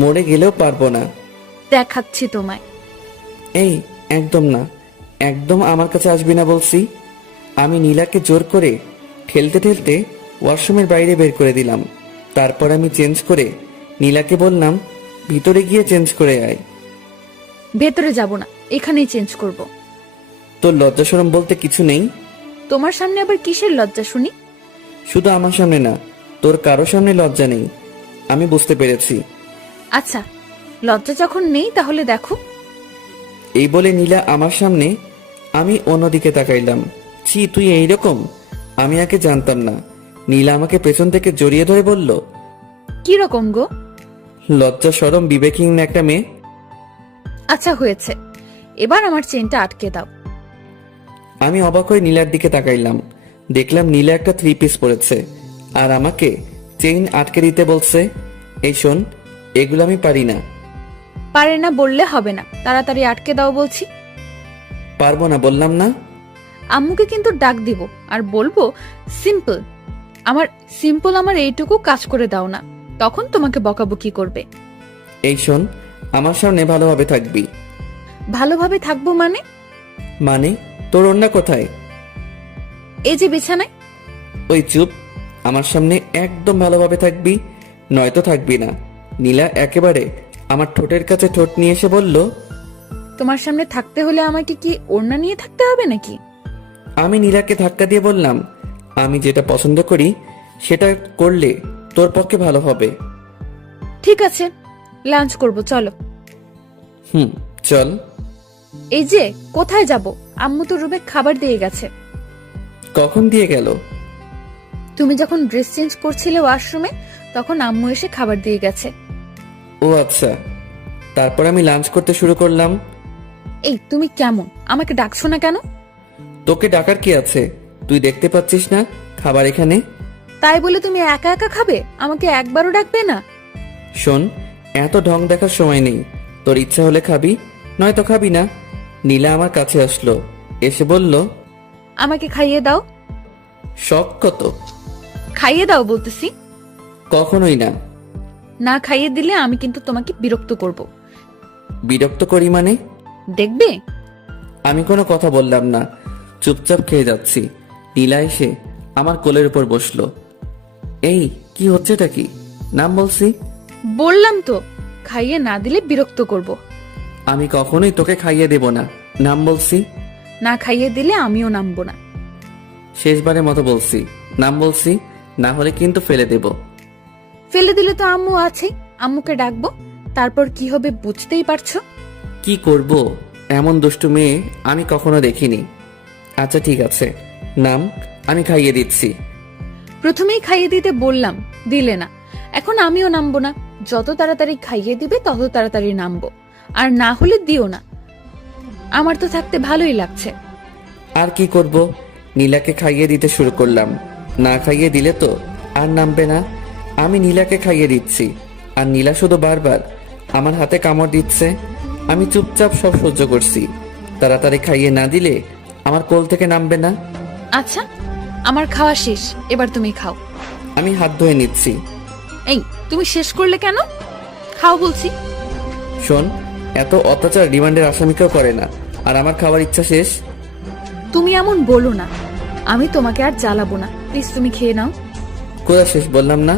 মরে গেলেও পারবো না। দেখাচ্ছি তোমায়। এই, একদম না, একদম আমার কাছে আসবি না বলছি। আমি নীলাকে জোর করে ঠেলতে ঠেলতে ওয়াশরুমের বাইরে বের করে দিলাম। তারপর আমি চেঞ্জ করে নীলাকে বললাম, ভিতরে গিয়ে চেঞ্জ করে আয়। ভেতরে যাব না, এখানেই চেঞ্জ করব। তোর লজ্জা শরম বলতে কিছু নেই? তোমার সামনে আবার কিসের লজ্জা শুনি? শুধু আমার সামনে না, তোর কারো সামনে লজ্জা নেই। আমি বুঝতে পেরেছি। আচ্ছা, লজ্জা যখন নেই তাহলে দেখো। এই বলে নীলা আমার সামনে, আমি অন্যদিকে তাকাইলাম। ছি, তুই এইরকম? আমি আগে জানতাম না। নীলা আমাকে পেছন থেকে জড়িয়ে ধরে বলল, কি রকম গো? লজ্জা শরম বিবেকহীন একটা মেয়ে। আচ্ছা হয়েছে, এবার আমার চেনটা আটকে দাও। আমি অবাক হয়ে নীলার দিকে তাকাইলাম। দেখলাম নীলা একটা 3 পিস পরেছে আর আমাকে চেইন আটকে দিতে বলছে। এই শোন, এগুলো আমি পারি না। পারে না বললে হবে না, তাড়াতাড়ি আটকে দাও বলছি। পারবো না বললাম না? আম্মুকে কিন্তু ডাক দিব আর বলবো সিম্পল আমার এইটুকু কাজ করে দাও না, তখন তোমাকে বকাবকি করবে। এই শোন, আমার সামনে ভালোভাবে থাকবি। ভালোভাবে থাকবো মানে? মানে তোর অন্য কোথায়? এই যে বিছানায়। ওই চুপ, আমার সামনে একদম ভালোভাবে থাকবি, নয়তো থাকবি না। নীলা একেবারে আমার ঠোঁটের কাছে ঠোঁট নিয়ে এসে বলল, তোমার সামনে থাকতে হলে আমাকে কি ওড়না নিয়ে থাকতে হবে নাকি? আমি নীলাকে ধাক্কা দিয়ে বললাম, আমি যেটা পছন্দ করি সেটা করলে তোর পক্ষে ভালো হবে। ঠিক আছে, লাঞ্চ করব, চলো। চল। এই যে কোথায় যাব? আম্মু তো রুমে খাবার দিয়ে গেছে। কখন দিয়ে গেল? তুমি যখন ড্রেস চেঞ্জ করছিলে ওয়াশরুমে, তখন আম্মু এসে খাবার দিয়ে গেছে। ও আচ্ছা। তারপর আমি লাঞ্চ করতে শুরু করলাম। এই তুমি কেমন, আমাকে ডাকছো না কেন? তোকে ডাকার কি আছে? তুই দেখতে পাচ্ছিস না খাবার এখানে? তাই বলে তুমি একা একা খাবে? আমাকে একবারও ডাকবে না? শোন, এত ঢং দেখার সময় নেই। তোর ইচ্ছা হলে খাবি, নয়তো খাবি না। নীলা আমার কাছে আসলো, এসে বলল, আমাকে খাইয়ে দাও। শখ কত? খাইয়ে দাও বলতেছি। কখনোই না। না খাইয়ে দিলে আমি কিন্তু তোমাকে বিরক্ত করব। বিরক্ত করি মানে? দেখবে। আমি কোনো কথা বললাম না, চুপচাপ খেয়ে যাচ্ছি। নীলা এসে আমার কোলের উপর বসলো। এই কি হচ্ছেটা কি? নাম বলছি। বললাম তো খাইয়ে না দিলে বিরক্ত করব। আমি কখনোই তোকে খাইয়ে দেব না, নাম বলছি। না খাইয়ে দিলে আমিও নামবো না। শেষবারের মতো বলছি, নাম বলছি, না হলে কিন্তু ফেলে দেব। ফেলে দিলে তো আম্মু আছে, আম্মুকে ডাকবো, তারপর কি হবে বুঝতেই পারছো। কি করব? এমন দুষ্টু মেয়ে আমি কখনো দেখিনি। আচ্ছা ঠিক আছে, নাম, আমি খাইয়ে দিচ্ছি। প্রথমেই খাইয়ে দিতে বললাম, দিলে না। এখন আমিও নামবো না। যত তাড়াতাড়ি খাইয়ে দিবে তত তাড়াতাড়ি নামবো, আর না হলে দিও না। আমার তো থাকতে ভালোই লাগছে। আর কি করব? নীলাকে খাইয়ে দিতে শুরু করলাম। না খাইয়ে দিলে তো আর নামবে না। আমি নীলাকে খাইয়ে দিচ্ছি, আর নীলা শুধু বারবার আমার হাতে কামড় দিচ্ছে। আমি চুপচাপ সব সহ্য করছি। তাড়াতাড়ি খাইয়ে না দিলে আমার কোল থেকে নামবে না। আচ্ছা, আমার খাওয়া শেষ, এবার তুমি খাও। আমি হাত ধুয়ে নিচ্ছি। এই, তুমি শেষ করলে কেন? খাও বলছি। শোন, এত অত্যাচার রিমান্ডের আসামিকেও করে না, আর আমার খাওয়ার ইচ্ছা শেষ। তুমি এমন বলো না, আমি তোমাকে আর জ্বালাবো না। প্লিজ তুমি খেয়ে নাও। কোথা শেষ বললাম না?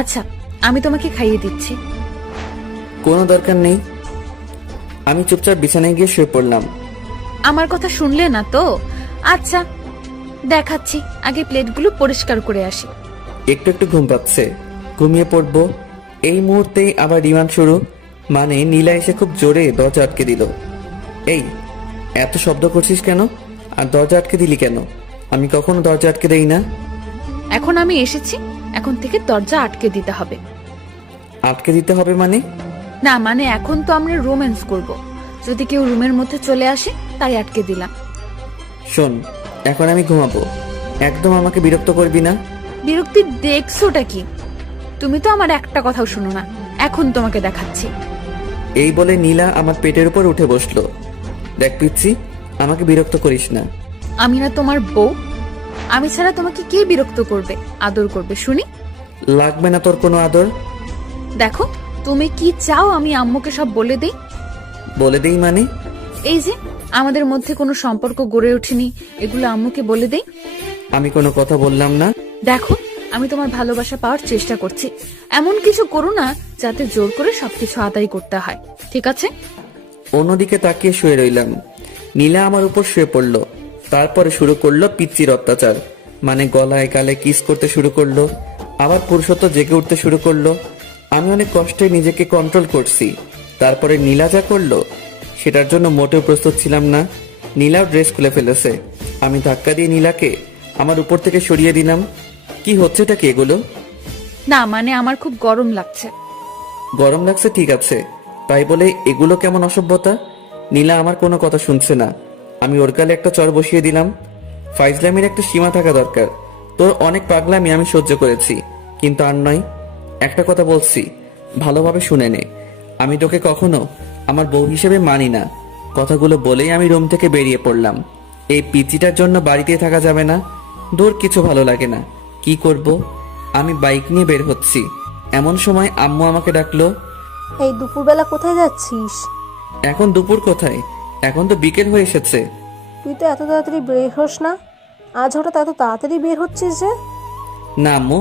আচ্ছা, আমি তোমাকে খাইয়ে দিচ্ছি। কোনো দরকার নেই। আমি চুপচাপ বিছানায় গিয়ে শুয়ে পড়লাম। আমার কথা শুনলে না তো? আচ্ছা দেখাচ্ছি, আগে প্লেটগুলো পরিষ্কার করে আসি। একটু একটু ঘুম পাচ্ছে, ঘুমিয়ে পড়বো। এই মুহূর্তেই আবার রিমান্ড শুরু। মানে নীলা এসে খুব জোরে দরজা আটকে দিল। এই, এত শব্দ করছিস কেন? আর দরজা আটকে দিলি কেন? আমি কখনো দরজা আটকে দেই না। এখন আমি এসেছি, এখন থেকে দরজা আটকে দিতে হবে। আটকে দিতে হবে মানে? না মানে এখন তো আমরা রোম্যান্স করব, যদি কেউ রুমের মধ্যে চলে আসে তাই আটকে দিলাম। শোন, এখন আমি ঘুমাবো, একদম আমাকে বিরক্ত করবি না। বিরক্তি দেখছোটা কি? তুমি তো আমার একটা কথাও শুনো না। এখন তোমাকে দেখাচ্ছি। এই বলে নীলা আমার পেটের উপর উঠে বসলো। দেখ পিচ্ছি, আমাকে বিরক্ত করিস না। আমি না তোমার বউ? আমি ছাড়া তোমাকে কে বিরক্ত করবে, আদর করবে শুনি? লাগবে না তোর কোনো আদর। দেখো, তুমি কি চাও আমি আম্মুকে সব বলে দেই? বলে দেই মানে? এই যে আমাদের মধ্যে কোনো সম্পর্ক গড়ে ওঠেনি, এগুলো আম্মুকে বলে দেই। আমি কোনো কথা বললাম না। দেখো, আমি তোমার ভালোবাসা পাওয়ার চেষ্টা করছি। এমন কিছু করো না যাতে জোর করে সবকিছু আদায় করতে হয়, ঠিক আছে? অন্যদিকে তাকিয়ে শুয়ে রইলাম। নীলা আমার উপর শুয়ে পড়লো। তারপরে শুরু করলো পিচ্চির অত্যাচার। মানে গলায় গালে কিস করতে শুরু করলো, আবার পুরুষত্ব জেগে উঠতে শুরু করলো। আমি অনেক কষ্টে নিজেকে কন্ট্রোল করছি। তারপরে নীলা যা করলো সেটার জন্য মোটেও প্রস্তুত ছিলাম না। নীলাও ড্রেস খুলে ফেলেছে। আমি ধাক্কা দিয়ে নীলাকে আমার উপর থেকে সরিয়ে দিলাম। কি হচ্ছেটা কি এগুলো? না মানে আমার খুব গরম লাগছে। গরম লাগছে ঠিক আছে, তাই বলে এগুলো কেমন অসভ্যতা? নীলা আমার কোনো কথা শুনছে না। আমি ওর গালে একটা চড় বসিয়ে দিলাম। ফাইজলামের একটা সীমা থাকা দরকার। তোর অনেক পাগলামি আমি সহ্য করেছি, কিন্তু আর নয়। একটা কথা বলছি, ভালোভাবে শুনে নে। আমি তোকে কখনো আমার বউ হিসেবে মানি না। কথাগুলো বলেই আমি রুম থেকে বেরিয়ে পড়লাম। এই পিচিটার জন্য বাড়িতে থাকা যাবে না। দূর, কিছু ভালো লাগে না। কি করব? আমি বাইক নিয়ে বের হচ্ছি, এমন সময় আম্মু আমাকে ডাকলো। এই দুপুরবেলা কোথায় যাচ্ছিস? এখন দুপুর কোথায়? এখন তো বিকেল হয়ে এসেছে। তুই তো এত তাড়াতাড়ি বের হোস না, আজ হঠাৎ এত তাড়াতাড়ি বের হচ্ছিস যে? না আম্মু,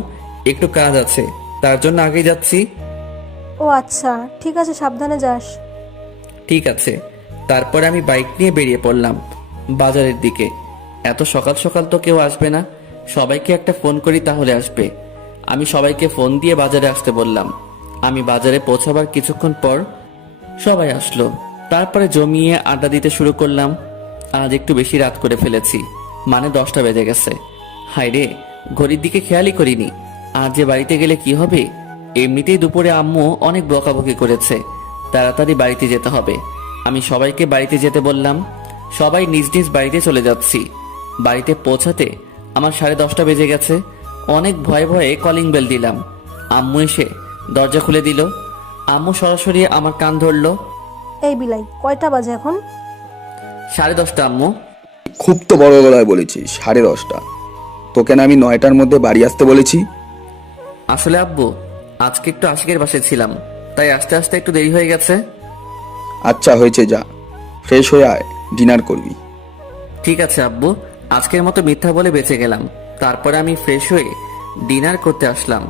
একটু কাজ আছে, তার জন্য আগে যাচ্ছি। ও আচ্ছা, ঠিক আছে, সাবধানে যাস। ঠিক আছে। তারপরে আমি বাইক নিয়ে বেরিয়ে পড়লাম বাজারের দিকে। এত সকাল সকাল তো কেউ আসবে না, সবাইকে একটা ফোন করি তাহলে আসবে। আমি সবাইকে ফোন দিয়ে বাজারে আসতে বললাম। আমি বাজারে পৌঁছাবার কিছুক্ষণ পর সবাই আসলো। তারপরে জমিয়ে আড্ডা দিতে শুরু করলাম। আজ একটু বেশি রাত করে ফেলেছি, মানে 10টা বেজে গেছে। হায় রে, ঘড়ির দিকে খেয়ালই করিনি। আজ যে বাড়িতে গেলে কি হবে? এমনিতেই দুপুরে আম্মু অনেক বকাবকি করেছে, তাড়াতাড়ি বাড়িতে যেতে হবে। আমি সবাইকে বাড়িতে যেতে বললাম। সবাই নিজ নিজ বাড়িতে চলে যাচ্ছি। বাড়িতে পৌঁছাতে আমার 10:30 বেজে গেছে। অনেক ভয়ে ভয়ে কলিং বেল দিলাম। আম্মু এসে দরজা খুলে দিল। আম্মু সরাসরি আমার কান ধরলো। এই বিলাই, কয়টা বাজে এখন? 10:30 আম্মু। খুব তো বড় গলায় বলেছিস 10:30। তোকে না আমি 9টার মধ্যে বাড়ি আসতে বলেছি? আসলে আব্বু আজকে একটু আশিকের বাসায় ছিলাম, তাই আস্তে আস্তে একটু দেরি হয়ে গেছে। আচ্ছা হয়েছে, যা ফ্রেশ হয়ে আয়, ডিনার করবি। ঠিক আছে আব্বু, আজকের মতো মিথ্যা বলে বেঁচে গেলাম। তারপরে আমি ফ্রেশ হয়ে ডিনার করতে আসলাম।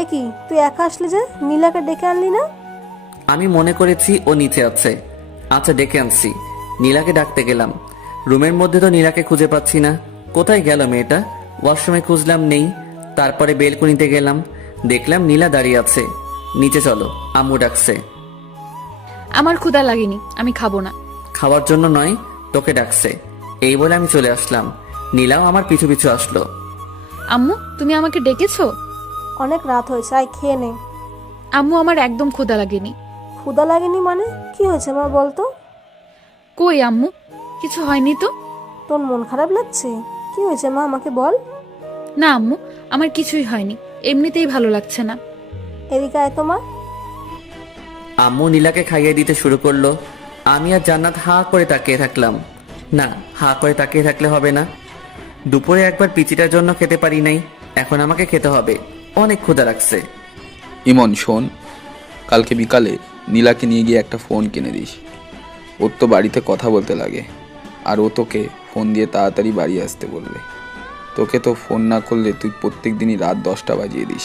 এ কি, তুই একা আসলি যে? নীলাকে ডেকে আনলি না? আমি মনে করেছি ও নিচে আছে, আচ্ছা ডেকে আনছি। নীলাকে ডাকতে গেলাম, রুমের মধ্যে তো নীলাকে খুঁজে পাচ্ছি না। কোথায় গেল মেয়েটা? ওয়াশরুমে খুঁজলাম, নেই। তারপরে বেলকনিতে গেলাম, দেখলাম নীলা দাঁড়িয়ে আছে। নিচে চলো, আম্মু ডাকছে। আমার ক্ষুধা লাগেনি, আমি খাবো না। খাওয়ার জন্য নয়, তোকে ডাকছে। এই বলে আমি চলে আসলাম। নীলাও আমার পিছু পিছু আসলো। আম্মু, তুমি আমাকে ডেকেছো? অনেক রাত হয়েছে, আয় খেয়ে নে। আম্মু, আমার একদম ক্ষুধা লাগেনি। ক্ষুধা লাগেনি মানে? কি হয়েছে মা, বলতো? কই আম্মু, কিছু হয়নি তো। তোর মন খারাপ লাগছে? কি হয়েছে মা, আমাকে বল। না আম্মু, আমার কিছুই হয়নি, এমনিতেই ভালো লাগছে না। এদিকে আয় তো মা। আম্মু নীলাকে খাইয়ে দিতে শুরু করলো। আমি আর জান্নাত হা করে তাকিয়ে থাকলাম। না, হা করে তাকিয়ে থাকলে হবে না। দুপুরে একবার পিচিটার জন্য খেতে পারি নাই, এখন আমাকে খেতে হবে। অনেক ক্ষুধা লাগছে। ইমন শোন, কালকে বিকালে নীলাকে নিয়ে গিয়ে একটা ফোন কিনে দিস। ওর তো বাড়িতে কথা বলতে লাগে, আর ও তোকে ফোন দিয়ে তাড়াতাড়ি বাড়ি আসতে বলবে। তোকে তো ফোন না করলে তুই প্রত্যেক দিনই রাত 10টা বাজিয়ে দিস।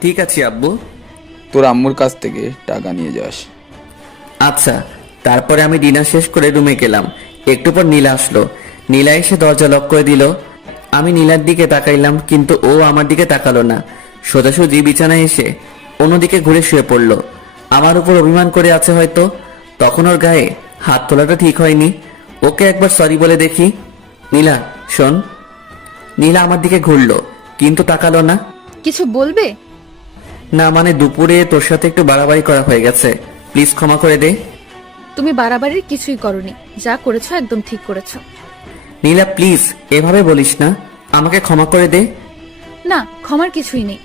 ঠিক আছে আব্বু। তোর আম্মুর কাছ থেকে টাকা নিয়ে যাস। আচ্ছা। তারপরে আমি ডিনার শেষ করে রুমে গেলাম। একটু পর নীলা আসলো। নীলা এসে দরজা লক করে দিল। আমি নীলার দিকে তাকাইলাম, কিন্তু ও আমার দিকে তাকালো না। সোজাসুজি বিছানায় এসে অন্যদিকে ঘুরে শুয়ে পড়লো। আমার উপর অভিমান করে আছে হয়তো। তখন ওর গায়ে হাত তোলাটা ঠিক হয়নি। ওকে একবার সরি বলে দেখি। নীলা শোন। নীলা আমার দিকে ঘুরলো, কিন্তু তাকালো না। কিছু বলবে? না মানে দুপুরে তোর সাথে একটু বাড়াবাড়ি করা হয়ে গেছে, প্লিজ ক্ষমা করে দে। তুমি বাড়াবাড়ির কিছুই করনি, যা করেছো একদম ঠিক করেছো। নীলা প্লিজ এভাবে বলিস না, আমাকে ক্ষমা করে দে। না, ক্ষমার কিছুই নেই।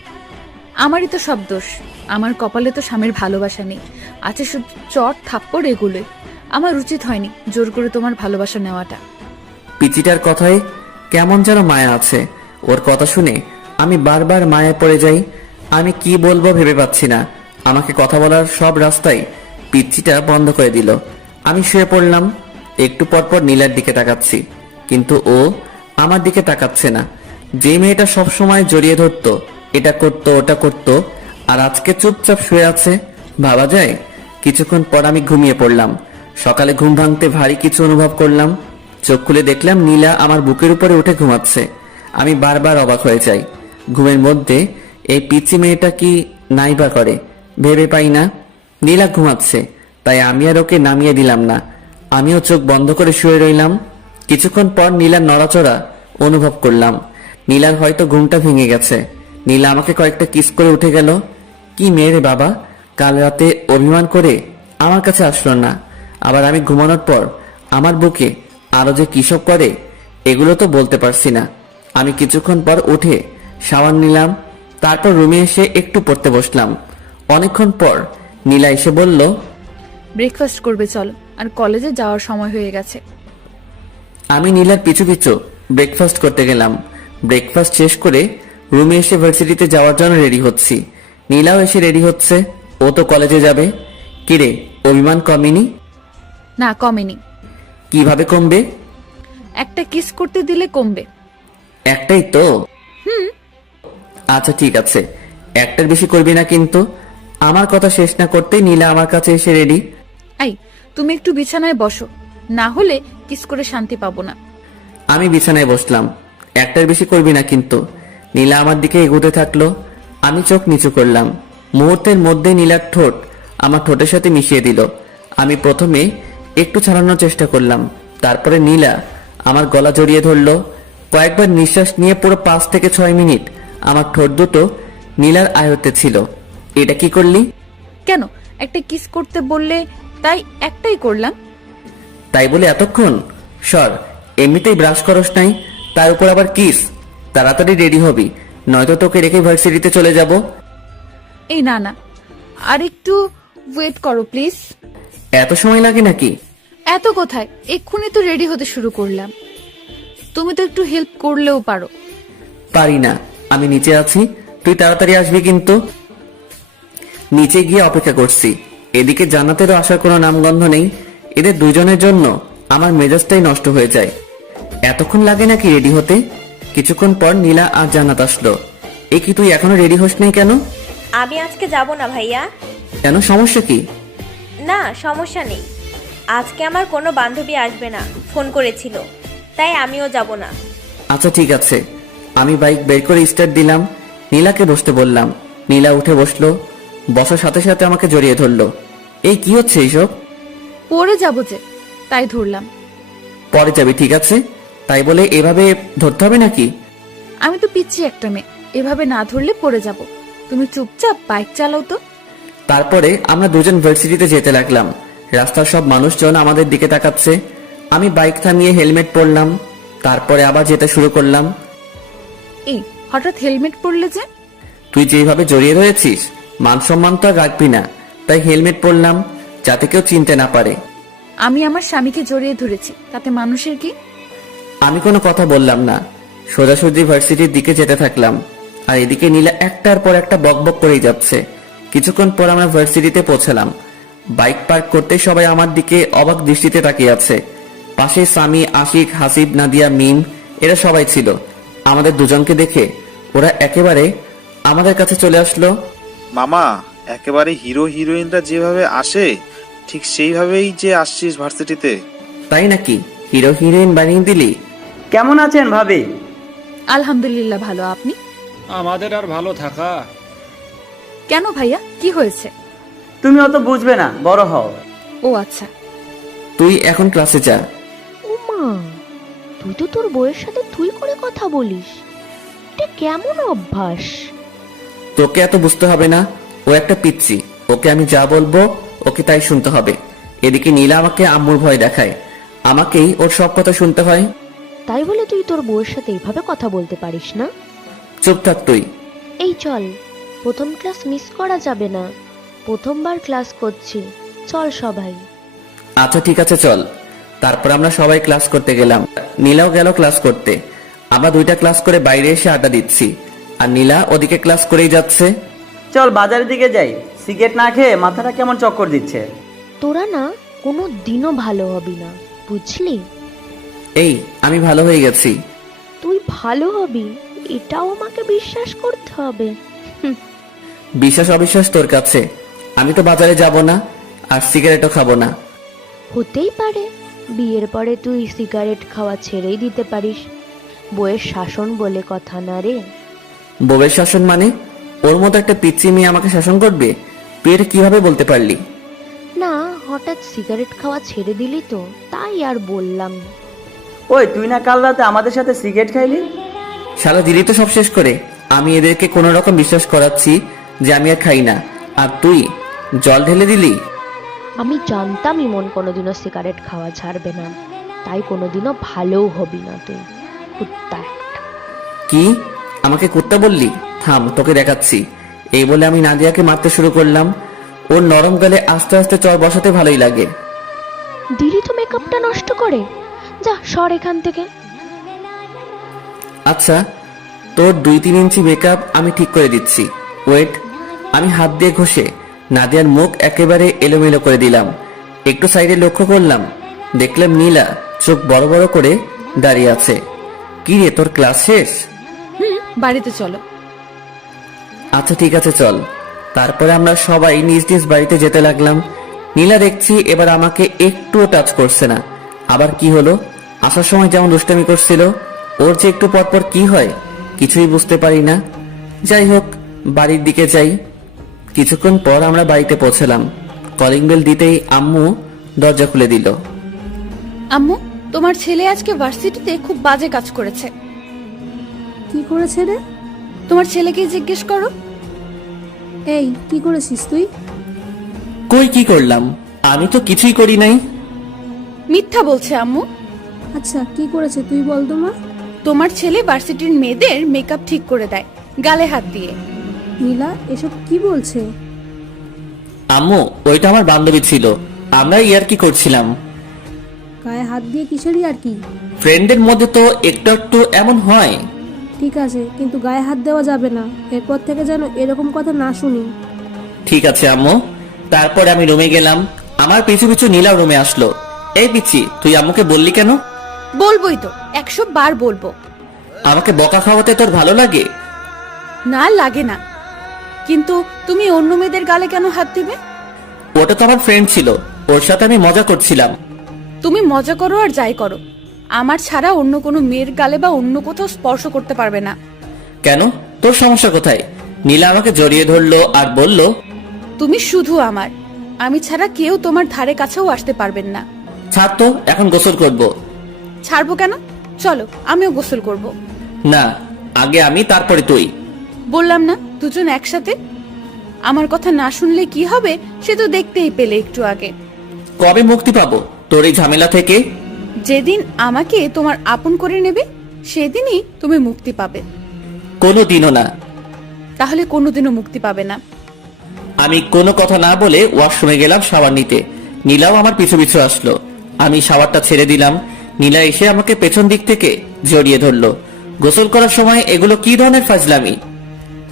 আমারই তো সব দোষ। আমার কপালে তো স্বামীর ভালোবাসা নেই, আছে শুধু চট থাপ্পড় এগুলোই। আমার উচিত হয়নি জোর করে তোমার ভালোবাসা নেওয়াটা। পিচিটার কথায় কেমন যেন মায়া আছে। ওর কথা শুনে আমি বারবার মায়ায় পড়ে যাই। আমি কি বলবো ভেবে পাচ্ছি না। আমাকে কথা বলার সব রাস্তায় পিচিটা বন্ধ করে দিল। আমি শুয়ে পড়লাম। একটু পর পর নীলার দিকে তাকাচ্ছি, কিন্তু ও আমার দিকে তাকাচ্ছে না। যে মেয়েটা সব সময় জড়িয়ে ধরতো, এটা করতো ওটা করতো, আর আজকে চুপচাপ শুয়ে আছে, ভাবা যায়। কিছুক্ষণ পর আমি ঘুমিয়ে পড়লাম। সকালে ঘুম ভাঙতে ভারী কিছু অনুভব করলাম। চোখ খুলে দেখলাম নীলা আমার বুকের উপরে উঠে ঘুমাচ্ছে। আমি বারবার অবাক হয়ে যাই। ঘুমের মধ্যে এই পিচি মেয়েটা কি নাইবা করে ভেবে পাই না। নীলা ঘুমাচ্ছে, তাই আমি আর ওকে নামিয়ে দিলাম না। আমিও চোখ বন্ধ করে শুয়ে রইলাম। কিছুক্ষণ পর নীলার নড়াচড়া অনুভব করলাম। নীলার হয়তো ঘুমটা ভেঙে গেছে। নীলা আমাকে কয়েকটা কিস করে উঠে গেল। কি মেয়ে রে বাবা, কাল রাতে অভিমান করে আমার কাছে আসলো না, আবার আমি ঘুমানোর পর আমার বুকে আরো যে কিসব করে এগুলো তো বলতে পারছি না। আমি কিছুক্ষণ পর উঠে শাওয়ার নিলাম, তারপর রুমে এসে একটু পড়তে বসলাম। অনেকক্ষণ পর নীলা এসে বলল, ব্রেকফাস্ট করবে চলো, আর কলেজে যাওয়ার সময় হয়ে গেছে। আমি নীলার পিছু পিছু ব্রেকফাস্ট করতে গেলাম। ব্রেকফাস্ট শেষ করে রুমে এসে ভার্সিটিতে যাওয়ার জন্য রেডি হচ্ছি। নীলাও এসে রেডি হচ্ছে, ও তো কলেজে যাবে। কিরে, অভিমান কমেনি? না, কমেনি। কিভাবে কমবে? একটা কিস করতে দিলে কমবে। একটাই তো। আচ্ছা ঠিক আছে, একটার বেশি করবি না কিন্তু। আমার কথা শেষ না করতেই নীলা আমার কাছে এসে রেডি। আই, তুমি একটু বিছানায় বসো, না হলে কিস করে শান্তি পাবো না। আমি বিছানায় বসলাম। একটার বেশি করবি না কিন্তু। নীলা আমার দিকে এগোতে থাকলো। আমি চোখ নিচু করলাম। মুহূর্তের মধ্যে নীলার ঠোঁট আমার ঠোঁটের সাথে মিশিয়ে দিল। আমি প্রথমে একটু ছাড়ানোর চেষ্টা করলাম, তারপরে নীলা আমার গলা জড়িয়ে ধরলো। কয়েকবার নিঃশ্বাস নিয়ে পুরো 5 থেকে 6 মিনিট আমার ঠোঁট দুটো নীলার আয়ত্তে ছিল। এটা কি করলি? কেন, একটা কিস করতে বললে তাই একটাই করলাম। তাই বলে এতক্ষণ? সর, এমনিতেই ব্রাশ করস নাই, তার উপর আবার কিস। তাড়াতাড়ি রেডি হবি, নয়তো তোকে রেখে ভার্সিটিতে চলে যাব। এই না না, আর একটু ওয়েট করো প্লিজ। এত সময় লাগে নাকি? এত কোথায়, এক্ষুনি তো রেডি হতে শুরু করলাম। তুমি তো একটু হেল্প করলেও পারো। পারি না, আমি নিচে আছি, তুই তাড়াতাড়ি আসবি কিন্তু। নিচে গিয়ে অপেক্ষা করছি, এদিকে জান্নাতেরও আসার কোনো নামগন্ধ নেই। এদের দুজনের জন্য আমার মেজাজটাই নষ্ট হয়ে যায়। এতক্ষণ লাগে নাকি রেডি হতে? কিছুক্ষণ পর নীলা আর জান্নাত আসলো। এ কি, তুই এখনো রেডি হোস নাই কেন? আমি আজকে যাব না ভাইয়া। কেন, সমস্যা কি? না, সমস্যা নেই। আজকে আমার কোনো বান্ধবী আসবে না, ফোন করেছিল, তাই আমিও যাব না। আচ্ছা ঠিক আছে। আমি বাইক বের করে স্টার্ট দিলাম, নীলাকে বসতে বললাম। নীলা উঠে বসলো, বসার সাথে সাথে আমাকে জড়িয়ে ধরলো। এই কি হচ্ছে এইসব? পরে যাবো যে, তাই ধরলাম। পরে যাবি, ঠিক আছে, তাই বলে এভাবে ধরতে হবে নাকি? আমি তো পিচ্ছি একটা মেয়ে, এভাবে না ধরলে পড়ে যাব। তুমি চুপচাপ বাইক চালাও তো। তারপরে আমরা দুজন ভার্সিটিতে যেতে লাগলাম। রাস্তার সব মানুষজন আমাদের দিকে তাকাচ্ছে। আমি বাইক থামিয়ে হেলমেট পরলাম, তারপরে আবার যেতে শুরু করলাম। এই হঠাৎ হেলমেট পরলে যে? তুই যেভাবে জড়িয়ে রয়েছিস, মান সম্মান তো আর রাখবি না, তাই হেলমেট পরলাম, যাতে কেউ চিনতে না পারে। আমি আমার স্বামীকে জড়িয়ে ধরেছি, তাতে মানুষের কি? আমি কোনো কথা বললাম না, সোজাসুজি ভার্সিটির দিকে যেতে থাকলাম। আর এদিকে নীলা একটার পর একটা বকবক করেই যাচ্ছে। কিছুক্ষণ পর আমরা ভার্সিটিতে পৌঁছালাম। বাইক পার্ক করতে সবাই আমার দিকে অবাক দৃষ্টিতে তাকিয়ে আছে। পাশে সামি, আশিক, হাসিব, নাদিয়া, মিম, এরা সবাই ছিল। আমাদের দুজনকে দেখে ওরা একেবারে আমাদের কাছে চলে আসলো। মামা, একেবারে হিরো হিরোইনরা যেভাবে আসে ঠিক সেইভাবেই যে আসছিস ভার্সিটিতে। তাই নাকি? হিরো হিরোইন বানিয়ে দিলি? কেমন আছেন ভাবি? আলহামদুলিল্লাহ ভালো, আপনি? আমাদের আর ভালো থাকা। কেন ভাইয়া, কি হয়েছে? তুমি অত বুঝবে না, বড় হও। ও আচ্ছা। তুই এখন ক্লাসে যা। ওমা, তুই তো তোর বউয়ের সাথে তুই করে কথা বলিস, এটা কেমন অভ্যাস? তোকে এত বুঝতে হবে না, ও একটা পিচ্ছি, ওকে আমি যা বলবো ওকে তাই শুনতে হবে। এদিকে নীলা আমাকে আম্মুর ভয় দেখায়, আমাকেই ওর সব কথা শুনতে হয়। তাই বলে তুই তোর বউয়ের সাথে এইভাবে কথা বলতে পারিস না? চুপ থাক তুই। এই চল, প্রথম ক্লাস মিস করা যাবে না, প্রথমবার ক্লাস করছি, চল সবাই। আচ্ছা ঠিক আছে চল। তারপর আমরা সবাই ক্লাস করতে গেলাম। নীলাও গেল ক্লাস করতে। আমরা দুইটা ক্লাস করে বাইরে এসে আড্ডা দিচ্ছি, আর নীলা ওদিকে ক্লাস করেই যাচ্ছে। চল বাজারের দিকে যাই, সিগারেট না খেয়ে মাথাটা কেমন চক্কর দিচ্ছে। তোরা না কোনো দিনও ভালো হবি না, বুঝলি? এই, আমি ভালো হয়ে গেছি। তুই ভালো হবি এটাও আমাকে বিশ্বাস করতে হবে। বিশ্বাস অবিশ্বাস তোর কাছে। আমি তো বাজারে যাব না, আর সিগারেটও খাবো না। হতেই পারে বিয়ের পরে তুই সিগারেট খাওয়া ছেড়েই দিতে পারিস, বউয়ের শাসন বলে কথা না রে। বউয়ের শাসন মানে? ওর মতো একটা পিচ্চি মেয়ে আমাকে শাসন করবে? তুই এটা কিভাবে বলতে পারলি? না, হঠাৎ সিগারেট খাওয়া ছেড়ে দিলি তো, তাই আর বললাম। ওই তুই না কাল রাতে আমাদের সাথে সিগারেট খাইলি? সারা দিলি তো সব শেষ করে। আমি এদেরকে কোনো রকম বিশ্বাস করাচ্ছি যে আমি আর খাই না, আর তুই জল ঢেলে দিলি। আমি জানতাম ইমন কোনোদিনও সিগারেট খাওয়া ছাড়বে না, তাই কোনোদিনও ভালোও হবি না তুই, কুত্তা একটা। কি, আমাকে কুত্তা বললি? থাম, তোকে দেখাচ্ছি। এই বলে আমি নাদিয়াকে মারতে শুরু করলাম। ওর নরম গালে আস্তে আস্তে চর বসাতে ভালোই লাগে। দিলি তো মেকআপটা নষ্ট করে, যা সর এখান থেকে। আচ্ছা, তোর 2-3 ইঞ্চি মেকআপ আমি ঠিক করে দিচ্ছি, ওয়েট। আমি হাত দিয়ে ঘষে নাদিয়ার মুখ একেবারে এলোমেলো করে দিলাম। একটু সাইডে লক্ষ্য করলাম, দেখলাম নীলা চোখ বড় বড় করে দাঁড়িয়ে আছে। কি রে, তোর ক্লাস শেষ? বাড়িতে চলো। আচ্ছা ঠিক আছে চল। তারপরে আমরা সবাই নিজ নিজ বাড়িতে যেতে লাগলাম। নীলা দেখছি এবার আমাকে একটুও টাচ করছে না। আবার কি হলো? আসার সময় যেমন দুষ্টামি করছিল, ওর যে একটু পরপর কি হয় কিছুই বুঝতে পারি না। যাই হোক, বাড়ির দিকে যাই। কিছুক্ষণ পর আমরা বাড়িতে পৌঁছলাম। কলিং বেল দিতেই আম্মু দরজা খুলে দিল। আম্মু, তোমার ছেলে আজকে ভার্সিটিতে খুব বাজে কাজ করেছে। কি করেছে রে? তোমার ছেলেকে জিজ্ঞেস করো। এই, কি করেছিস তুই? কই কি করলাম? আমি তো কিছুই করি নাই। মিথ্যা বলছে আম্মু। আচ্ছা, কি করেছে তুই বল তো মা। তোমার ছেলে ভার্সিটির মেয়েদের মেকআপ ঠিক করে দেয় গালে হাত দিয়ে। নীলা এসব কি বলছে? আম্মু, ওইটা আমার বান্ধবী ছিল, আমরা ইয়ার্কি করছিলাম। গায়ে হাত দিয়ে কিসেরই আর কি? ফ্রেন্ডের মধ্যে তো একটু একটু এমন হয়। ঠিক আছে, কিন্তু গায়ে হাত দেওয়া যাবে না। এরপর থেকে যেন এরকম কথা না শুনি। ঠিক আছে আম্মু। তারপরে আমি রুমে গেলাম, আমার পিছু পিছু নীলাও রুমে আসলো। এই পিচ্ছি, তুই আম্মুকে বললি কেন? বলবোই তো, 100 বার বলবো। আমাকে বকা খাওয়াতে তোর ভালো লাগে? না লাগে না, কিন্তু তুমি অন্য মেয়েদের গালে কেন হাত দিবে? ওটা তো আমার ফ্রেন্ড ছিল, ওর সাথে আমি মজা করছিলাম। তুমি মজা করো আর যাই করো, আমার ছাড়া অন্য কোনো মেয়ের গালে বা অন্য কোথাও স্পর্শ করতে পারবে না। কেন, তোর সমস্যা কোথায়? নীলা আমাকে জড়িয়ে ধরলো আর বলল, তুমি শুধু আমার, আমি ছাড়া কেউ তোমার ধারে কাছেও আসতে পারবেন না। ছাড় তো, এখন গোসল করব। ছাড়বো কেন? চলো আমিও গোসল করব। না, আগে আমি, তারপরে তুই। বললাম না দুজন একসাথে। আমার কথা না শুনলে কি হবে সে তো দেখতেই পেলে একটু আগে। কবে মুক্তি পাবো তোর এই ঝামেলা থেকে? যেদিন আমাকে তোমার আপন করে নেবে সেদিনই তুমি মুক্তি পাবে। কোনো দিনও না। তাহলে কোনোদিনও মুক্তি পাবে না। আমি কোনো কথা না বলে ওয়াশরুমে গেলাম শাওয়ার নিতে। নীলাও আমার পিছু পিছু আসলো। আমি শাওয়ারটা ছেড়ে দিলাম, নীলা এসে আমাকে পেছন দিক থেকে জড়িয়ে ধরলো। গোসল করার সময় এগুলো কি ধরনের ফাজলামি?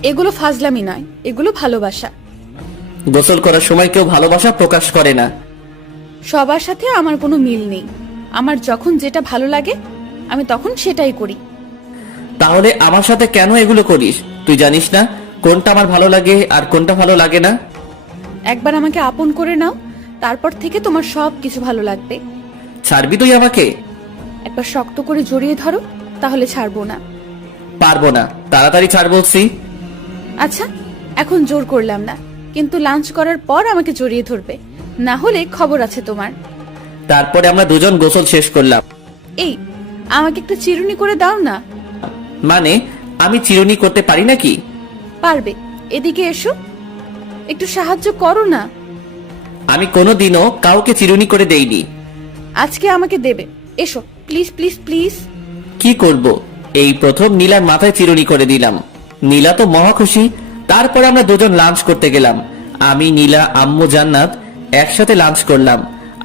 এগুলো ফাজলামি নয়, এগুলো ভালোবাসা। গোসল করার সময় কেউ ভালোবাসা প্রকাশ করে না। সবার সাথে আমার কোনো মিল নেই। আমার যখন যেটা ভালো লাগে আমি তখন সেটাই করি। তাহলে আমার সাথে কেন এগুলো করিস? তুই জানিস না কোনটা আমার ভালো লাগে আর কোনটা ভালো লাগে না? একবার আমাকে আপন করে নাও, তারপর থেকে তোমার সব কিছু ভালো লাগবে। ছাড়বি তুই আমাকে? একবার শক্ত করে জড়িয়ে ধরো, তাহলে ছাড়বো না। পারবো না, তাড়াতাড়ি ছাড় বলছি। আচ্ছা, এখন জোর করলাম না, কিন্তু লাঞ্চ করার পর আমাকে জড়িয়ে ধরবে, না হলে খবর আছে তোমার। তারপরে আমরা দুজন গোসল শেষ করলাম। এই, আমাকে একটু চিরুনি করে দাও না। মানে, আমি চিরুনি করতে পারি নাকি? পারবে, এদিকে এসো, একটু সাহায্য করো না। আমি কোনোদিনও কাউকে চিরুনি করে দেইনি। আজকে আমাকে দেবে, এসো প্লিজ প্লিজ প্লিজ। কি করব? এই প্রথম নীলার মাথায় চিরুনি করে দিলাম। নীলা তো মহা খুশি। তারপর আমরা দুজন লাঞ্চ করতে গেলাম। আমি, নীলা, আম্মু, জান্নাত একসাথে লাঞ্চ করলাম।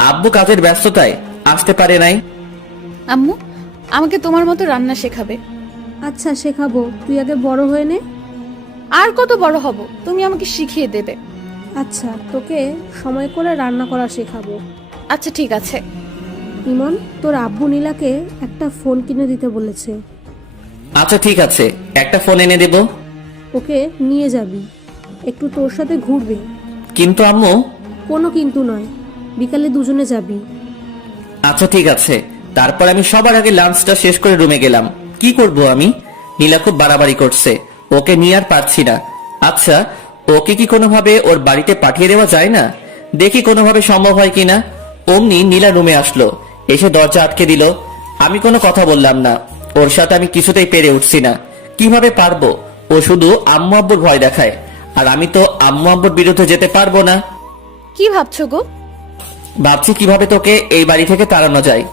আব্বু কাজের ব্যস্ততায় আসতে পারে নাই। আম্মু আমাকে তোমার মতো রান্না শেখাবে। আচ্ছা শেখাবো, তুই আগে বড় হয়ে নে। আর কত বড় হব, তুমি আমাকে শিখিয়ে দেবে। আচ্ছা, তোকে সময় করে রান্না করা শেখাবো। আচ্ছা ঠিক আছে। ইমন, তোর আব্বু নীলাকে একটা ফোন কিনে দিতে বলেছে। আচ্ছা ঠিক আছে, একটা ফোন এনে দেব। ওকে নিয়ে যাবি, একটু তোর সাথে ঘুরবে। কিন্তু আম্মু। কোনো কিন্তু নয়, বিকালে দুজনে যাবি। আচ্ছা ঠিক আছে। তারপর আমি সবার আগে লাঞ্চটা শেষ করে রুমে গেলাম। কি করব আমি? নীলা খুব বাড়াবাড়ি করছে, ওকে নিয়ে আর পারছি না। আচ্ছা, ওকে কি কোনোভাবে ওর বাড়িতে পাঠিয়ে দেওয়া যায় না? দেখি কোনোভাবে সম্ভব হয় কিনা। অমনি নীলা রুমে আসলো, এসে দরজা আটকে দিল। আমি কোনো কথা বললাম না। ওর সাথে আমি কিছুতেই পেরে উঠছি না। কিভাবে পারবো? ও শুধু আম্মু আব্বুর ভয় দেখায়, আর আমি তো আম্মু আব্বুর বিরুদ্ধে যেতে পারবো না। কি ভাবছো গো? ভাবছি কিভাবে তোকে এই বাড়ি থেকে তাড়ানো যায়।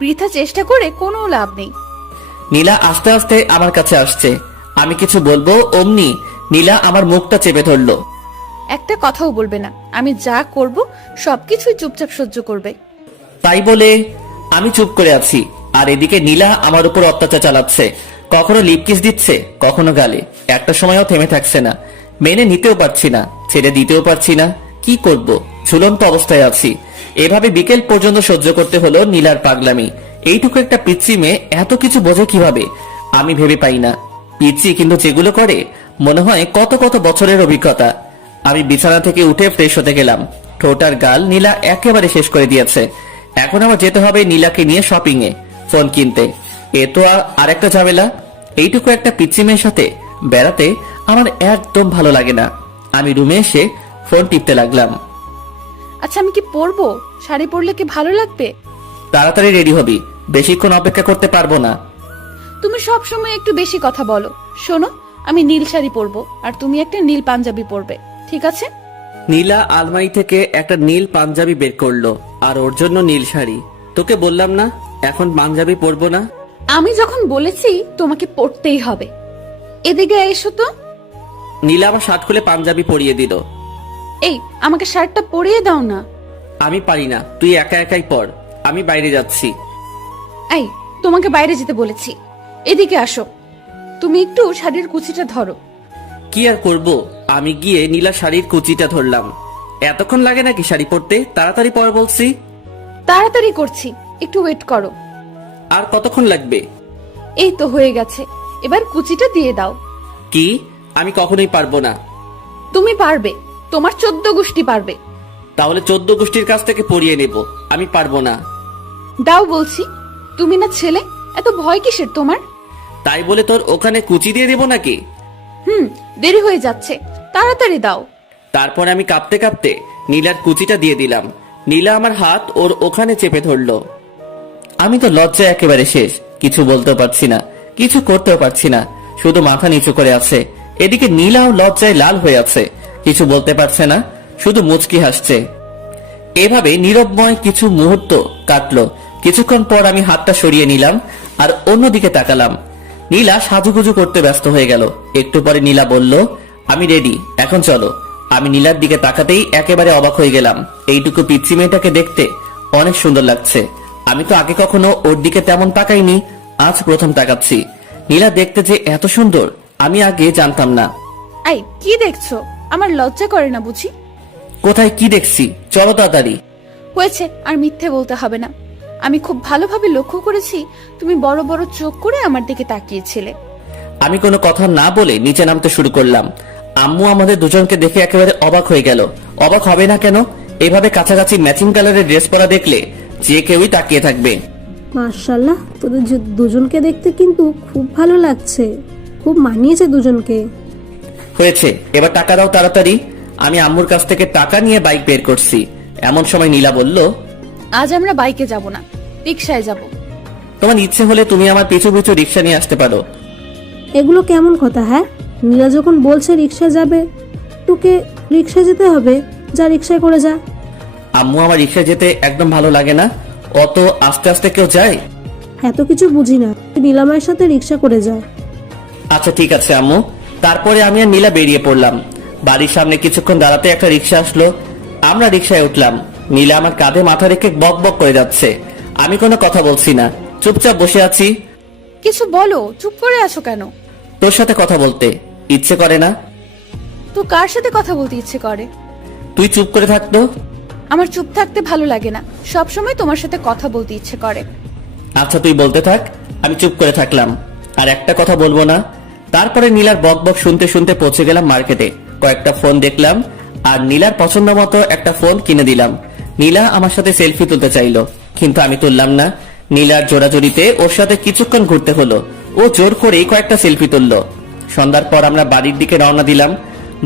বৃথা চেষ্টা করে কোনো লাভ নেই। নীলা আস্তে আস্তে আমার কাছে আসছে। আমি কিছু বলবো, অমনি নীলা আমার মুখটা চেপে ধরলো। একটা কথাও বলবে না, আমি যা করব সবকিছুই চুপচাপ সহ্য করবে। তাই বলে আমি চুপ করে আছি, আর এদিকে নীলা আমার উপর অত্যাচার চালাচ্ছে। কখনো লিপকিস দিচ্ছে, কখনো গালে। একটা সময়ও থেমে থাকছে না। মেনে নিতেও পারছি না, ছেড়ে দিতেও পারছি না। কি করব? ঝুলন্ত অবস্থায় আছি। এভাবে বিকেল পর্যন্ত সহ্য করতে হলো নীলার পাগলামি। এইটুকু একটা পিচ্চি মেয়ে এত কিছু বোঝে কিভাবে, আমি ভেবে পাই না। পিচ্চি কিন্তু যেগুলো করে মনে হয় কত কত বছরের অভিজ্ঞতা। আমি বিছানা থেকে উঠে ফ্রেশ হতে গেলাম। ঠোঁটার গাল নীলা একেবারে শেষ করে দিয়েছে। এখন আমার যেতে হবে নীলাকে নিয়ে শপিং এ, ফোন কিনতে। এ তো আর একটা ঝামেলা। এইটুকু একটা পিচ্চি মেয়ের সাথে বেড়াতে আমার একদম ভালো লাগে না। আমি রুমে এসে ফোন টিপতে লাগলাম। আচ্ছা আমি কি পরবো? শাড়ি পরলে কি ভালো লাগবে? তাড়াতাড়ি রেডি হবি, বেশিক্ষণ অপেক্ষা করতে পারবো না। তুমি সব সময় একটু বেশি কথা বলো। শোনো, আমি নীল শাড়ি পরবো আর তুমি একটা নীল পাঞ্জাবি পরবে, ঠিক আছে? নীলা আলমারি থেকে একটা নীল পাঞ্জাবি বের করলো, আর ওর জন্য নীল শাড়ি। তোকে বললাম না এখন পাঞ্জাবি পরবো না? আমি যখন বলেছি তোমাকে পরতেই হবে। এদিকে এসো তো। নীলা আবার শার্ট খুলে পাঞ্জাবি পরিয়ে দিল। এই আমাকে শার্টটা পরিয়ে দাও না। আমি পারি না, তুই একা একাই পর, আমি বাইরে যাচ্ছি। এই তোমাকে বাইরে যেতে বলেছি, এদিকে আসো। তুমি একটু শাড়ির কুচিটা ধরো। কি আর করব, আমি গিয়ে নীলা শাড়ির কুচিটা ধরলাম। এতক্ষণ লাগে নাকি শাড়ি পরতে? তাড়াতাড়ি পর বলছি। তাড়াতাড়ি করছি, একটু ওয়েট করো। আর কতক্ষণ লাগবে? এই তো হয়ে গেছে, এবার কুচিটা দিয়ে দাও। কি? আমি কখনোই পারবো না। তুমি পারবে, তোমার 14 গোষ্ঠী পারবে। তাহলে 14 গোষ্ঠীর কাছ থেকে পরিয়ে নেব, আমি পারবো না। দাও বলছি, তুমি না ছেলে, এত ভয় কিসের তোমার? তাই বলে তোর ওখানে কুচি দিয়ে দেবো নাকি? দেরি হয়ে যাচ্ছে, তাড়াতাড়ি দাও। তারপর আমি কাঁপতে কাঁপতে নীলার কুচিটা দিয়ে দিলাম। নীলা আমার হাত ওর ওখানে চেপে ধরলো। আমি তো লজ্জায় একেবারে শেষ, কিছু বলতেও পারছি না, কিছু করতেও পারছি না, শুধু মাথা নিচু করে আছে। এদিকে নীলাও লজ্জায় লাল হয়ে আছে, কিছু বলতে পারছে না, শুধু মুচকি হাসছে। এভাবে নীরবময় কিছু মুহূর্ত কাটলো। কিছুক্ষণ পর আমি হাতটা সরিয়ে নিলাম আর অন্যদিকে তাকালাম। নীলা সাজুগুজু করতে ব্যস্ত হয়ে গেল। একটু পরে নীলা বলল, আমি রেডি, এখন চলো। আমি নীলার দিকে তাকাতেই একেবারে অবাক হয়ে গেলাম। এইটুকু পিচ্চি মেয়েটাকে দেখতে অনেক সুন্দর লাগছে। আমি তো আগে কখনো ওর দিকে তেমন তাকাইনি, আজ প্রথম তাকাচ্ছি। নীলা দেখতে যে এত সুন্দর আমি আগে জানতাম না। এই কি দেখছো? আমার লজ্জা করে না বুঝি? কোথায় কি দেখছি? চলো তাড়াতাড়ি। হয়েছে, আর মিথ্যে বলতে হবে না। আমি খুব ভালোভাবে লক্ষ্য করেছি, তুমি বড় বড় চোখ করে আমার দিকে তাকিয়েছিলে। আমি কোনো কথা না বলে নিচে নামতে শুরু করলাম। আম্মু আমাদের দুজনকে দেখে একেবারে অবাক হয়ে গেল। অবাক হবে না কেন? এভাবে কাছাকাছি ম্যাচিং কালারের ড্রেস পরা দেখলে যে কেউই তাকিয়ে থাকবে। মাশাআল্লাহ, তোদের দুজনকে দেখতে কিন্তু খুব ভালো লাগছে, খুব মানিয়েছে দুজনকে। হয়েছে, এবার টাকা দাও তাড়াতাড়ি। আমি আম্মুর কাছ থেকে টাকা নিয়ে বাইক বের করছি। এমন সময় নীলা বলল, আজ আমরা বাইকে যাব না, রিকশায় যাব। তোমার ইচ্ছে হলে তুমি আমার পিছু পিছু রিক্সা নিয়ে আসতে পারো। এগুলো কেমন কথা? হ্যাঁ, নীলা যখন বলছে রিক্সা যাবে, তোকে রিক্সা যেতে হবে, যা রিক্সায় করে যা। আম্মু, আমার রিক্সা যেতে একদম ভালো লাগে না, অত আস্তে আস্তে কেউ যায়। এত কিছু বুঝি না, নীলামায়ের সাথে রিক্সা করে যায়। আচ্ছা ঠিক আছে আম্মু। তারপরে আমি আর নীলা বেরিয়ে পড়লাম। বাড়ির সামনে কিছুক্ষণ দাঁড়াতে একটা রিক্সা আসলো। আমরা রিক্সায় উঠলাম। নীলা আমার কাঁধে মাথা রেখে বক বক করে যাচ্ছে। আমি কোনো কথা বলছি না, চুপচাপ বসে আছি। কিছু বলো, চুপ করে আছো কেন? তোর সাথে কথা বলতে ইচ্ছে করে না? তো কার সাথে কথা বলতে ইচ্ছে করে? তুই চুপ করে থাকতো। আমার চুপ থাকতে ভালো লাগে না, সব সময় তোমার সাথে কথা বলতে ইচ্ছে করে। আচ্ছা তুই বলতে থাক, আমি চুপ করে থাকলাম। আর একটা কথা বলবো না। তারপরে নীলার বক বক শুনতে শুনতে পৌঁছে গেলাম মার্কেটে। কয়েকটা ফোন দেখলাম আর নীলার পছন্দ মতো একটা ফোন কিনে দিলাম। নীলা আমার সাথে সেলফি তুলতে চাইলো, কিন্তু আমি তুললাম না। নীলার জোড়াজোড়িতে ওর সাথে কিছুক্ষণ ঘুরতে হলো। ও জোর করেই কয়েকটা সেলফি তুললো। সন্ধ্যার পর আমরা বাড়ির দিকে রওনা দিলাম।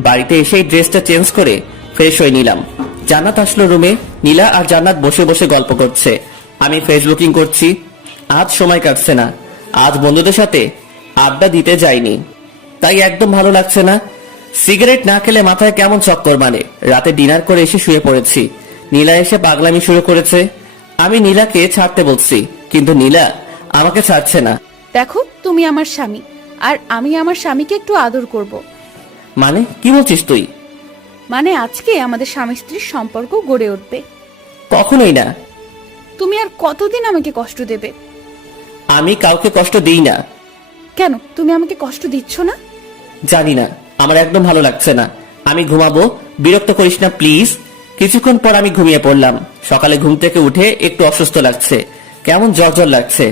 বাড়িতে এসেই ড্রেসটা চেঞ্জ করে ফ্রেশ হয়ে নিলাম। জান্নাত আসলো রুমে। নীলা আর জান্নাত বসে বসে গল্প করছে। আমি ফেসবুকিং করছি। আজ সময় কাটছে না। আজ বন্ধুদের সাথে আড্ডা দিতে যাইনি, তাই একদম ভালো লাগছে না। সিগারেট না খেলে মাথায় কেমন চক্কর মানে। রাতে ডিনার করে এসে শুয়ে পড়েছি। নীলা এসে পাগলামি শুরু করেছে। আমি নীলাকে ছাড়তে বলছি, কিন্তু নীলা আমাকে ছাড়ছে না। দেখো, তুমি আমার স্বামী, আর আমি আমার স্বামীকে একটু আদর করব। মানে কি বলছিস তুই? মানে আজকে আমাদের স্বামী স্ত্রীর সম্পর্ক গড়ে উঠবে। কখনোই না। তুমি আর কতদিন আমাকে কষ্ট দেবে? আমি কাউকে কষ্ট দিই না। কেন তুমি আমাকে কষ্ট দিচ্ছ না? জানি না, আমার একদম ভালো লাগছে না। আমি ঘুমাবো, বিরক্ত করিস না প্লিজ। কিছুক্ষণ পর আমি ঘুমিয়ে পড়লাম। সকালে ঘুম থেকে উঠে একটু অসুস্থ লাগছে, কেমন জ্বর জ্বর লাগছে।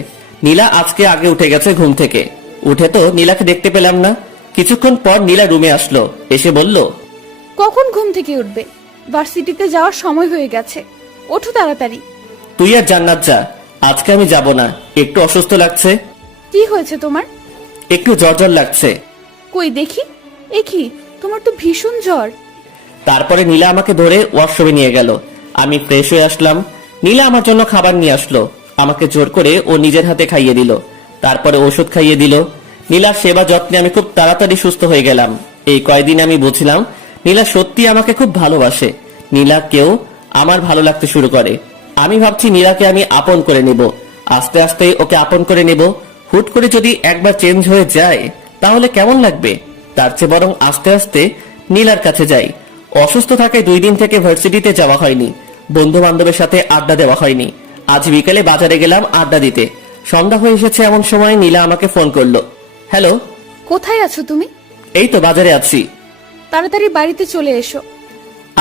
নীলা আজকে আগে উঠে গেছে ঘুম থেকে। উঠে তো নীলাকে দেখতে পেলাম না। কিছুক্ষণ পর নীলা রুমে আসলো, এসে বলল, কখন ঘুম থেকে উঠবে? ভার্সিটিতে যাওয়ার সময় হয়ে গেছে, ওঠো তাড়াতাড়ি। তুই আর জান্নাত যা, আজকে আমি যাব না, একটু অসুস্থ লাগছে। কি হয়েছে তোমার? একটু জ্বর জ্বর লাগছে। কই দেখি। এ কি, তোমার তো ভীষণ জ্বর। তারপরে নীলা আমাকে ধরে ওয়াশরুমে নিয়ে গেল। আমি ফ্রেশ হয়ে আসলাম। নীলা আমার জন্য খাবার নিয়ে আসলো। আমাকে জোর করে ও নিজের হাতে খাইয়ে দিল। তারপরে ওষুধ খাইয়ে দিল। নীলার সেবা যত্নে আমি খুব তাড়াতাড়ি সুস্থ হয়ে গেলাম। এই কয়দিন আমি বুঝলাম নীলা সত্যি আমাকে খুব ভালোবাসে। নীলাকেও আমার ভালো লাগতে শুরু করে। আমি ভাবছি নীলাকে আমি আপন করে নেব, আস্তে আস্তে ওকে আপন করে নেব। হুট করে যদি একবার চেঞ্জ হয়ে যায় তাহলে কেমন লাগবে? তার চেয়ে বরং আস্তে আস্তে নীলার কাছে যাই, অসুস্থ থাকায় 2 দিন থেকে ভার্সিটিতে যাওয়া হয়নি, বন্ধু বান্ধবের সাথে আড্ডা দেওয়া হয়নি। আজ বিকেলে বাজারে গেলাম আড্ডা দিতে। সন্ধ্যা হয়ে এসেছে, এমন সময় নীলা আমাকে ফোন করলো। হ্যালো। কোথায় আছো তুমি? এই তো বাজারে আছি। তাড়াতাড়ি বাড়িতে চলে এসো।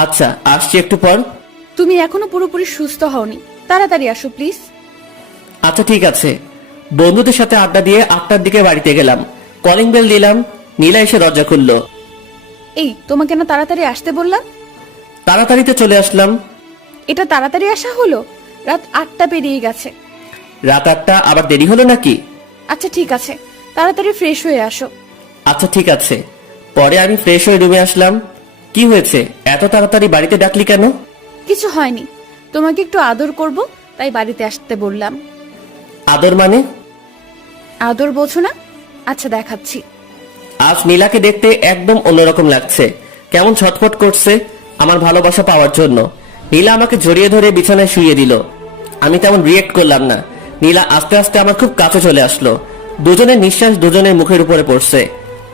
আচ্ছা, আসছি একটু পর। তুমি এখনো পুরোপুরি সুস্থ হওনি, তাড়াতাড়ি আসো প্লিজ। আচ্ছা ঠিক আছে। বন্ধুদের সাথে আড্ডা দিয়ে 8টার দিকে বাড়িতে গেলাম। কলিং বেল দিলাম, নীলা এসে দরজা খুললো। এই, তোমাকে না তাড়াতাড়ি আসতে বললাম? তাড়াতাড়িতে চলে আসলাম। এটা তাড়াতাড়ি আসা হলো? রাত 8টা পেরিয়ে গেছে। রাত 8টা আবার দেরি হলো নাকি? আচ্ছা ঠিক আছে, তাড়াতাড়ি ফ্রেশ হয়ে আসো। আচ্ছা ঠিক আছে। পরে আমি ফ্রেশ হয়ে রুমে আসলাম। কি হয়েছে, এত তাড়াতাড়ি বাড়িতে ডাকলি কেন? কিছু হয়নি, তোমাকে একটু আদর করব তাই বাড়িতে আসতে বললাম। আদর মানে? আদর বোঝো না? আচ্ছা দেখাচ্ছি। আজ নীলাকে দেখতে একদম অন্যরকম লাগছে, কেমন ছটফট করছে আমার ভালোবাসা পাওয়ার জন্য। নীলা আমাকে জড়িয়ে ধরে বিছানায় শুইয়ে দিল। আমি তেমন রিয়েক্ট করলাম না। নীলা আস্তে আস্তে আমার খুব কাছে চলে আসলো। দুজনের নিঃশ্বাস দুজনের মুখের উপরে পড়ছে।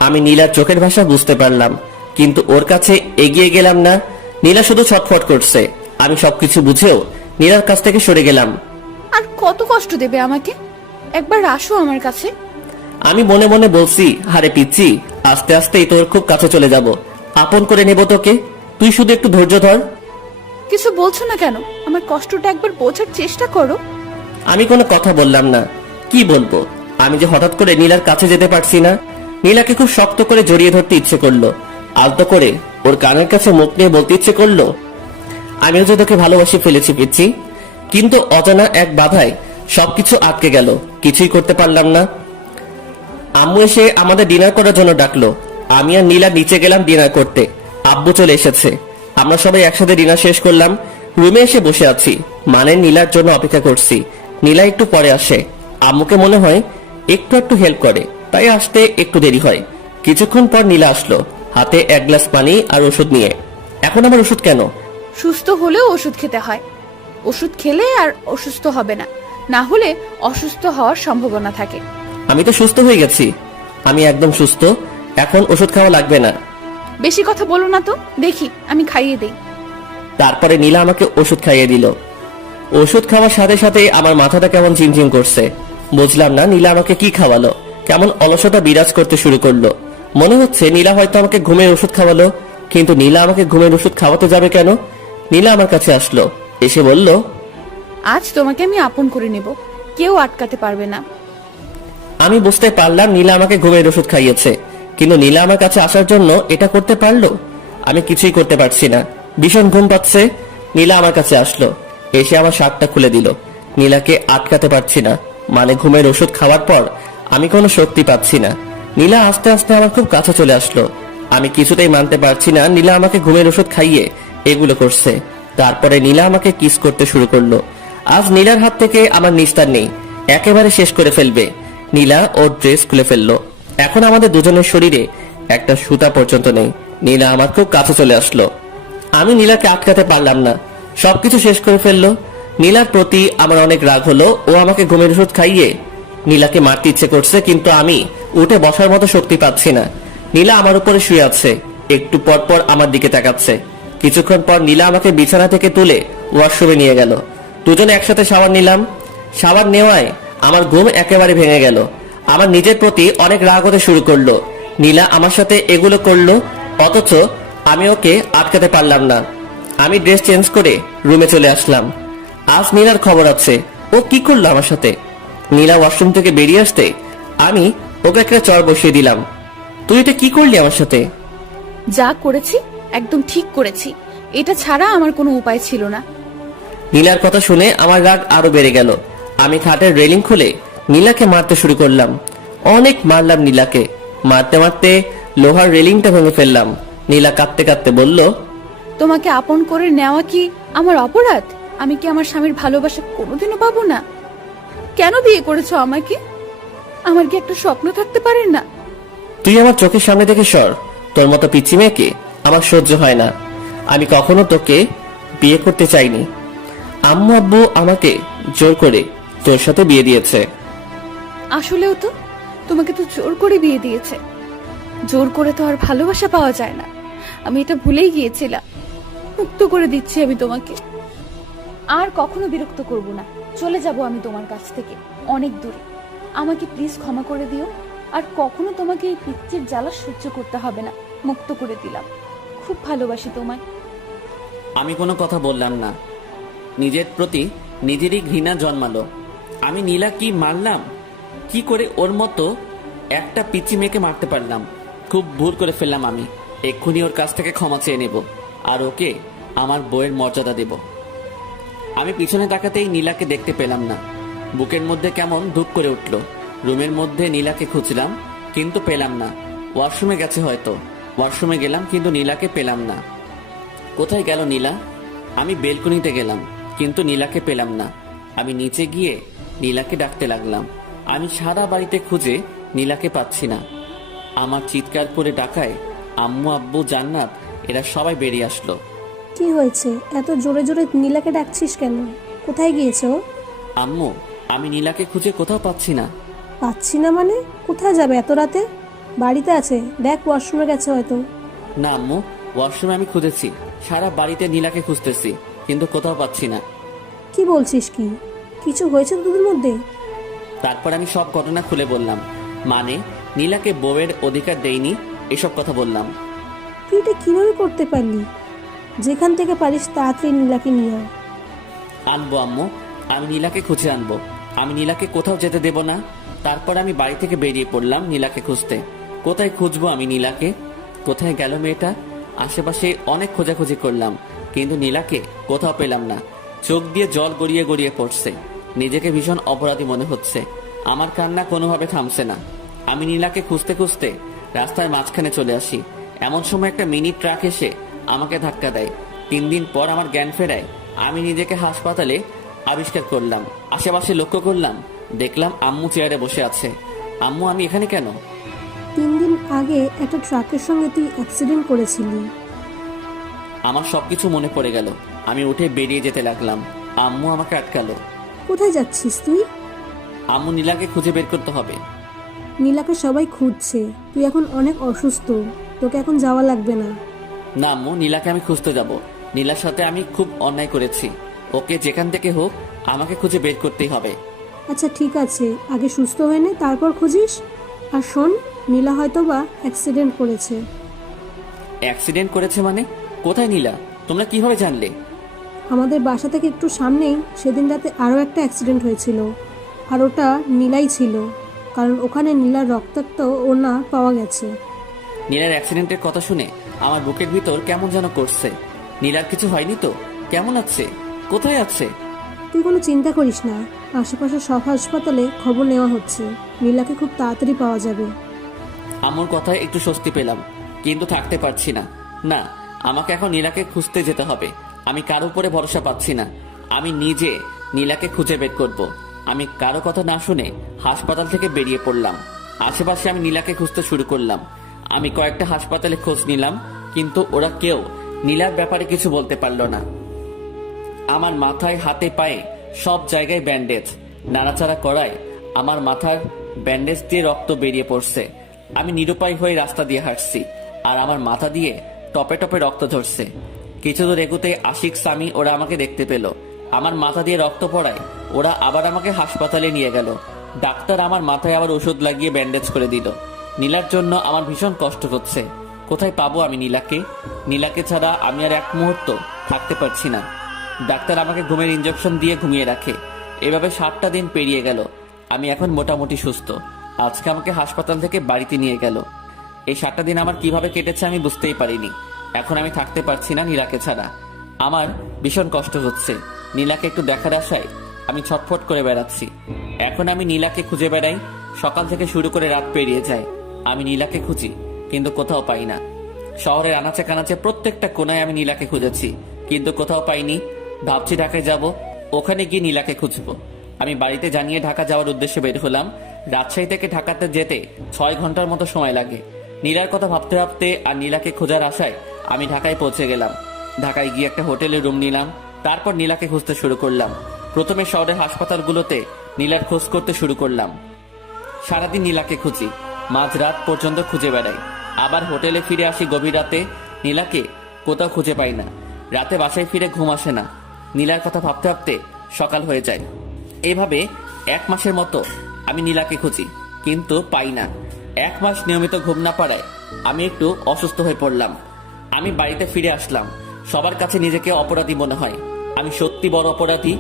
আমি নীলার চোখের ভাষা বুঝতে পারলাম, কিন্তু ওর কাছে এগিয়ে গেলাম না। নীলা শুধু ছটফট করছে। আমি সবকিছু বুঝেও নীলার কাছ থেকে সরে গেলাম। আর কত কষ্ট দেবে আমাকে? একবার আসো আমার কাছে। আমি মনে মনে বলছি, হারে পিচ্ছি, আস্তে আস্তেই তোর খুব কাছে চলে যাব, আপন করে নেব তোকে। তুই শুধু একটু ধৈর্য ধর। কিছু বলছো না কেন? আমার কষ্টটা একবার বোঝার চেষ্টা করো। আমি কোনো কথা বললাম না। কি বলবো? আমি যে হঠাৎ করে নীলার কাছে যেতে পারছি না। নীলাকে খুব শক্ত করে জড়িয়ে ধরতে ইচ্ছে করলো, আলতো করে ওর কানের কাছে মুখ নিয়ে বলতে ইচ্ছে করলো, আমিও যে তোকে ভালোবাসি ফেলেছি পিচ্ছি। কিন্তু অজানা এক বাধায় সবকিছু আটকে গেল, কিছুই করতে পারলাম না। আম্মু এসে আমাদের ডিনার করার জন্য ডাকলো। আমি আর নীলা নিচে গেলাম ডিনার করতে। আব্বু চলে এসেছে। আমরা সবাই একসাথে ডিনার শেষ করলাম। রুমে এসে বসে আছি, মানে নীলার জন্য অপেক্ষা করছি। নীলা একটু পরে আসে। আম্মুকে মনে হয় একটু একটু হেল্প করে, তাই আসতে একটু দেরি হয়। কিছুক্ষণ পর নীলা আসলো, হাতে 1 গ্লাস পানি আর ওষুধ নিয়ে। এখন আমার ওষুধ কেন? সুস্থ হলেও ওষুধ খেতে হয়। ওষুধ খেলে আর অসুস্থ হবে না, না হলে অসুস্থ হওয়ার সম্ভাবনা থাকে। আমি তো সুস্থ হয়ে গেছি। আমি একদম সুস্থ, এখন ওষুধ খাওয়া লাগবে না। বেশি কথা বলো না তো, দেখি আমি খাইয়ে দেই। তারপরে নীলা আমাকে ওষুধ খাইয়ে দিল। ওষুধ খাওয়ার সাথে সাথে আমার মাথাটা কেমন ঝিমঝিম করছে। বুঝলাম না নীলা আমাকে কি খাওয়ালো। কেমন অলসতা বিরাজ করতে শুরু করলো। মনে হচ্ছে নীলা হয়তো আমাকে ঘুমের ওষুধ খাওয়ালো, কিন্তু নীলা আমাকে ঘুমের ওষুধ খাওয়াতে যাবে কেন? নীলা আমার কাছে আসলো, এসে বলল, আজ তোমাকে আমি আপন করে নেব, কেউ আটকাতে পারবে না। আমি বুঝতে পারলাম নীলা আমাকে ঘুমের ওষুধ খাইয়েছে, কিন্তু নীলা আমার কাছে আসার জন্য এটা করতে পারলো? আমি কিছুই করতে পারছি না, ভীষণ ঘুম পাচ্ছে। নীলা আমার কাছে আসলো, এসে আমার শার্টটা খুলে দিল। নীলাকে আটকাতে পারছি না, মানে ঘুমের ওষুধ খাওয়ার পর আমি কোনো শক্তি পাচ্ছি না। নীলা আস্তে আস্তে আমার খুব কাছে চলে আসলো। আমি কিছুতেই মানতে পারছি না নীলা আমাকে ঘুমের ওষুধ খাইয়ে এগুলো করছে। তারপরে নীলা আমাকে কিস করতে শুরু করলো। আজ নীলার হাত থেকে আমার নিস্তার নেই, একেবারে শেষ করে ফেলবে। নীলা ওর ড্রেস খুলে ফেললো। এখন আমাদের দুজনের শরীরে একটা সুতা পর্যন্ত নেই। নীলা আমার খুব কাছে চলে আসলো। আমি নীলাকে আটকাতে পারলাম না, সবকিছু শেষ করে ফেললো। নীলার প্রতি আমার অনেক রাগ হলো। ও আমাকে ঘুমের ওষুধ খাইয়ে নীলাকে মারতে ইচ্ছে করছে, কিন্তু আমি উঠে বসার মতো শক্তি পাচ্ছি না। নীলা আমার উপরে শুয়ে আছে, একটু পর পর আমার দিকে তাকাচ্ছে। কিছুক্ষণ পর নীলা আমাকে বিছানা থেকে তুলে ওয়াশরুমে নিয়ে গেল। দুজনে একসাথে শাওয়ার নিলাম। শাওয়ার নেওয়ায় আমার ঘুম একেবারে ভেঙে গেল। আমার নিজের প্রতি অনেক রাগ হতে শুরু করলো। নীলা আমার সাথে এগুলো করলো, অথচ আমি ওকে আটকাতে পারলাম না। আমি ড্রেস চেঞ্জ করে রুমে চলে আসলাম। আজ নীলার খবর আছে, ও কি করলো আমার সাথে। নীলা ওয়াশরুম থেকে বেরিয়ে আসতে আমি ওকে একটা চড় বসিয়ে দিলাম। তুই এটা কি করলি আমার সাথে? যা করেছি একদম ঠিক করেছি, এটা ছাড়া আমার কোনো উপায় ছিল না। নীলার কথা শুনে আমার রাগ আরো বেড়ে গেল। আমি খাটের রেলিং খুলে নীলাকে মারতে শুরু করলাম। অনেক মারলাম নীলাকে, মারতে মারতে লোহার রেলিংটা ভেঙে ফেললাম। নীলা কাঁদতে কাঁদতে বলল, তোমাকে আপন করে নেওয়া কি আমার অপরাধ? আমি কি আমার স্বামীর ভালোবাসা কোনোদিনও পাবো না? কেন বিয়ে করেছো আমাকে? আমার কি একটা স্বপ্ন থাকতে পারে না? তুই আমার চোখের সামনে থেকে সর। তোর মতো পিচ্চি মেয়েকে আমার সহ্য হয় না। আমি কখনো তোকে বিয়ে করতে চাইনি। আম্মু আব্বু আমাকে জোর করে তোর সাথে বিয়ে দিয়েছে। আসলেও তো তোমাকে তো জোর করে বিয়ে দিয়েছে। জোর করে তো আর ভালোবাসা পাওয়া যায় না। আমি এটা ভুলেই গিয়েছিলাম। মুক্ত করে দিচ্ছি আমি তোমাকে। আর কখনো বিরক্ত করব না, চলে যাব আমি তোমার কাছ থেকে অনেক দূরে। আমাকে প্লিজ ক্ষমা করে দিও, আর কখনো তোমাকে এই পিচ্চির জ্বালা সহ্য করতে হবে না। মুক্ত করে দিলাম, খুব ভালোবাসি তোমায়। আমি কোনো কথা বললাম না। নিজের প্রতি নিজেরই ঘৃণা জন্মালো। আমি নীলা কি মারলাম? কি করে ওর মতো একটা পিচ্চি মেয়েকে মারতে পারলাম? খুব ভুল করে ফেললাম আমি। এক্ষুনি ওর কাছ থেকে ক্ষমা চেয়ে নেব, আর ওকে আমার বইয়ের মর্যাদা দেব। আমি পিছনে তাকাতেই নীলাকে দেখতে পেলাম না। বুকের মধ্যে কেমন ধুপ করে উঠল। রুমের মধ্যে নীলাকে খুঁজলাম, কিন্তু পেলাম না। ওয়াশরুমে গেছে হয়তো। ওয়াশরুমে গেলাম, কিন্তু নীলাকে পেলাম না। কোথায় গেল নীলা? আমি বেলকনিতে গেলাম, কিন্তু নীলাকে পেলাম না। আমি নিচে গিয়ে নীলাকে ডাকতে লাগলাম। আমি সারা বাড়িতে খুঁজে নীলাকে পাচ্ছি না। আমার চিৎকার করে ডাকায় আম্মু, আব্বু, জান্নাত এরা সবাই বেরিয়ে আসলো। কি হয়েছে? এত জোরে জোরে নীলাকে ডাকছিস কেন? কোথায় গিয়েছে ও? আম্মু, আমি নীলাকে খুঁজে কোথাও পাচ্ছি না। পাচ্ছি না মানে? কোথায় যাবে এত রাতে? বাড়িতে আছে, দেখ ওয়াশরুমে গেছে হয়তো। না আম্মু, ওয়াশরুমে আমি খুঁজেছি, সারা বাড়িতে নীলাকে খুঁজতেছি, কিন্তু কোথাও পাচ্ছি না। কি বলছিস? কি কিছু হয়েছে তোদের মধ্যে? তারপর আমি সব ঘটনা খুলে বললাম। মানে নীলাকে বউয়ের অধিকার দেইনি, এসব কথা বললাম। তুই এটা কিভাবে করতে পারলি? যেখান থেকে পারিস তাড়াতাড়ি নীলাকে নিয়ে আয়। আনবো আম্মু, আমি নীলাকে খুঁজে আনবো। আমি নীলাকে কোথাও যেতে দেব না। তারপর আমি বাড়ি থেকে বেরিয়ে পড়লাম নীলাকে খুঁজতে। কোথায় খুঁজবো আমি নীলাকে? কোথায় গেল মেয়েটা? আশেপাশে অনেক খোঁজাখুঁজি করলাম, কিন্তু নীলাকে কোথাও পেলাম না। চোখ দিয়ে জল গড়িয়ে গড়িয়ে পড়ছে। নিজেকে ভীষণ অপরাধী মনে হচ্ছে। আমার কান্না কোনোভাবে থামছে না। আমি নীলাকে খুঁজতে খুঁজতে রাস্তার মাঝখানে চলে আসি। এমন সময় একটা মিনি ট্রাক এসে আমাকে ধাক্কা দেয়। 3 দিন পর আমার জ্ঞান ফেরায়। আমি নিজেকে হাসপাতালে আবিষ্কার করলাম। আশেপাশে লক্ষ্য করলাম, দেখলাম আম্মু চেয়ারে বসে আছে। আম্মু, আমি এখানে কেন? 3 দিন আগে একটা ট্রাকের সঙ্গে তুই অ্যাক্সিডেন্ট করেছিলি। আমার সবকিছু মনে পড়ে গেল। আমি উঠে বেরিয়ে যেতে লাগলাম। আম্মু আমাকে আটকালো। কোথায় যাচ্ছিস তুই? আম্মু, নীলাকে খুঁজে বের করতে হবে। নীলাকে সবাই খুঁজছে, তুই এখন অনেক অসুস্থ, তোকে এখন যাওয়া লাগবে না। না আম্মু, নীলাকে আমি খুঁজতে যাব। নীলার সাথে আমি খুব অন্যায় করেছি। ওকে যেখান থেকে হোক আমাকে খুঁজে বের করতেই হবে। আচ্ছা ঠিক আছে, আগে সুস্থ হয়ে নে, তারপর খুঁজিস। আর শোন, নীলা হয়তো বা অ্যাক্সিডেন্ট করেছে। অ্যাক্সিডেন্ট করেছে মানে? কোথায় নীলা? তোমরা কিভাবে জানলে? আমাদের বাসা থেকে একটু সামনেই সেদিন রাতে আরও একটা অ্যাক্সিডেন্ট হয়েছিল, আর ওটা নীলাই ছিল, কারণ ওখানে নীলার রক্তাক্ত ওড়না পাওয়া গেছে। নীলার অ্যাক্সিডেন্টের কথা শুনে আমার বুকের ভিতর কেমন যেন করছে। নীলার কিছু হয়নি তো? কেমন আছে? কোথায় আছে? তুই কোনো চিন্তা করিস না, আশেপাশে সব হাসপাতালে খবর নেওয়া হচ্ছে, নীলাকে খুব তাড়াতাড়ি পাওয়া যাবে। আমার কথায় একটু স্বস্তি পেলাম, কিন্তু থাকতে পারছি না। না, আমাকে এখন নীলাকে খুঁজতে যেতে হবে। আমি কারো উপরে ভরসা পাচ্ছি না। আমি নিজে নীলাকে খুঁজে বের করব। আমি কারো কথা না শুনে হাসপাতাল থেকে বেরিয়ে পড়লাম। আশেপাশে আমি নীলাকে খুঁজতে শুরু করলাম। আমি কয়েকটা হাসপাতালে খোঁজ নিলাম, কিন্তু ওরা কেউ নীলার ব্যাপারে কিছু বলতে পারল না। আমার মাথায়, হাতে, পায়ে সব জায়গায় ব্যান্ডেজ। নাড়াচাড়া করায় আমার মাথার ব্যান্ডেজ দিয়ে রক্ত বেরিয়ে পড়ছে। আমি নিরুপায় হয়ে রাস্তা দিয়ে হাঁটছি, আর আমার মাথা দিয়ে টপে টপে রক্ত ঝরছে। কিছু দূর এগুতে আশিক, সামি ওরা আমাকে দেখতে পেল। আমার মাথা দিয়ে রক্ত পড়ায় ওরা আবার আমাকে হাসপাতালে নিয়ে গেল। ডাক্তার আমার মাথায় আবার ওষুধ লাগিয়ে ব্যান্ডেজ করে দিল। নীলার জন্য আমার ভীষণ কষ্ট হচ্ছে। কোথায় পাবো আমি নীলাকে? নীলাকে ছাড়া আমি আর এক মুহূর্ত থাকতে পারছি না। ডাক্তার আমাকে ঘুমের ইঞ্জেকশন দিয়ে ঘুমিয়ে রাখে। এভাবে 7টা দিন পেরিয়ে গেল। আমি এখন মোটামুটি সুস্থ। আজকে আমাকে হাসপাতাল থেকে বাড়িতে নিয়ে গেল। এই 7টা দিন আমার কিভাবে কেটেছে আমি বুঝতেই পারিনি। এখন আমি থাকতে পারছি না নীলাকে ছাড়া। আমার ভীষণ কষ্ট হচ্ছে। নীলাকে একটু দেখার আশায় আমি ছটফট করে বেড়াচ্ছি। এখন আমি নীলাকে খুঁজে বেড়াই। সকাল থেকে শুরু করে রাত পেরিয়ে যায়। আমি নীলাকে খুঁজি, কিন্তু কোথাও পাই না। শহরের আনাচে কানাচে প্রত্যেকটা কোনায় আমি নীলাকে খুঁজেছি, কিন্তু কোথাও পাইনি। ভাবছি ঢাকায় যাব, ওখানে গিয়ে নীলাকে খুঁজবো। আমি বাড়িতে জানিয়ে ঢাকা যাওয়ার উদ্দেশ্যে বের হলাম। রাজশাহী থেকে ঢাকাতে যেতে 6 ঘন্টার মতো সময় লাগে। নীলার কথা ভাবতে ভাবতে আর নীলাকে খোঁজার আশায় আমি ঢাকায় পৌঁছে গেলাম। ঢাকায় গিয়ে একটা হোটেলে রুম নিলাম। তারপর নীলাকে খুঁজতে শুরু করলাম। প্রথমে শহরের হাসপাতালগুলোতে নীলার খোঁজ করতে শুরু করলাম। সারাদিন নীলাকে খুঁজি, মাঝরাত পর্যন্ত খুঁজে বেড়াই। আবার হোটেলে ফিরে আসি গভীর রাতে। নীলাকে কোথাও খুঁজে পাই না। রাতে বাসায় ফিরে ঘুম আসে না। নীলার কথা ভাবতে ভাবতে সকাল হয়ে যায়। এভাবে 1 মাসের মতো আমি নীলাকে খুঁজি, কিন্তু পাই না। 1 মাস নিয়মিত ঘুম না পারায় আমি একটু অসুস্থ হয়ে পড়লাম। আমি বাড়িতে ফিরে আসলাম। সবার কাছে নিজেকে অপরাধী মনে হয়। আমি সত্যি বড় অপরাধী।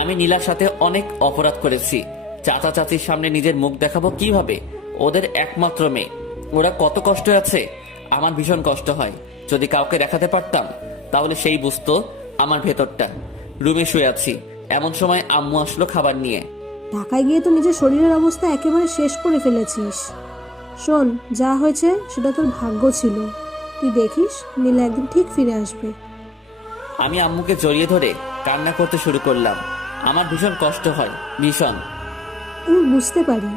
আমি নীলার সাথে অনেক অপরাধ করেছি। চাচা চাচির সামনে নিজের মুখ দেখাবো কিভাবে? ওদের একমাত্র মেয়ে, ওরা কত কষ্ট আছে। আমার ভীষণ কষ্ট হয়। যদি কাউকে দেখাতে পারতাম তাহলে সেই বুঝতো আমার ভেতরটা। রুমে শুয়ে আছি, এমন সময় আম্মু আসলো খাবার নিয়ে। ঢাকায় গিয়ে তো নিজের শরীরের অবস্থা একেবারে শেষ করে ফেলেছিস। শোন, যা হয়েছে সেটা তোর ভাগ্য ছিল। তুই দেখিস নীলা একদিন ঠিক ফিরে আসবে। আমি আম্মুকে জড়িয়ে ধরে কান্না করতে শুরু করলাম। আমার ভীষণ কষ্ট হয়, ভীষণ। আমি বুঝতে পারি,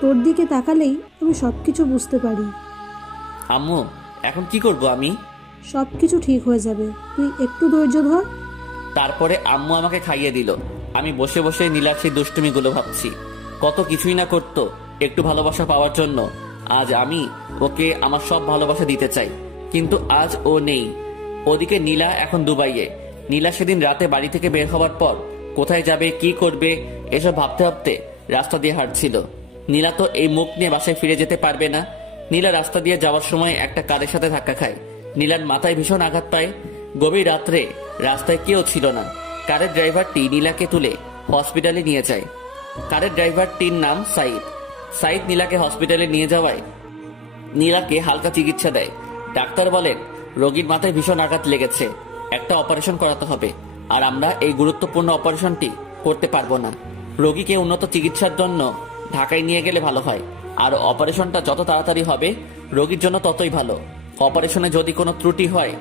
তোর দিকে তাকালেই আমি সবকিছু বুঝতে পারি। আম্মু, এখন কি করব আমি? সবকিছু ঠিক হয়ে যাবে, তুই একটু ধৈর্য ধর। তারপরে আম্মু আমাকে খাইয়ে দিল। আমি বসে বসে নীলার সেই দুষ্টুমিগুলো ভাবছি। কত কিছুই না করতো একটু ভালোবাসা পাওয়ার জন্য। আজ আমি ওকে আমার সব ভালোবাসা দিতে চাই, কিন্তু আজ ও নেই। ওদিকে নীলা এখন দুবাইয়ে। নীলা সেদিন রাতে বাড়ি থেকে বের হওয়ার পর কোথায় যাবে, কি করবে, এসব ভাবতে ভাবতে রাস্তা দিয়ে হাঁটছিল। নীলা তো এই মুখ নিয়ে বাসায় ফিরে যেতে পারবে না। নীলা রাস্তা দিয়ে যাওয়ার সময় একটা কারের সাথে ধাক্কা খায়। নীলার মাথায় ভীষণ আঘাত পায়। গভীর রাত্রে রাস্তায় কেউ ছিল না। কারের ড্রাইভারটি নীলাকে তুলে হসপিটালে নিয়ে যায়। কারের ড্রাইভারটির নাম সাইদ। সাইদ নীলাকে হসপিটালে নিয়ে যাওয়ায় নীলাকে হালকা চিকিৎসা দেয়। ডাক্তার বলেন রোগীর মাথায় ভীষণ আঘাত লেগেছে, একটা অপারেশন করাতে হবে। আর আমরা এই গুরুত্বপূর্ণ অপারেশনটি করতে পারবো না। রোগীকে উন্নত চিকিৎসার জন্য ঢাকায় নিয়ে গেলে ভালো হয়। আর অপারেশনটা যত তাড়াতাড়ি হবে রোগীর জন্য ততই ভালো। অপারেশনে যদি কোনো ত্রুটি হয়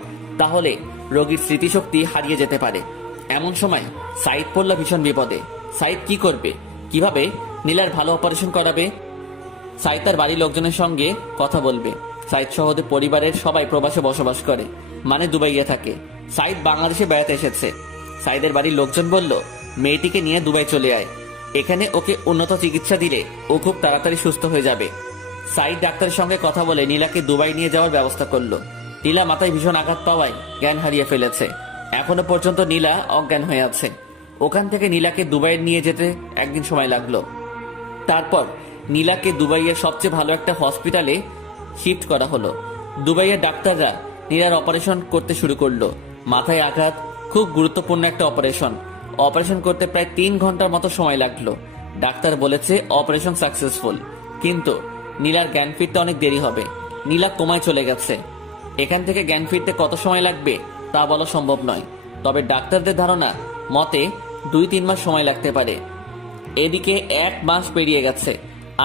তাহলে রোগীর স্মৃতিশক্তি হারিয়ে যেতে পারে। এমন সময় সাইদ পড়ল ভীষণ বিপদে। সাইদ কি করবে, কিভাবে নীলার ভালো অপারেশন করাবে? সাইদ তার বাড়ির লোকজনের সঙ্গে কথা বলবে। সাইদ সহ ওদের পরিবারের সবাই প্রবাসে বসবাস করে, মানে দুবাইয়ে থাকে। সাইদ বাংলাদেশে বেড়াতে এসেছে। সাইদের বাড়ির লোকজন বলল মেয়েটিকে নিয়ে দুবাই চলে আয়, এখানে ওকে উন্নত চিকিৎসা দিলে ও খুব তাড়াতাড়ি সুস্থ হয়ে যাবে। সাইদ ডাক্তারের সঙ্গে কথা বলে নীলাকে দুবাই নিয়ে যাওয়ার ব্যবস্থা করলো। নীলা মাথায় ভীষণ আঘাত পাওয়ায় জ্ঞান হারিয়ে ফেলেছে। এখনো পর্যন্ত নীলা অজ্ঞান হয়ে আছে। ওখান থেকে নীলাকে দুবাই নিয়ে যেতে একদিন সময় লাগলো। তারপর নীলাকে দুবাইয়ের সবচেয়ে ভালো একটা হসপিটালে শিফট করা হলো। দুবাইয়ের ডাক্তাররা নীলার অপারেশন করতে শুরু করলো। মাথায় আঘাত, খুব গুরুত্বপূর্ণ একটা অপারেশন। অপারেশন করতে প্রায় 3 ঘন্টার মতো সময় লাগলো। ডাক্তার বলেছে অপারেশন সাকসেসফুল, কিন্তু নীলার জ্ঞান ফিরতে অনেক দেরি হবে। নীলা কোমায় চলে গেছে। এখান থেকে জ্ঞান ফিরতে কত সময় লাগবে তা বলা সম্ভব নয়, তবে ডাক্তারদের ধারণা মতে 2-3 মাস সময় লাগতে পারে। এদিকে 1 মাস পেরিয়ে গেছে।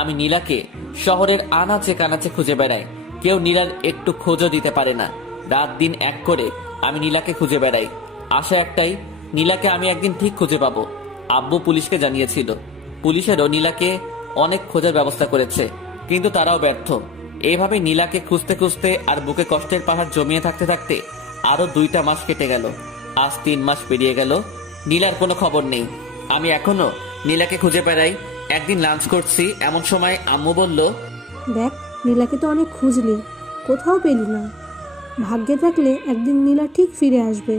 আমি নীলাকে শহরের আনাচে কানাচে খুঁজে বেড়াই। কেউ নীলার একটু খোঁজও দিতে পারে না। রাত দিন এক করে আমি নীলাকে খুঁজে বেড়াই। আশা একটাই, নীলাকে আমি একদিন ঠিক খুঁজে পাবো। আব্বু পুলিশকে জানিয়েছিল। পুলিশেরও নীলাকে অনেক খোঁজার ব্যবস্থা করেছে, কিন্তু তারাও ব্যর্থ। এইভাবে নীলাকে খুঁজতে খুঁজতে আর বুকে কষ্টের পাহাড় জমিয়ে থাকতে থাকতে আরো 2টা মাস কেটে গেল। আজ 3 মাস পেরিয়ে গেল, নীলার কোনো খবর নেই। আমি এখনো নীলাকে খুঁজে বেড়াই। একদিন লাঞ্চ করছি, এমন সময় আম্মু বলল, দেখ, নীলাকে তো অনেক খুঁজলি, কোথাও পেলি না। ভাগ্যে থাকলে একদিন নীলা ঠিক ফিরে আসবে।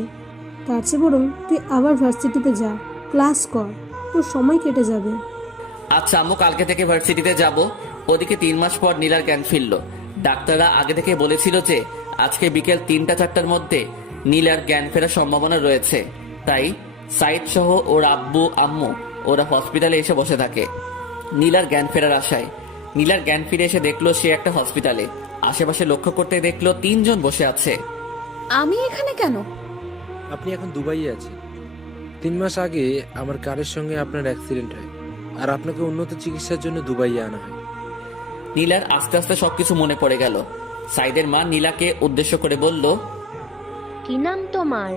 তার চেয়ে বরং তুই আবার ভার্সিটিতে যা, ক্লাস কর, তোর সময় কেটে যাবে। আচ্ছা আম্মু, কালকে থেকে ভার্সিটিতে যাব। ওদিকে 3 মাস পর নীলার জ্ঞান ফিরল। ডাক্তাররা আগে থেকে বলেছিল যে আজকে বিকেল 3টা-4টার মধ্যে নীলার জ্ঞান ফেরার সম্ভাবনা রয়েছে। তাই সাইদ সহ ওর আব্বু আম্মু ওরা হসপিটালে এসে বসে থাকে নীলার জ্ঞান ফেরার আশায়। নীলার জ্ঞান ফিরে এসে দেখলো সে একটা হসপিটালে। আশেপাশে লক্ষ্য করতে দেখলো 3 জন বসে আছে। আমি এখানে কেন? আপনি এখন দুবাইয়ে আছেন। 3 মাস আগে আমার কারের সঙ্গে আপনার অ্যাক্সিডেন্ট হয়, আর আপনাকে উন্নত চিকিৎসার জন্য দুবাইয়ে আনা হয়। নীলার আস্তে আস্তে সবকিছু মনে পড়ে গেল। সাইদের মা নীলাকে উদ্দেশ্য করে বলল, কি নাম তোমার?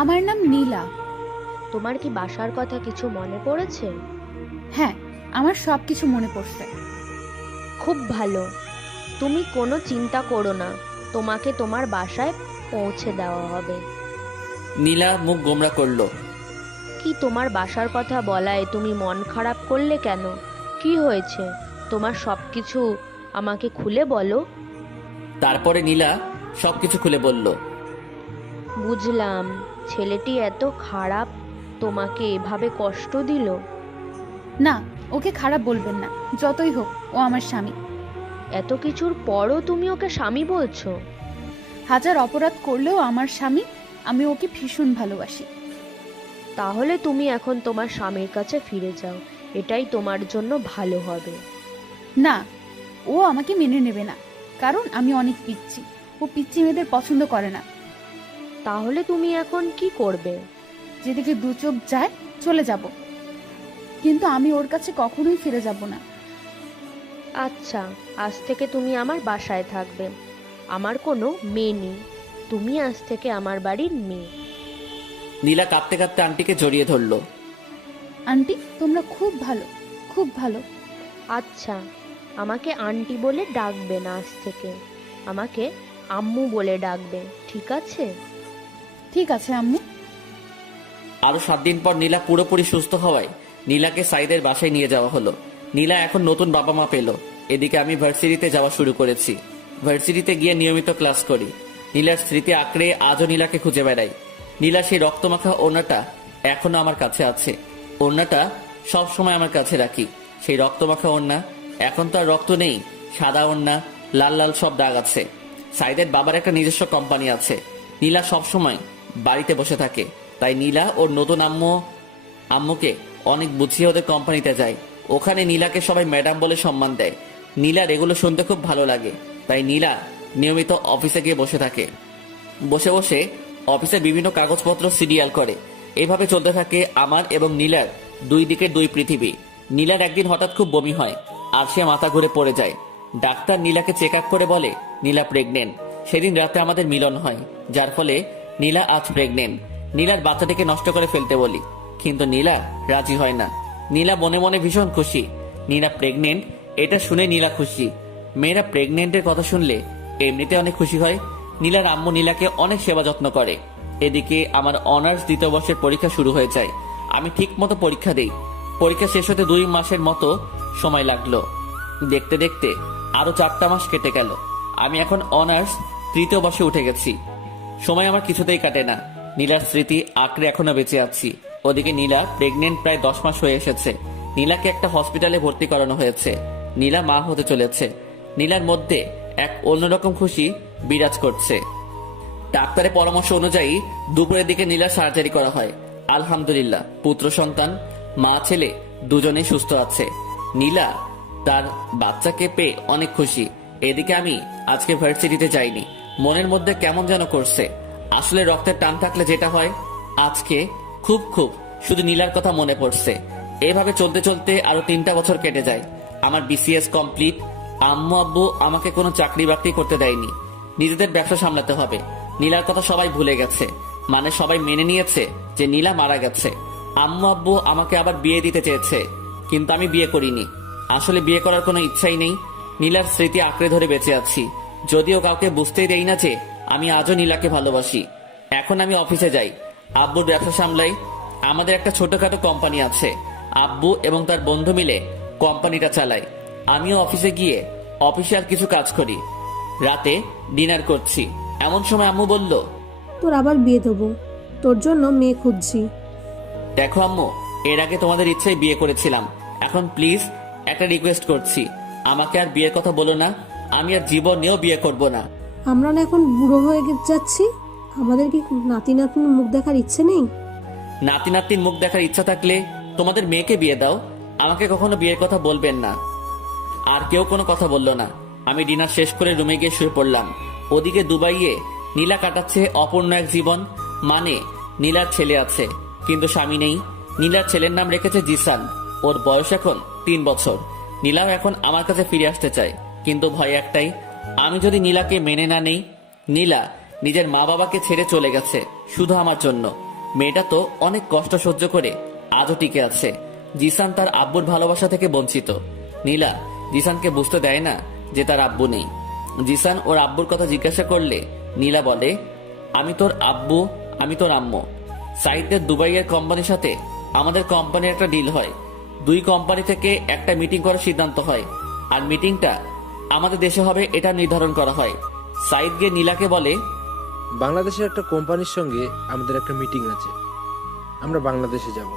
আমার নাম নীলা। তোমার কি বাসার কথা কিছু মনে পড়েছে? হ্যাঁ, আমার সবকিছু মনে পড়ছে। খুব ভালো, তুমি কোনো চিন্তা করো না, তোমাকে তোমার বাসায় পৌঁছে দেওয়া হবে। নীলা মুখ গোমরা করলো। কি তোমার বাসার কথা বলায় তুমি মন খারাপ করলে কেন? কি হয়েছে তোমার? সবকিছু আমাকে খুলে বলো। তারপরে নীলা সবকিছু খুলে বলল। বুঝলাম, ছেলেটি এত খারাপ, তোমাকে এভাবে কষ্ট দিল? না, ওকে খারাপ বলবেন না, যতই হোক ও আমার স্বামী। এত কিছুর পরও তুমি ওকে স্বামী বলছো? হাজার অপরাধ করলেও আমার স্বামী, আমি ওকে ভীষণ ভালোবাসি। তাহলে তুমি এখন তোমার স্বামীর কাছে ফিরে যাও, এটাই তোমার জন্য ভালো হবে। না, ও আমাকে মেনে নেবে না, কারণ আমি অনেক পিচ্ছি। ও পিচ্ছি মেয়েদের পছন্দ করে না। তাহলে তুমি এখন কি করবে? যেদিকে দু চোখ যায় চলে যাব, কিন্তু আমি ওর কাছে কখনোই ফিরে যাব না। আচ্ছা, আজ থেকে তুমি আমার বাসায় থাকবে। আমার কোনো মেয়ে নেই, তুমি আজ থেকে আমার বাড়ির মেয়ে। নীলা কাঁদতে কাঁদতে আন্টিকে জড়িয়ে ধরলো। আন্টি, তোমরা খুব ভালো, খুব ভালো। আচ্ছা, আমাকে আন্টি বলে ডাকবে না, আজ থেকে আমাকে আম্মু বলে ডাকবে, ঠিক আছে? ঠিক আছে আম্মু। আরো 7 দিন পর নীলা পুরোপুরি সুস্থ হওয়ায় নীলাকে সাইদের বাসায় নিয়ে যাওয়া হলো। নীলা এখন নতুন বাবা মা পেল। এদিকে আমি ভার্সিটিতে যাওয়া শুরু করেছি। ভার্সিটিতে গিয়ে নিয়মিত ক্লাস করি। নীলার স্মৃতি আঁকড়ে আজও নীলাকে খুঁজে বেড়াই। নীলা সেই রক্তমাখা ওড়নাটা এখনো আমার কাছে আছে। ওড়নাটা সব সময় আমার কাছে রাখি। সেই রক্তমাখা ওড়না, এখন তো আর রক্ত নেই, সাদা ওড়না, লাল লাল সব দাগ আছে। সাইদের বাবার একটা নিজস্ব কোম্পানি আছে। নীলা সব সময় বাড়িতে বসে থাকে, তাই নীলা ওর নতুন আম্মুকে অনেক বুঝিয়ে ওদের কোম্পানিতে যায়। ওখানে নীলাকে সবাই ম্যাডাম বলে সম্মান দেয়। নীলার এগুলো শুনতে খুব ভালো লাগে, তাই নীলা নিয়মিত অফিসে গিয়ে বসে থাকে। বসে বসে অফিসে বিভিন্ন কাগজপত্র সিরিয়াল করে। এভাবে চলতে থাকে আমার এবং নীলার দুই দিকে দুই পৃথিবী। নীলার একদিন হঠাৎ খুব বমি হয় আর সে মাথা ঘুরে পড়ে যায়। ডাক্তার নীলাকে চেক আপ করে বলে নীলা প্রেগনেন্ট। সেদিন রাতে আমাদের মিলন হয়, যার ফলে নীলা আজ প্রেগনেন্ট। নীলার বাচ্চাটিকে নষ্ট করে ফেলতে বলি, কিন্তু নীলা রাজি হয় না। নীলা মনে মনে ভীষণ খুশি। নীলা প্রেগনেন্ট এটা শুনে নীলা খুশি। মেয়েরা প্রেগনেন্টের কথা শুনলে এমনিতে অনেক খুশি হয়। নীলার আম্মু নীলাকে অনেক সেবা যত্ন করে। এদিকে আমার অনার্স 2য় বর্ষের পরীক্ষা শুরু হয়ে যায়। আমি ঠিক মতো পরীক্ষা দেই। পরীক্ষা শেষ হতে 2 মাসের মতো সময় লাগলো। দেখতে দেখতে আরো 4টা মাস কেটে গেল। আমি এখন অনার্স 3য় বর্ষে উঠে গেছি। সময় আমার কিছুতেই কাটে না। নীলার স্মৃতি আঁকড়ে এখনো বেঁচে আছি। ওদিকে নীলা প্রেগনেন্ট প্রায় 10 মাস হয়ে এসেছে। নীলাকে একটা হসপিটালে ভর্তি করানো হয়েছে। নীলা মা হতে চলেছে। নীলার মধ্যে এক অন্যরকম খুশি বিরাজ করছে। ডাক্তারের পরামর্শ অনুযায়ী দুপুরের দিকে নীলার সার্জারি করা হয়। আলহামদুলিল্লাহ, পুত্র সন্তান, মা ছেলে দুজনেই সুস্থ আছে। নীলা তার বাচ্চাকে পেয়ে অনেক খুশি। এদিকে আমি আজকে ভার্সিটিতে যাইনি। মনের মধ্যে কেমন যেন করছে। আসলে রক্তের টান থাকলে যেটা হয়, আজকে খুব শুধু নীলার কথা মনে পড়ছে। এভাবে চলতে চলতে আরো 3টা বছর কেটে যায়। আমার বিসিএস কমপ্লিট। আম্মু আব্বু আমাকে কোনো চাকরি বাকরি করতে দেয়নি। নিজেদের ব্যবসা সামলাতে হবে। নীলার কথা সবাই ভুলে গেছে, মানে সবাই মেনে নিয়েছে যে নীলা মারা গেছে। আম্মু আব্বু আমাকে আবার বিয়ে দিতে চেয়েছে, কিন্তু আমি বিয়ে করিনি। আসলে বিয়ে করার কোনো ইচ্ছাই নেই। নীলার স্মৃতি আঁকড়ে ধরে বেঁচে আছি, যদিও কাউকে বুঝতেই দেই না যে আমি আজও নীলাকে ভালোবাসি। এখন আমি অফিসে যাই, আব্বুর ব্যবসা সামলাই। আমাদের একটা ছোটখাটো কোম্পানি আছে। আব্বু এবং তার বন্ধু মিলে কোম্পানিটা চালায়। আমিও অফিসে গিয়ে অফিসিয়াল কিছু কাজ করি। রাতে ডিনার করছি, এমন সময় আম্মু বলল, তোর আবার বিয়ে দেবো, তোর জন্য মেয়ে খুঁজছি। দেখো আম্মু, এর আগে তোমাদের ইচ্ছায় বিয়ে করেছিলাম। এখন প্লিজ একটা রিকোয়েস্ট করছি, আমাকে আর বিয়ের কথা বলো না। আমি আর জীবনেও বিয়ে করব না। আমরা না এখন বুড়ো হয়ে যাচ্ছি, আমাদের কি নাতি নাতনির মুখ দেখার ইচ্ছে নেই? নাতি নাতনির মুখ দেখার ইচ্ছা থাকলে তোমাদের মেয়েকে বিয়ে দাও, আমাকে কখনো বিয়ের কথা বলবেন না। আর কেউ কোনো কথা বলল না। আমি ডিনার শেষ করে রুমে গিয়ে শুয়ে পড়লাম। ওদিকে দুবাইয়ে নীলা কাটাচ্ছে অপূর্ণ এক জীবন। মানে নীলার ছেলে আছে, কিন্তু স্বামী নেই। নীলার ছেলের নাম রেখেছে জিসান। ওর বয়স এখন 3 বছর। নীলাও এখন আমার কাছে ফিরে আসতে চায়, কিন্তু ভয় একটাই, আমি যদি নীলাকে মেনে না নেই। নীলা নিজের মা বাবাকে ছেড়ে চলে গেছে শুধু আমার জন্য। মেয়েটা তো অনেক কষ্ট সহ্য করে আজও টিকে আছে। জিসান তার আব্বুর ভালোবাসা থেকে বঞ্চিত। নীলা জিসানকে বুঝতে দেয় না যে তার আব্বু নেই। জিসান ওর আব্বুর কথা জিজ্ঞাসা করলে নীলা বলে, আমি তোর আব্বু, আমি তোর আম্মু। সাইদের দুবাইয়ের কোম্পানির সাথে আমাদের কোম্পানির একটা ডিল হয়। 2 কোম্পানি থেকে একটা মিটিং করার সিদ্ধান্ত হয়, আর মিটিংটা আমাদের দেশে হবে এটা নির্ধারণ করা হয়। সাইদ গিয়ে নীলাকে বলে, বাংলাদেশের একটা কোম্পানির সঙ্গে আমাদের একটা মিটিং আছে, আমরা বাংলাদেশে যাব।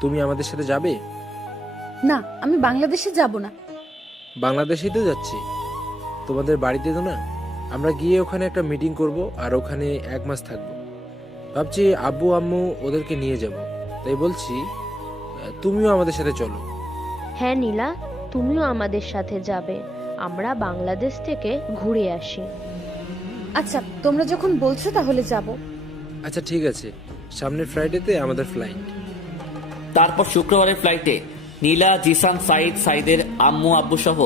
তুমি আমাদের সাথে যাবে? না, আমি বাংলাদেশে যাব না। বাংলাদেশেই তো যাচ্ছি, তোমাদের বাড়িতে তো না। আমরা গিয়ে ওখানে একটা মিটিং করব আর ওখানে 1 মাস থাকবো। ভাবছি আব্বু আম্মু ওদেরকে নিয়ে যাব, তাই বলছি তুমিও আমাদের সাথে চলো। হ্যাঁ নীলা, তুমিও আমাদের সাথে যাবে, আমরা বাংলাদেশ থেকে ঘুরে আসি। আচ্ছা, তোমরা যখন বলছো তাহলে যাব। আচ্ছা ঠিক আছে, সামনের ফ্রাইডেতে আমাদের ফ্লাইট। তারপর শুক্রবারের ফ্লাইটে নীলা, জিসান, সাইদ, সাইদের আম্মু আব্বু সহ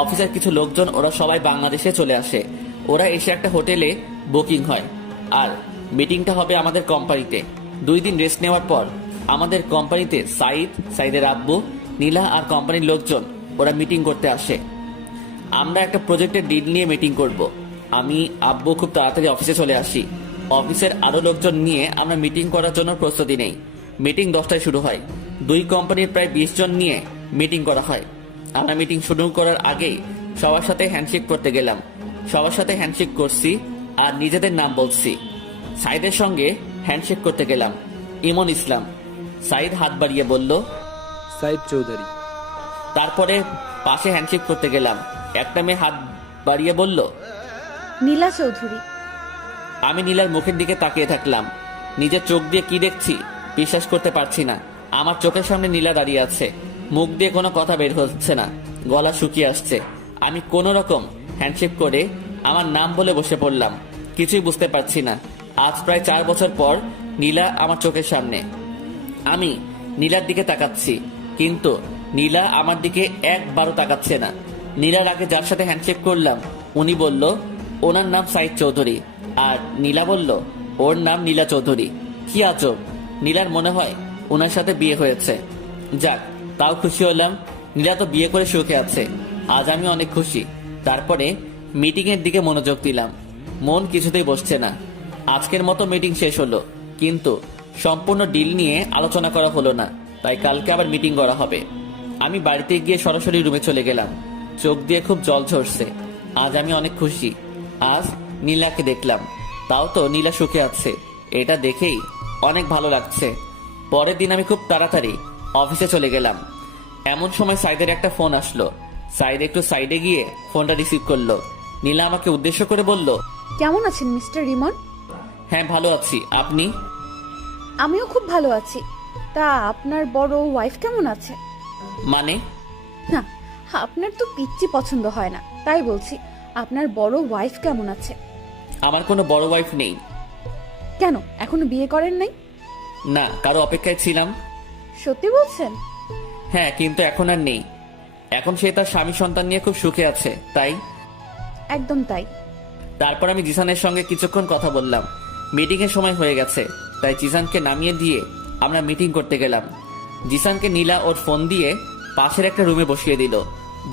অফিসের কিছু লোকজন ওরা সবাই বাংলাদেশে চলে আসে। ওরা এসে একটা হোটেলে বুকিং হয় আর মিটিংটা হবে আমাদের কোম্পানিতে। 2 দিন রেস্ট নেওয়ার পর আমাদের কোম্পানিতে সাইদ, সাইদের আব্বু, নীলা আর কোম্পানির লোকজন ওরা মিটিং করতে আসে। আমরা একটা প্রজেক্টের ডিল নিয়ে মিটিং করব। আমি আব্বু খুব তাড়াতাড়ি অফিসে চলে আসি। অফিসের আরো লোকজন নিয়ে আমরা মিটিং করার জন্য প্রস্তুতি নেই। মিটিং 10টায় শুরু হয়। 2 কোম্পানির প্রায় 20 জন নিয়ে মিটিং করা হয়। আমরা মিটিং শুরু করার আগেই সবার সাথে হ্যান্ডশেক করতে গেলাম। সবার সাথে হ্যান্ডশেক করছি আর নিজেদের নাম বলছি। সাইদের সঙ্গে হ্যান্ডশেক করতে গেলাম, ইমন ইসলাম। সাইদ হাত বাড়িয়ে বলল, সাইদ চৌধুরী। তারপরে পাশে হ্যান্ডশেক করতে গেলাম, একটা মেয়ে হাত বাড়িয়ে বলল, নীলা চৌধুরী। আমি নীলার মুখের দিকে তাকিয়ে থাকলাম। নিজের চোখ দিয়ে কি দেখছি বিশ্বাস করতে পারছি না। আমার চোখের সামনে নীলা দাঁড়িয়ে আছে, মুখ দিয়ে কোনো কথা বের হচ্ছে না, গলা শুকিয়ে আসছে। আমি কোনো রকম হ্যান্ডশেক করে আমার নাম বলে বসে পড়লাম। কিছুই বুঝতে পারছি না। আজ প্রায় 4 বছর পর নীলা আমার চোখের সামনে। আমি নীলার দিকে তাকাচ্ছি, কিন্তু নীলা আমার দিকে একবারও তাকাচ্ছে না। নীলার আগে যার সাথে হ্যান্ডশেক করলাম উনি বলল ওনার নাম সাইদ চৌধুরী, আর নীলা বলল ওর নাম নীলা চৌধুরী। কি আজব, নীলার মনে হয় ওনার সাথে বিয়ে হয়েছে। যাক, তাও খুশি হলাম। নীলা তো বিয়ে করে সুখে আছে, আজ আমি অনেক খুশি। তারপরে মিটিং এর দিকে মনোযোগ দিলাম। মন কিছুতেই বসছে না। আজকের মতো মিটিং শেষ হলো, কিন্তু সম্পূর্ণ ডিল নিয়ে আলোচনা করা হলো না। তাই কালকে আবার মিটিং করা হবে। আমি বাড়িতে গিয়ে সরাসরি রুমে চলে গেলাম। চোখ দিয়ে খুব জল ঝরছে। আজ আমি অনেক খুশি। আজ নীলাকে দেখলাম, তাও তো নীলা সুখে আছে, এটা দেখেই অনেক ভালো লাগছে। পরের দিন আমি খুব তাড়াতাড়ি অফিসে চলে গেলাম। এমন সময় সাইদের একটা ফোন আসলো। সাইদ একটু সাইডে গিয়ে ফোনটা রিসিভ করলো। নীলা আমাকে উদ্দেশ্য করে বলল, কেমন আছেন মিস্টার রিমন? হ্যাঁ ভালো আছি, আপনি? আমিও খুব ভালো আছি। তা আপনার বড় ওয়াইফ কেমন আছে? মানে? না, আপনার তো পিচ্চি পছন্দ হয় না, তাই বলছি আপনার বড় ওয়াইফ কেমন আছে? আমার কোনো বড় ওয়াইফ নেই। কেন, এখনো বিয়ে করেন নাই? না, কারো অপেক্ষায় ছিলাম। সত্যি বলছেন? হ্যাঁ, কিন্তু এখন আর নেই। এখন সে তার স্বামী সন্তান নিয়ে খুব সুখে আছে, তাই। একদম তাই। তারপর আমি জিসানের সঙ্গে কিছুক্ষণ কথা বললাম। মিটিং এর সময় হয়ে গেছে, তাই জিসানকে নামিয়ে দিয়ে আমরা মিটিং করতে গেলাম। জিসানকে নীলা ওর ফোন দিয়ে পাশের একটা রুমে বসিয়ে দিল।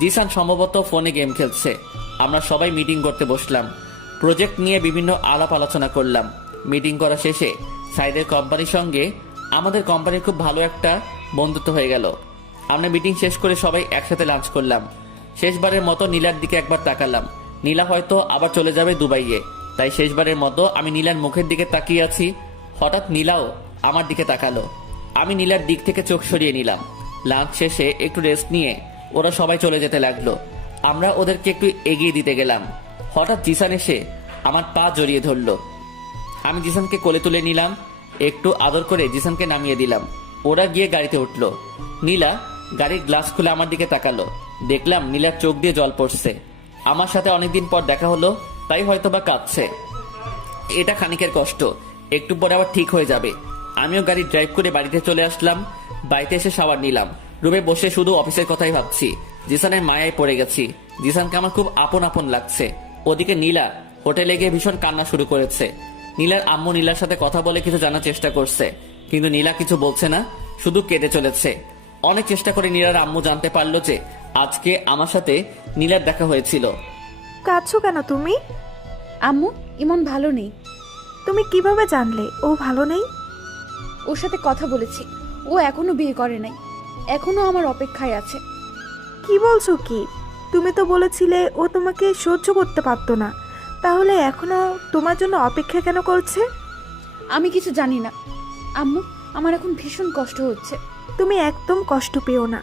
জিসান সম্ভবত ফোনে গেম খেলছে। আমরা সবাই মিটিং করতে বসলাম। প্রজেক্ট নিয়ে বিভিন্ন আলাপ আলোচনা করলাম। মিটিং করা শেষে সাইদের কোম্পানির সঙ্গে আমাদের কোম্পানির খুব ভালো একটা বন্ধুত্ব হয়ে গেল। আমরা মিটিং শেষ করে সবাই একসাথে লাঞ্চ করলাম। শেষবারের মতো নীলার দিকে একবার তাকালাম। নীলা হয়তো আবার চলে যাবে দুবাইয়ে, তাই শেষবারের মতো আমি নীলার মুখের দিকে তাকিয়ে আছি। হঠাৎ নীলাও আমার দিকে তাকালো। আমি নীলার দিক থেকে চোখ সরিয়ে নিলাম। লাঞ্চ শেষে একটু রেস্ট নিয়ে ওরা সবাই চলে যেতে লাগলো। আমরা ওদেরকে একটু এগিয়ে দিতে গেলাম। হঠাৎ জিসান এসে আমার পা জড়িয়ে ধরলো। আমি জিসানকে কোলে তুলে নিলাম। একটু আদর করে জিসানকে নামিয়ে দিলাম। ওরা গিয়ে গাড়িতে উঠলো। নীলা গাড়ির গ্লাস খুলে আমার দিকে তাকালো। দেখলাম নীলার চোখ দিয়ে জল পড়ছে। আমার সাথে অনেকদিন পর দেখা হলো, তাই হয়তোবা কাঁদছে। এটা খানিকের কষ্ট, একটু পরে আবার ঠিক হয়ে যাবে। আমিও গাড়ি ড্রাইভ করে বাড়িতে চলে আসলাম। বাড়িতে এসে শাওয়ার নিলাম। রুমে বসে শুধু অফিসের কথাই ভাবছি। জিসানের মায়ায় পড়ে গেছি। জিসানকে আমার খুব আপন আপন লাগছে। ওদিকে নীলা হোটেলে গিয়ে ভীষণ কান্না শুরু করেছে। নীলার আম্মু নীলার সাথে কথা বলে কিছু জানার চেষ্টা করছে, কিন্তু নীলা কিছু বলছে না, শুধু কেঁদে চলেছে। অনেক চেষ্টা করে নীলার আম্মু জানতে পারলো যে আজকে আমার সাথে নীলার দেখা হয়েছিল। কাঁদছো কেন তুমি? আম্মু, ইমন ভালো নেই। তুমি কিভাবে জানলে ও ভালো নেই? ওর সাথে কথা বলেছি, ও এখনো বিয়ে করে নাই, এখনো আমার অপেক্ষায় আছে। কি বলছো কি? তুমি তো বলেছিলে ও তোমাকে সহ্য করতে পারতো না, তাহলে এখনো তোমার জন্য অপেক্ষা কেন করছে? আমি কিছু জানি না আম্মু, আমার এখন ভীষণ কষ্ট হচ্ছে। তুমি একদম কষ্ট পেও না।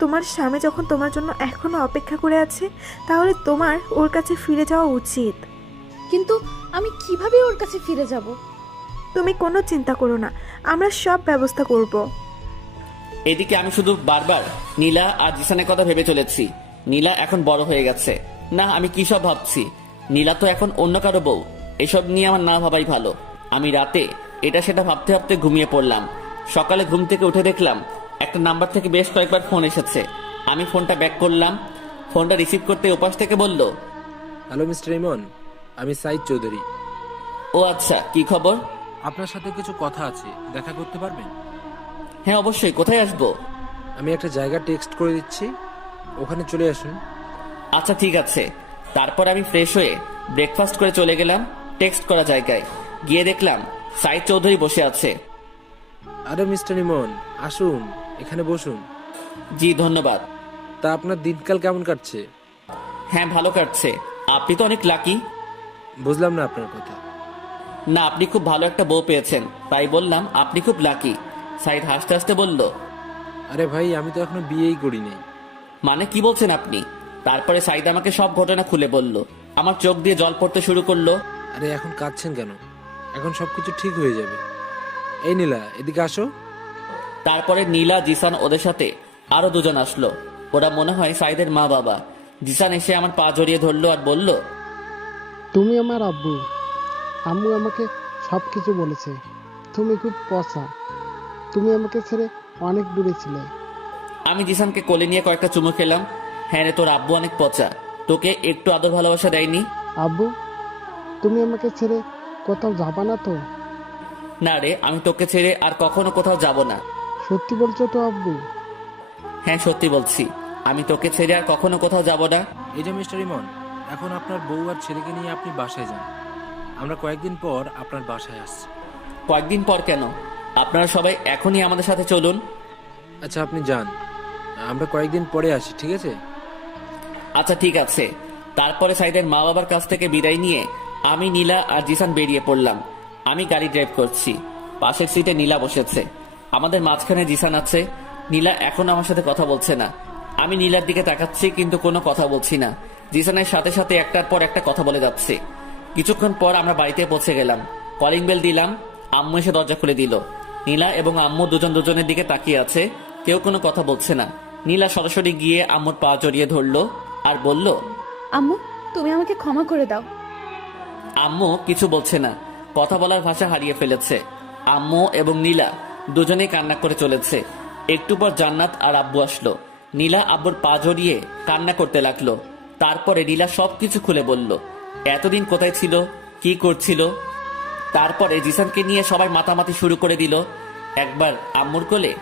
তোমার স্বামী যখন তোমার জন্য এখনো অপেক্ষা করে আছে, তাহলে তোমার ওর কাছে ফিরে যাওয়া উচিত। কিন্তু আমি কিভাবে ওর কাছে ফিরে যাব? তুমি কোনো চিন্তা করো না, আমরা সব ব্যবস্থা করব। এদিকে আমি শুধু বারবার নীলা আর জিসানের কথা ভেবে চলেছি। নীলা এখন বড় হয়ে গেছে। না, আমি কি সব ভাবছি। নীলা তো এখন অন্য কারো বউ। এসব নিয়ে আমার না ভাবাই ভালো। আমি রাতে এটা সেটা ভাবতে ভাবতে ঘুমিয়ে পড়লাম। সকালে ঘুম থেকে উঠে দেখলাম একটা নাম্বার থেকে বেশ কয়েকবার ফোন এসেছে। আমি ফোনটা ব্যাক করলাম। ফোনটা রিসিভ করতে ওপাশ থেকে বলল, হ্যালো মিস্টার ইমন, আমি সাইদ চৌধুরী। ও আচ্ছা, কি খবর? আপনার সাথে কিছু কথা আছে, দেখা করতে পারবেন? হ্যাঁ অবশ্যই, কোথায় আসবো? আমি একটা জায়গা টেক্সট করে দিচ্ছি, ওখানে চলে আসুন। আচ্ছা ঠিক আছে। তারপর আমি ফ্রেশ হয়ে ব্রেকফাস্ট করে চলে গেলাম টেক্সট করা জায়গায়। গিয়ে দেখলাম সাইদ চৌধুরী বসে আছে। আরে মিস্টার ইমন, আসুন, এখানে বসুন। জি ধন্যবাদ। তা আপনার দিনকাল কেমন কাটছে? হ্যাঁ ভালো কাটছে। আপনি তো অনেক লাকি। বুঝলাম না আপনার কথা। না, আপনি খুব ভালো একটা বউ পেয়েছেন, তাই বললাম আপনি খুব লাকি। সাইদ হাসতে হাসতে বলল, আরে ভাই, আমি তো এখনো বিয়েই করিনি। মানে কি বলছেন আপনি? তারপরে সাইদ আমাকে সব ঘটনা খুলে বলল। আমার চোখ দিয়ে জল পড়তে শুরু করলো। আরে এখন কাঁদছেন কেন? এখন সবকিছু ঠিক হয়ে যাবে। এই নীলা, এদিকে আসো। তারপরে নীলা, জিসান ওদের সাথে আরো দুজন আসলো। ওরা মনে হয় সাইদের মা বাবা। জিসান এসে আমার পা জড়িয়ে ধরলো আর বলল, তুমি আমার আব্বু। আম্মু আমাকে সব কিছু বলেছে। তুমি খুব পচা। তুমি আমাকে ছেড়ে অনেক দূরে ছিলে। আমি জিসানকে কোলে নিয়ে কয়েকটা চুমু খেলাম। হ্যাঁ রে, তোর আব্বু অনেক পচা। তোকে একটু আদর ভালোবাসা দেয়নি? আব্বু, তুমি আমাকে ছেড়ে কোথাও যাবা না তো? না রে, আমি তোকে ছেড়ে আর কখনো কোথাও যাব না। সত্যি বলছো তো আব্বু? হ্যাঁ সত্যি বলছি, আমি তোকে ছেড়ে আর কখনো কোথাও যাব না। এই যে মিস্টার ইমন, এখন আপনার বউ আর ছেলেকে নিয়ে আপনি বাসায় যান। আমরা কয়েকদিন পর আপনার বাসায় আসছি। কয়েকদিন পর কেন? আপনারা সবাই এখনই আমাদের সাথে চলুন। আচ্ছা আপনি যান, আমরা কয়েকদিন পরে আসি, ঠিক আছে? আচ্ছা ঠিক আছে। তারপরে সাইদের মা বাবার কাছ থেকে বিদায় নিয়ে আমি, নীলা আর জিসান বেরিয়ে পড়লাম। আমি গাড়ি ড্রাইভ করছি। পাশের সিটে নীলা বসেছে। আমাদের মাঝখানে জিসান আছে। নীলা এখন আমার সাথে কথা বলছে না। আমি নীলার দিকে তাকাচ্ছি কিন্তু কোনো কথা বলছি না। জিসানের সাথে সাথে একটার পর একটা কথা বলে যাচ্ছে। কিছুক্ষণ পর আমরা বাড়িতে পৌঁছে গেলাম। কলিং বেল দিলাম। আম্মু এসে দরজা খুলে দিল। নীলা এবং আম্মু দুজন দুজনের দিকে তাকিয়ে আছে। কেউ কোনো কথা বলছে না। নীলা সরাসরি গিয়ে আম্মুর পা জড়িয়ে ধরলো আর বলল, আম্মু, তুমি আমাকে ক্ষমা করে দাও। আম্মু কিছু বলছে না, কথা বলার ভাষা হারিয়ে ফেলেছে। আম্মু এবং নীলা দুজনেই কান্না করে চলেছে। একটু পর জান্নাত আর আব্বু আসলো। নীলা আব্বুর পা জড়িয়ে কান্না করতে লাগলো। তারপরে নীলা সবকিছু খুলে বলল, এতদিন কোথায় ছিল, কি করছিল। তারপরে জিসানকে নিয়ে সবাই মাতামাতি শুরু করে দিল। একবার আম্মুর কোলে,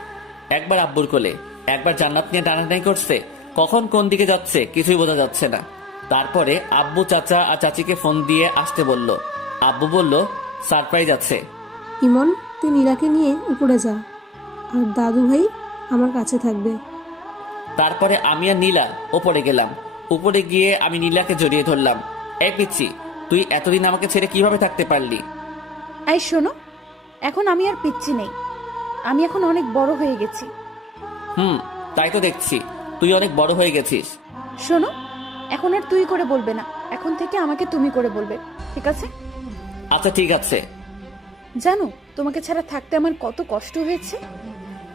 একবার আব্বুর কোলে, একবার জান্নাত নিয়ে টানাটানি করছে। কখন কোন দিকে যাচ্ছে কিছুই বোঝা যাচ্ছে না। তারপরে আব্বু চাচা আর চাচিকে ফোন দিয়ে আসতে বলল। আব্বু বলল সারপ্রাইজ আছে। ইমন, তুই নীলাকে নিয়ে উপরে যা, আর দাদু ভাই আমার কাছে থাকবে। তারপরে আমি আর নীলা ওপরে গেলাম। উপরে গিয়ে আমি নীলাকে জড়িয়ে ধরলাম। এই পিচ্ছি, তুই এতদিন আমাকে ছেড়ে কিভাবে থাকতে পারলি? এই শোনো, এখন আমি আর পিচ্ছি নেই। আমি এখন অনেক বড় হয়ে গেছি। তাই তো দেখছি, তুই অনেক বড় হয়ে গেছিস। শোনো, এখন আর তুই করে বলবে না, এখন থেকে আমাকে তুমি করে বলবে, ঠিক আছে? আচ্ছা ঠিক আছে। জানো তোমাকে ছাড়া থাকতে আমার কত কষ্ট হয়েছে?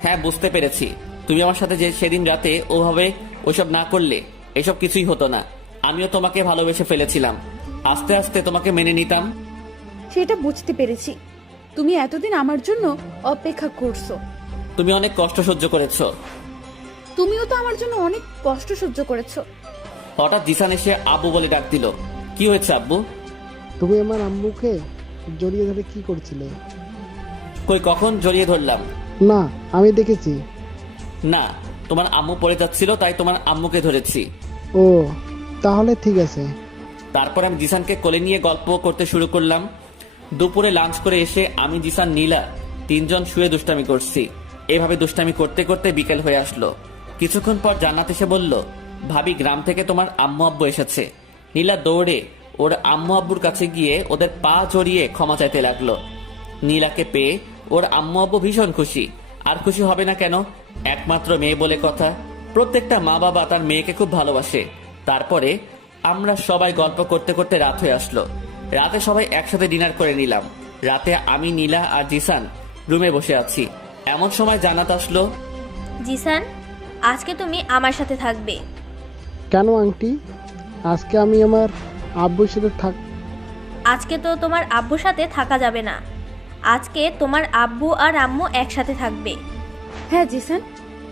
হ্যাঁ বুঝতে পেরেছি। তুমি আমার সাথে যে সেদিন রাতে ওভাবে ওইসব না করলে এসব কিছুই হতো না। আমিও তোমাকে ভালোবেসে ফেলেছিলাম। আস্তে আস্তে তোমাকে মেনে নিতাম। সেটা বুঝতে পেরেছি। তুমি এতদিন আমার জন্য অপেক্ষা করছো। তুমি অনেক কষ্ট সহ্য করেছো। তুমিও তো আমার জন্য অনেক কষ্ট সহ্য করেছো। হঠাৎ জিসান এসে আব্বু বলে ডাক দিল। কি হয়েছে আব্বু? তুমি আমার আম্মুকে জড়িয়ে ধরে কি করছিলে? কই, কখন জড়িয়ে ধরলাম? না, আমি দেখেছি। না, তোমার আম্মু পড়ে যাচ্ছিল তাই তোমার আম্মুকে ধরেছি। ও, তাহলে ঠিক আছে। তারপর আমি জিসানকে কোলে নিয়ে গল্প করতে শুরু করলাম। দুপুরে লাঞ্চ করে এসে আমি, জিসান, নীলা তিনজন শুয়ে দুষ্টামি করছি। এভাবে দুষ্টামি করতে করতে বিকেল হয়ে আসলো। কিছুক্ষণ পর জান্নাত এসে বলল, ভাবি গ্রাম থেকে তোমার আম্মু আব্বু এসেছে। নীলা দৌড়ে ওর আম্মু আব্বুর কাছে গিয়ে ওদের পা জড়িয়ে ক্ষমা চাইতে লাগলো। নীলাকে পেয়ে ওর আম্মু আব্বু ভীষণ খুশি। আর খুশি হবে না কেন, একমাত্র মেয়ে বলে কথা। প্রত্যেকটা মা বাবা তার মেয়েকে খুব ভালোবাসে। তারপরে আমরা সবাই গল্প করতে করতে রাত হয়ে আসলো। রাতে সবাই একসাথে ডিনার করে নিলাম। রাতে আমি, নীলা আর জিসান রুমে বসে আছি। এমন সময় জান্নাত আসলো। জিসান, আজকে তুমি আমার সাথে থাকবে। কেন আন্টি? আজকে আমি আমার আব্বুর সাথে আজকে তো তোমার আব্বুর সাথে থাকা যাবে না। আজকে তোমার আব্বু আর আম্মু একসাথে থাকবে। হ্যাঁ জিসান,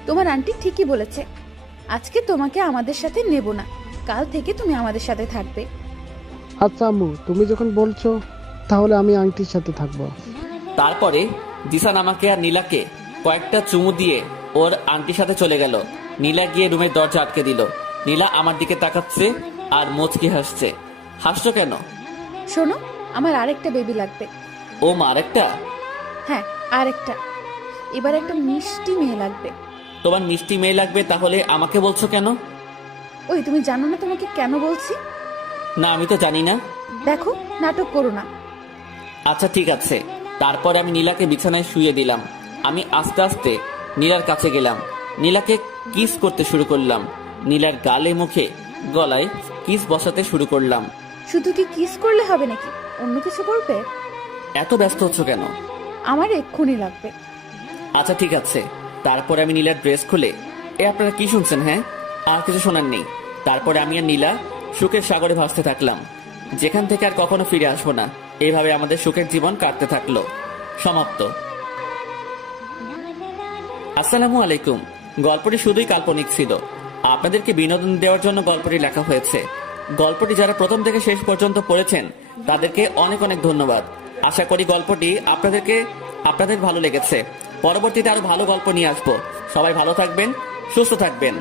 তোমার আন্টি ঠিকই বলেছে। আজকে তোমাকে আমাদের সাথে নেব না, কাল থেকে তুমি আমাদের সাথে থাকবে। আচ্ছা আম্মু, তুমি যখন বলছো তাহলে আমি আন্টির সাথে থাকবো। তারপরে জিসান আমাকে আর নীলাকে কয়েকটা চুমু দিয়ে ওর আন্টির সাথে চলে গেল। নীলা গিয়ে রুমের দরজা আটকে দিল। নীলা আমার দিকে তাকাচ্ছে আর মুচকি হাসছে। হাসছো কেন? শোনো, আমার আরেকটা বেবি লাগবে। ও মা, আরেকটা? হ্যাঁ, আরেকটা। এবার একটা মিষ্টি মেয়ে লাগবে। তোমার মিষ্টি মেয়ে লাগবে, তাহলে আমাকে বলছো কেন? ওই, তুমি জানো না তোমাকে কেন বলছি? না, আমি তো জানি না। দেখো, নাটক করো না। আচ্ছা ঠিক আছে। তারপরে আমি নীলাকে বিছানায় শুয়ে দিলাম। আমি আস্তে আস্তে নীলার কাছে গেলাম। নীলাকে কিস করতে শুরু করলাম। নীলার গালে, মুখে, গলায় কিস বসাতে শুরু করলাম। শুধু কি কিস করলে হবে নাকি? অন্য কিছু করবে? এত ব্যস্ত হচ্ছ কেন? আমার এক্ষুনি লাগবে। আচ্ছা ঠিক আছে। তারপরে আমি নীলার ড্রেস খুলে, আপনারা কি শুনছেন? হ্যাঁ, আর কিছু শোনার নেই। তারপরে আমি আর নীলা সুখের সাগরে ভাসতে থাকলাম, যেখান থেকে আর কখনো ফিরে আসবো না। এইভাবে আমাদের সুখের জীবন কাটতে থাকলো। সমাপ্ত। আসসালামু আলাইকুম। গল্পটি শুধুই কাল্পনিক ছিল, আপনাদেরকে বিনোদন দেওয়ার জন্য গল্পটি লেখা হয়েছে। গল্পটি যারা প্রথম থেকে শেষ পর্যন্ত পড়েছেন তাদেরকে অনেক অনেক ধন্যবাদ। আশা করি গল্পটি আপনাদের ভালো লেগেছে। পরবর্তীতে আরো ভালো গল্প নিয়ে আসবো। সবাই ভালো থাকবেন, সুস্থ থাকবেন।